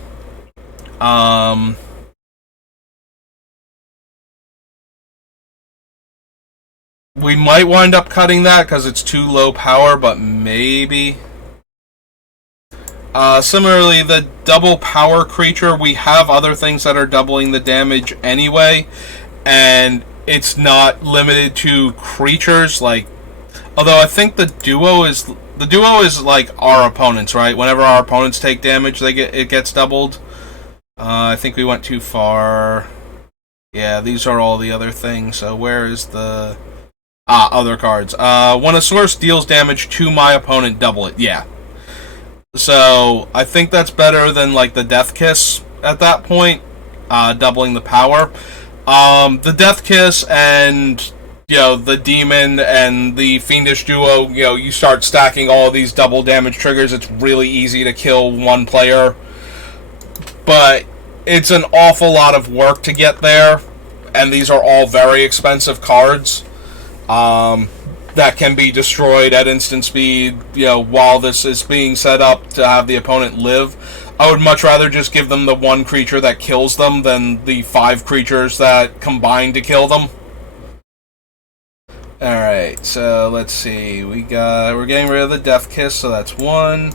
We might wind up cutting that because it's too low power, but maybe. Similarly, the double power creature, we have other things that are doubling the damage anyway, and it's not limited to creatures. Like, although I think the duo is like our opponents, right? Whenever our opponents take damage, it gets doubled. I think we went too far. Yeah, these are all the other things. So where is the other cards? When a source deals damage to my opponent, double it. Yeah. So I think that's better than like the Death Kiss at that point, doubling the power. The Death Kiss and the Demon and the Fiendish Duo, you start stacking all of these double damage triggers. It's really easy to kill one player, but it's an awful lot of work to get there, and these are all very expensive cards that can be destroyed at instant speed, while this is being set up to have the opponent live. I would much rather just give them the one creature that kills them than the 5 creatures that combine to kill them. Alright, so let's see. We're getting rid of the Death Kiss, so that's 1.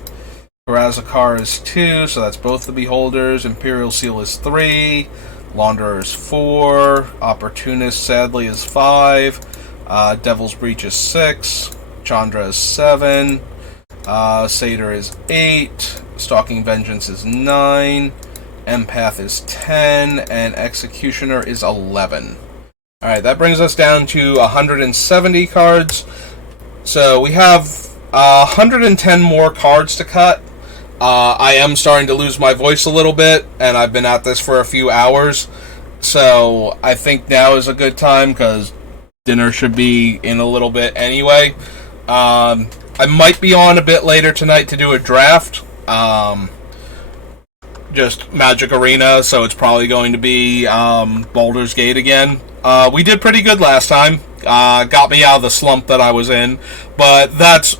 Karazakar is 2, so that's both the Beholders. Imperial Seal is 3. Launderer is 4. Opportunist, sadly, is 5. Devil's Breach is 6. Chandra is 7. Satyr is 8. Stalking Vengeance is 9. Empath is 10. And Executioner is 11. Alright, that brings us down to 170 cards. So we have 110 more cards to cut. I am starting to lose my voice a little bit, and I've been at this for a few hours. So I think now is a good time, because dinner should be in a little bit anyway. I might be on a bit later tonight to do a draft. Just Magic Arena, so it's probably going to be Baldur's Gate again. We did pretty good last time. Got me out of the slump that I was in. But that's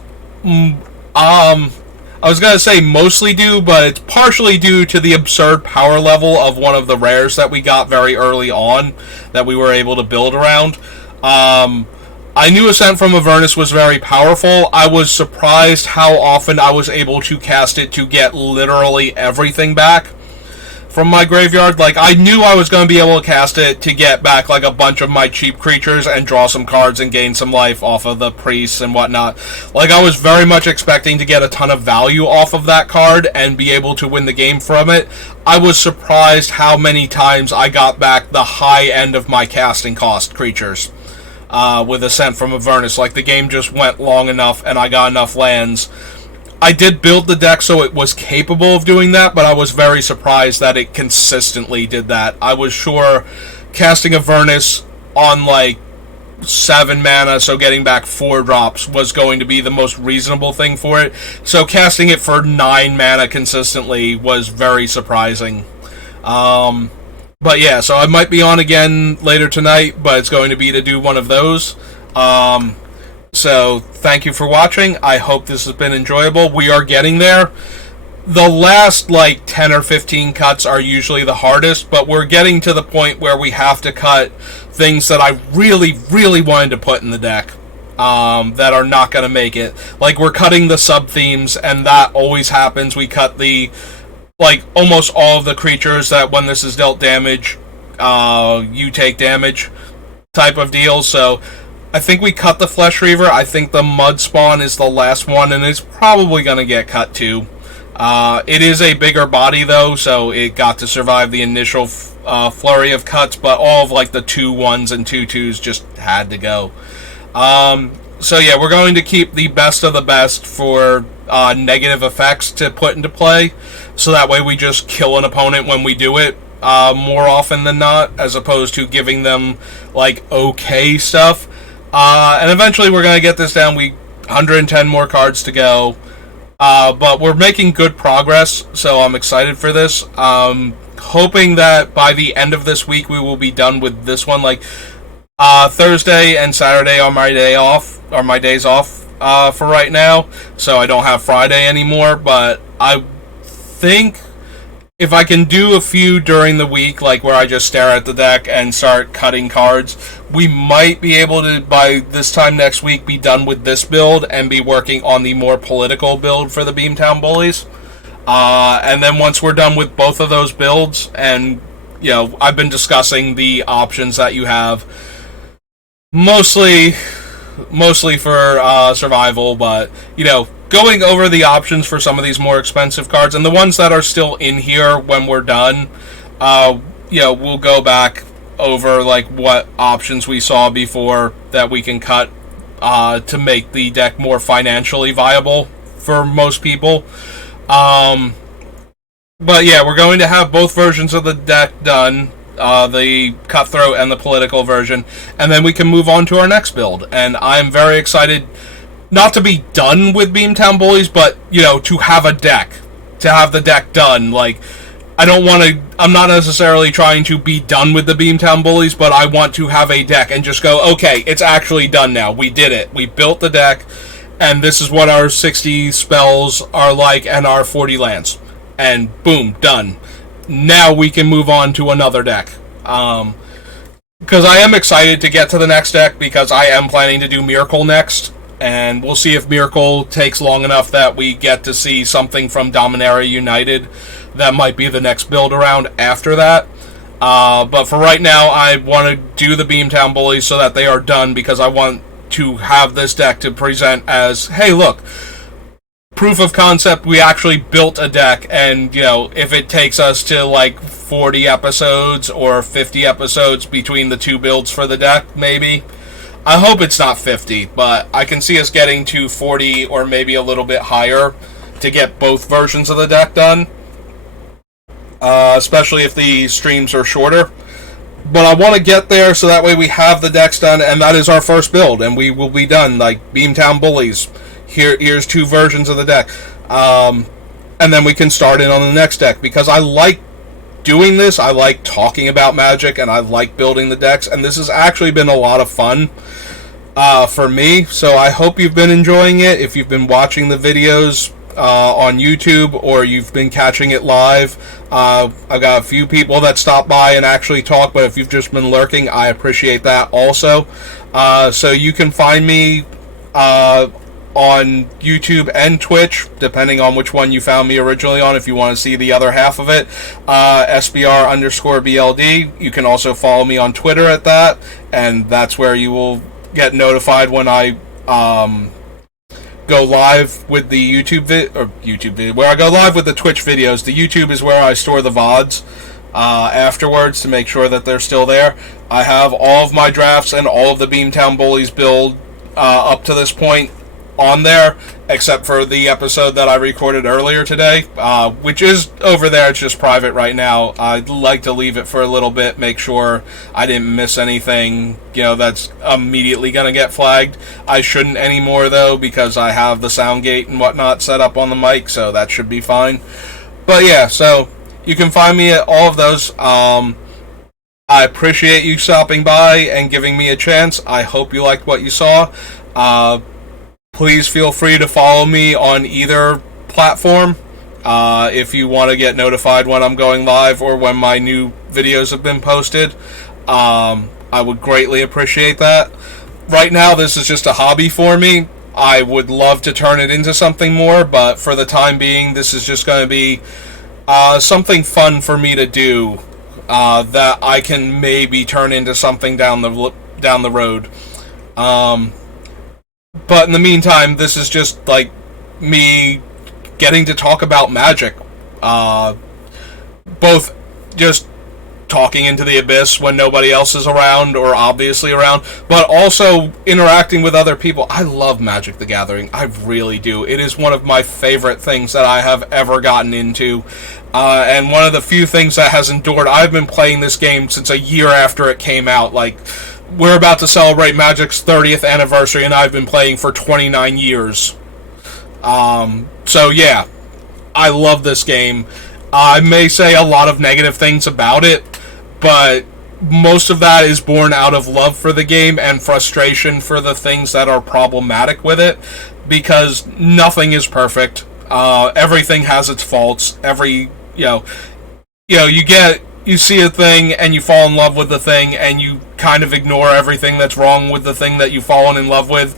I was going to say mostly due, but it's partially due to the absurd power level of one of the rares that we got very early on that we were able to build around. I knew Ascent from Avernus was very powerful. I was surprised how often I was able to cast it to get literally everything back from my graveyard. Like, I knew I was going to be able to cast it to get back, like, a bunch of my cheap creatures and draw some cards and gain some life off of the priests and whatnot. Like, I was very much expecting to get a ton of value off of that card and be able to win the game from it. I was surprised how many times I got back the high end of my casting cost creatures with Ascent from Avernus. Like, the game just went long enough and I got enough lands. I did build the deck so it was capable of doing that, but I was very surprised that it consistently did that. I was sure casting Avernus on, like, 7 mana, so getting back 4 drops, was going to be the most reasonable thing for it. So casting it for 9 mana consistently was very surprising. But yeah, so I might be on again later tonight, but it's going to be to do one of those. So, thank you for watching. I hope this has been enjoyable. We are getting there. The last, 10 or 15 cuts are usually the hardest, but we're getting to the point where we have to cut things that I really, really wanted to put in the deck that are not going to make it. Like, we're cutting the sub-themes, and that always happens. We cut almost all of the creatures that when this is dealt damage, you take damage type of deal, so I think we cut the Flesh Reaver. I think the Mud Spawn is the last one, and it's probably going to get cut too. It is a bigger body, though, so it got to survive the initial flurry of cuts, but all of, the 2-1s and 2-2s just had to go. So yeah, we're going to keep the best of the best for negative effects to put into play, so that way we just kill an opponent when we do it more often than not, as opposed to giving them, okay stuff. And eventually we're going to get this down. 110 more cards to go. But we're making good progress, so I'm excited for this. Hoping that by the end of this week we will be done with this one. Thursday and Saturday are my days off for right now, so I don't have Friday anymore. But I think if I can do a few during the week, where I just stare at the deck and start cutting cards, we might be able to, by this time next week, be done with this build and be working on the more political build for the Beamtown Bullies. And then once we're done with both of those builds, and, I've been discussing the options that you have, mostly for survival, but, going over the options for some of these more expensive cards, and the ones that are still in here when we're done, we'll go back over, what options we saw before that we can cut to make the deck more financially viable for most people. But yeah, we're going to have both versions of the deck done, the cutthroat and the political version, and then we can move on to our next build. And I'm very excited, not to be done with Beamtown Bullies, but, to have a deck. To have the deck done. Like, I'm not necessarily trying to be done with the Beamtown Bullies, but I want to have a deck and just go, okay, it's actually done now. We did it. We built the deck, and this is what our 60 spells are like, and our 40 lands. And boom, done. Now we can move on to another deck. Because I am excited to get to the next deck, because I am planning to do Miracle next. And we'll see if Miracle takes long enough that we get to see something from Dominaria United. That might be the next build around after that. But for right now, I want to do the Beamtown Bullies so that they are done, because I want to have this deck to present as, hey, look, proof of concept, we actually built a deck, and, if it takes us to, 40 episodes or 50 episodes between the two builds for the deck, maybe. I hope it's not 50, but I can see us getting to 40 or maybe a little bit higher to get both versions of the deck done. Especially if the streams are shorter. But I want to get there so that way we have the decks done, and that is our first build, and we will be done, like Beamtown Bullies. Here's two versions of the deck. And then we can start in on the next deck, because I like doing this, I like talking about Magic, and I like building the decks, and this has actually been a lot of fun for me, so I hope you've been enjoying it. If you've been watching the videos on YouTube, or you've been catching it live, I've got a few people that stop by and actually talk, but if you've just been lurking, I appreciate that also. So you can find me on YouTube and Twitch, depending on which one you found me originally on, if you want to see the other half of it. SBR_BLD. You can also follow me on Twitter at that, and that's where you will get notified when I go live with the YouTube video, where I go live with the Twitch videos. The YouTube is where I store the VODs afterwards to make sure that they're still there. I have all of my drafts and all of the Beamtown Bullies build up to this point on there, except for the episode that I recorded earlier today, which is over there. It's just private right now. I'd like to leave it for a little bit, make sure I didn't miss anything, that's immediately going to get flagged. I shouldn't anymore, though, because I have the sound gate and whatnot set up on the mic, so that should be fine. But yeah, so you can find me at all of those. I appreciate you stopping by and giving me a chance. I hope you liked what you saw. Please feel free to follow me on either platform if you want to get notified when I'm going live or when my new videos have been posted. I would greatly appreciate that. Right now, this is just a hobby for me. I would love to turn it into something more, but for the time being, this is just going to be something fun for me to do that I can maybe turn into something down the road. But in the meantime, this is just like me getting to talk about Magic. Both just talking into the abyss when nobody else is around or obviously around, but also interacting with other people. I love Magic the Gathering. I really do. It is one of my favorite things that I have ever gotten into. And one of the few things that has endured. I've been playing this game since a year after it came out. We're about to celebrate Magic's 30th anniversary, and I've been playing for 29 years. So yeah, I love this game. I may say a lot of negative things about it, but most of that is born out of love for the game and frustration for the things that are problematic with it, because nothing is perfect. Everything has its faults. You see a thing and you fall in love with the thing, and you kind of ignore everything that's wrong with the thing that you've fallen in love with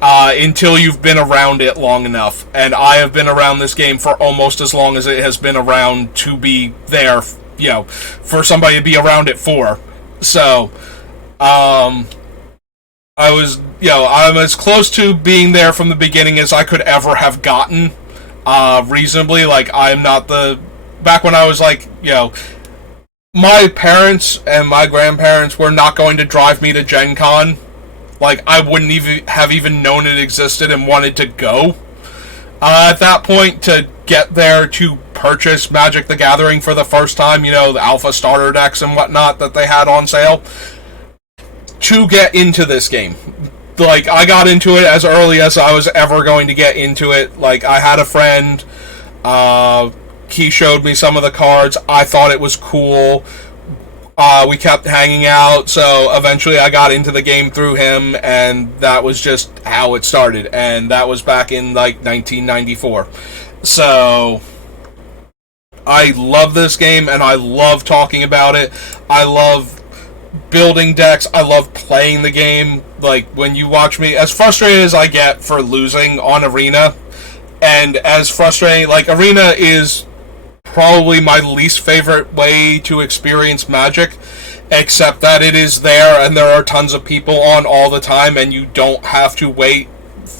until you've been around it long enough. And I have been around this game for almost as long as it has been around to be there, for somebody to be around it for. So, I'm as close to being there from the beginning as I could ever have gotten, reasonably. I'm not back when I was my parents and my grandparents were not going to drive me to Gen Con. I wouldn't even have known it existed and wanted to go. At that point, to get there to purchase Magic the Gathering for the first time, the Alpha Starter decks and whatnot that they had on sale, to get into this game. Like, I got into it as early as I was ever going to get into it. Like, I had a friend, he showed me some of the cards, I thought it was cool, we kept hanging out, so eventually I got into the game through him, and that was just how it started, and that was back in, 1994. So, I love this game, and I love talking about it. I love building decks. I love playing the game. Like, when you watch me, as frustrated as I get for losing on Arena, and as frustrating, Arena is probably my least favorite way to experience Magic, except that it is there, and there are tons of people on all the time, and you don't have to wait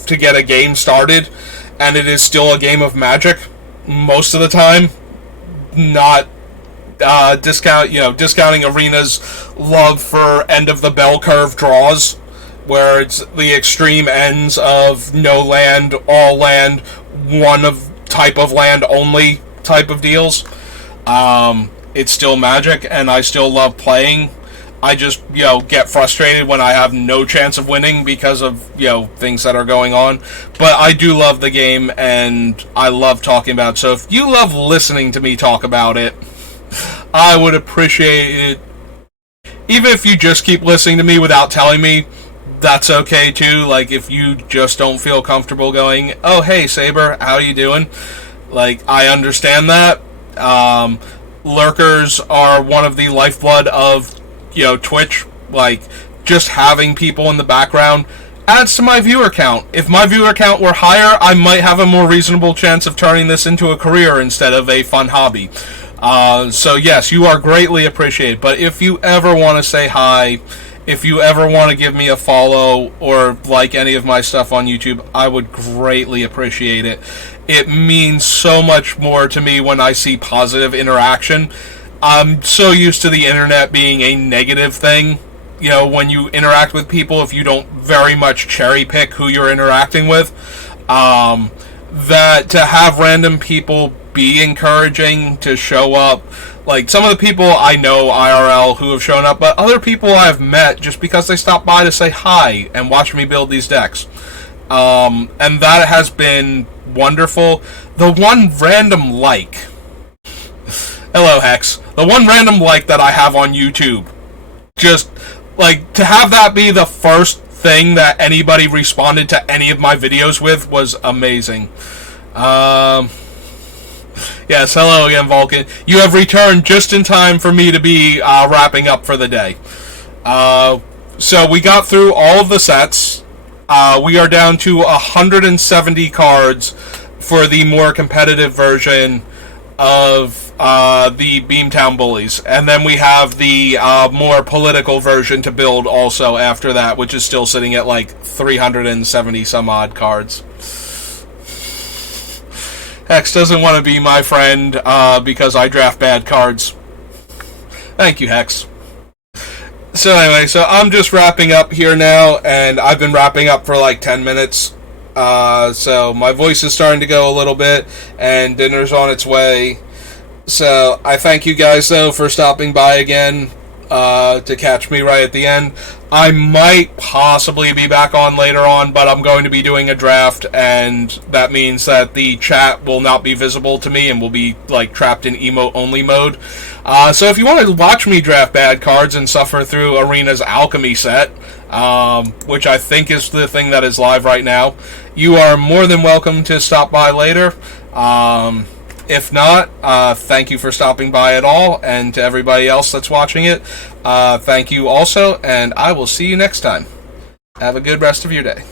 to get a game started, and it is still a game of Magic most of the time. Not discounting Arena's love for end of the bell curve draws, where it's the extreme ends of no land, all land, one of type of land only type of deals. It's still Magic, and I still love playing. I just, get frustrated when I have no chance of winning because of, things that are going on. But I do love the game, and I love talking about it. So if you love listening to me talk about it, I would appreciate it. Even if you just keep listening to me without telling me, that's okay too. Like, if you just don't feel comfortable going, oh, hey, Saber, how you doing? I understand that. Lurkers are one of the lifeblood of Twitch. Just having people in the background adds to my viewer count. If my viewer count were higher, I might have a more reasonable chance of turning this into a career instead of a fun hobby. So yes, you are greatly appreciated. But if you ever want to say hi, if you ever want to give me a follow or like any of my stuff on YouTube, I would greatly appreciate it. It means so much more to me when I see positive interaction. I'm so used to the internet being a negative thing. When you interact with people, if you don't very much cherry pick who you're interacting with, that to have random people be encouraging, to show up, some of the people I know IRL who have shown up, but other people I've met just because they stopped by to say hi and watch me build these decks. And that has been wonderful. The one random hello Hex, the one random that I have on YouTube, just to have that be the first thing that anybody responded to any of my videos with was amazing. Yes, hello again, Vulcan. You have returned just in time for me to be wrapping up for the day. So we got through all of the sets. We are down to 170 cards for the more competitive version of the Beamtown Bullies. And then we have the more political version to build also after that, which is still sitting at 370 some odd cards. Hex doesn't want to be my friend because I draft bad cards. Thank you, Hex. So anyway, I'm just wrapping up here now, and I've been wrapping up for 10 minutes. So my voice is starting to go a little bit, and dinner's on its way. So I thank you guys, though, for stopping by again to catch me right at the end. I might possibly be back on later on, but I'm going to be doing a draft, and that means that the chat will not be visible to me and will be trapped in emote-only mode. So if you want to watch me draft bad cards and suffer through Arena's Alchemy set, which I think is the thing that is live right now, you are more than welcome to stop by later. If not, thank you for stopping by at all, and to everybody else that's watching it, thank you also, and I will see you next time. Have a good rest of your day.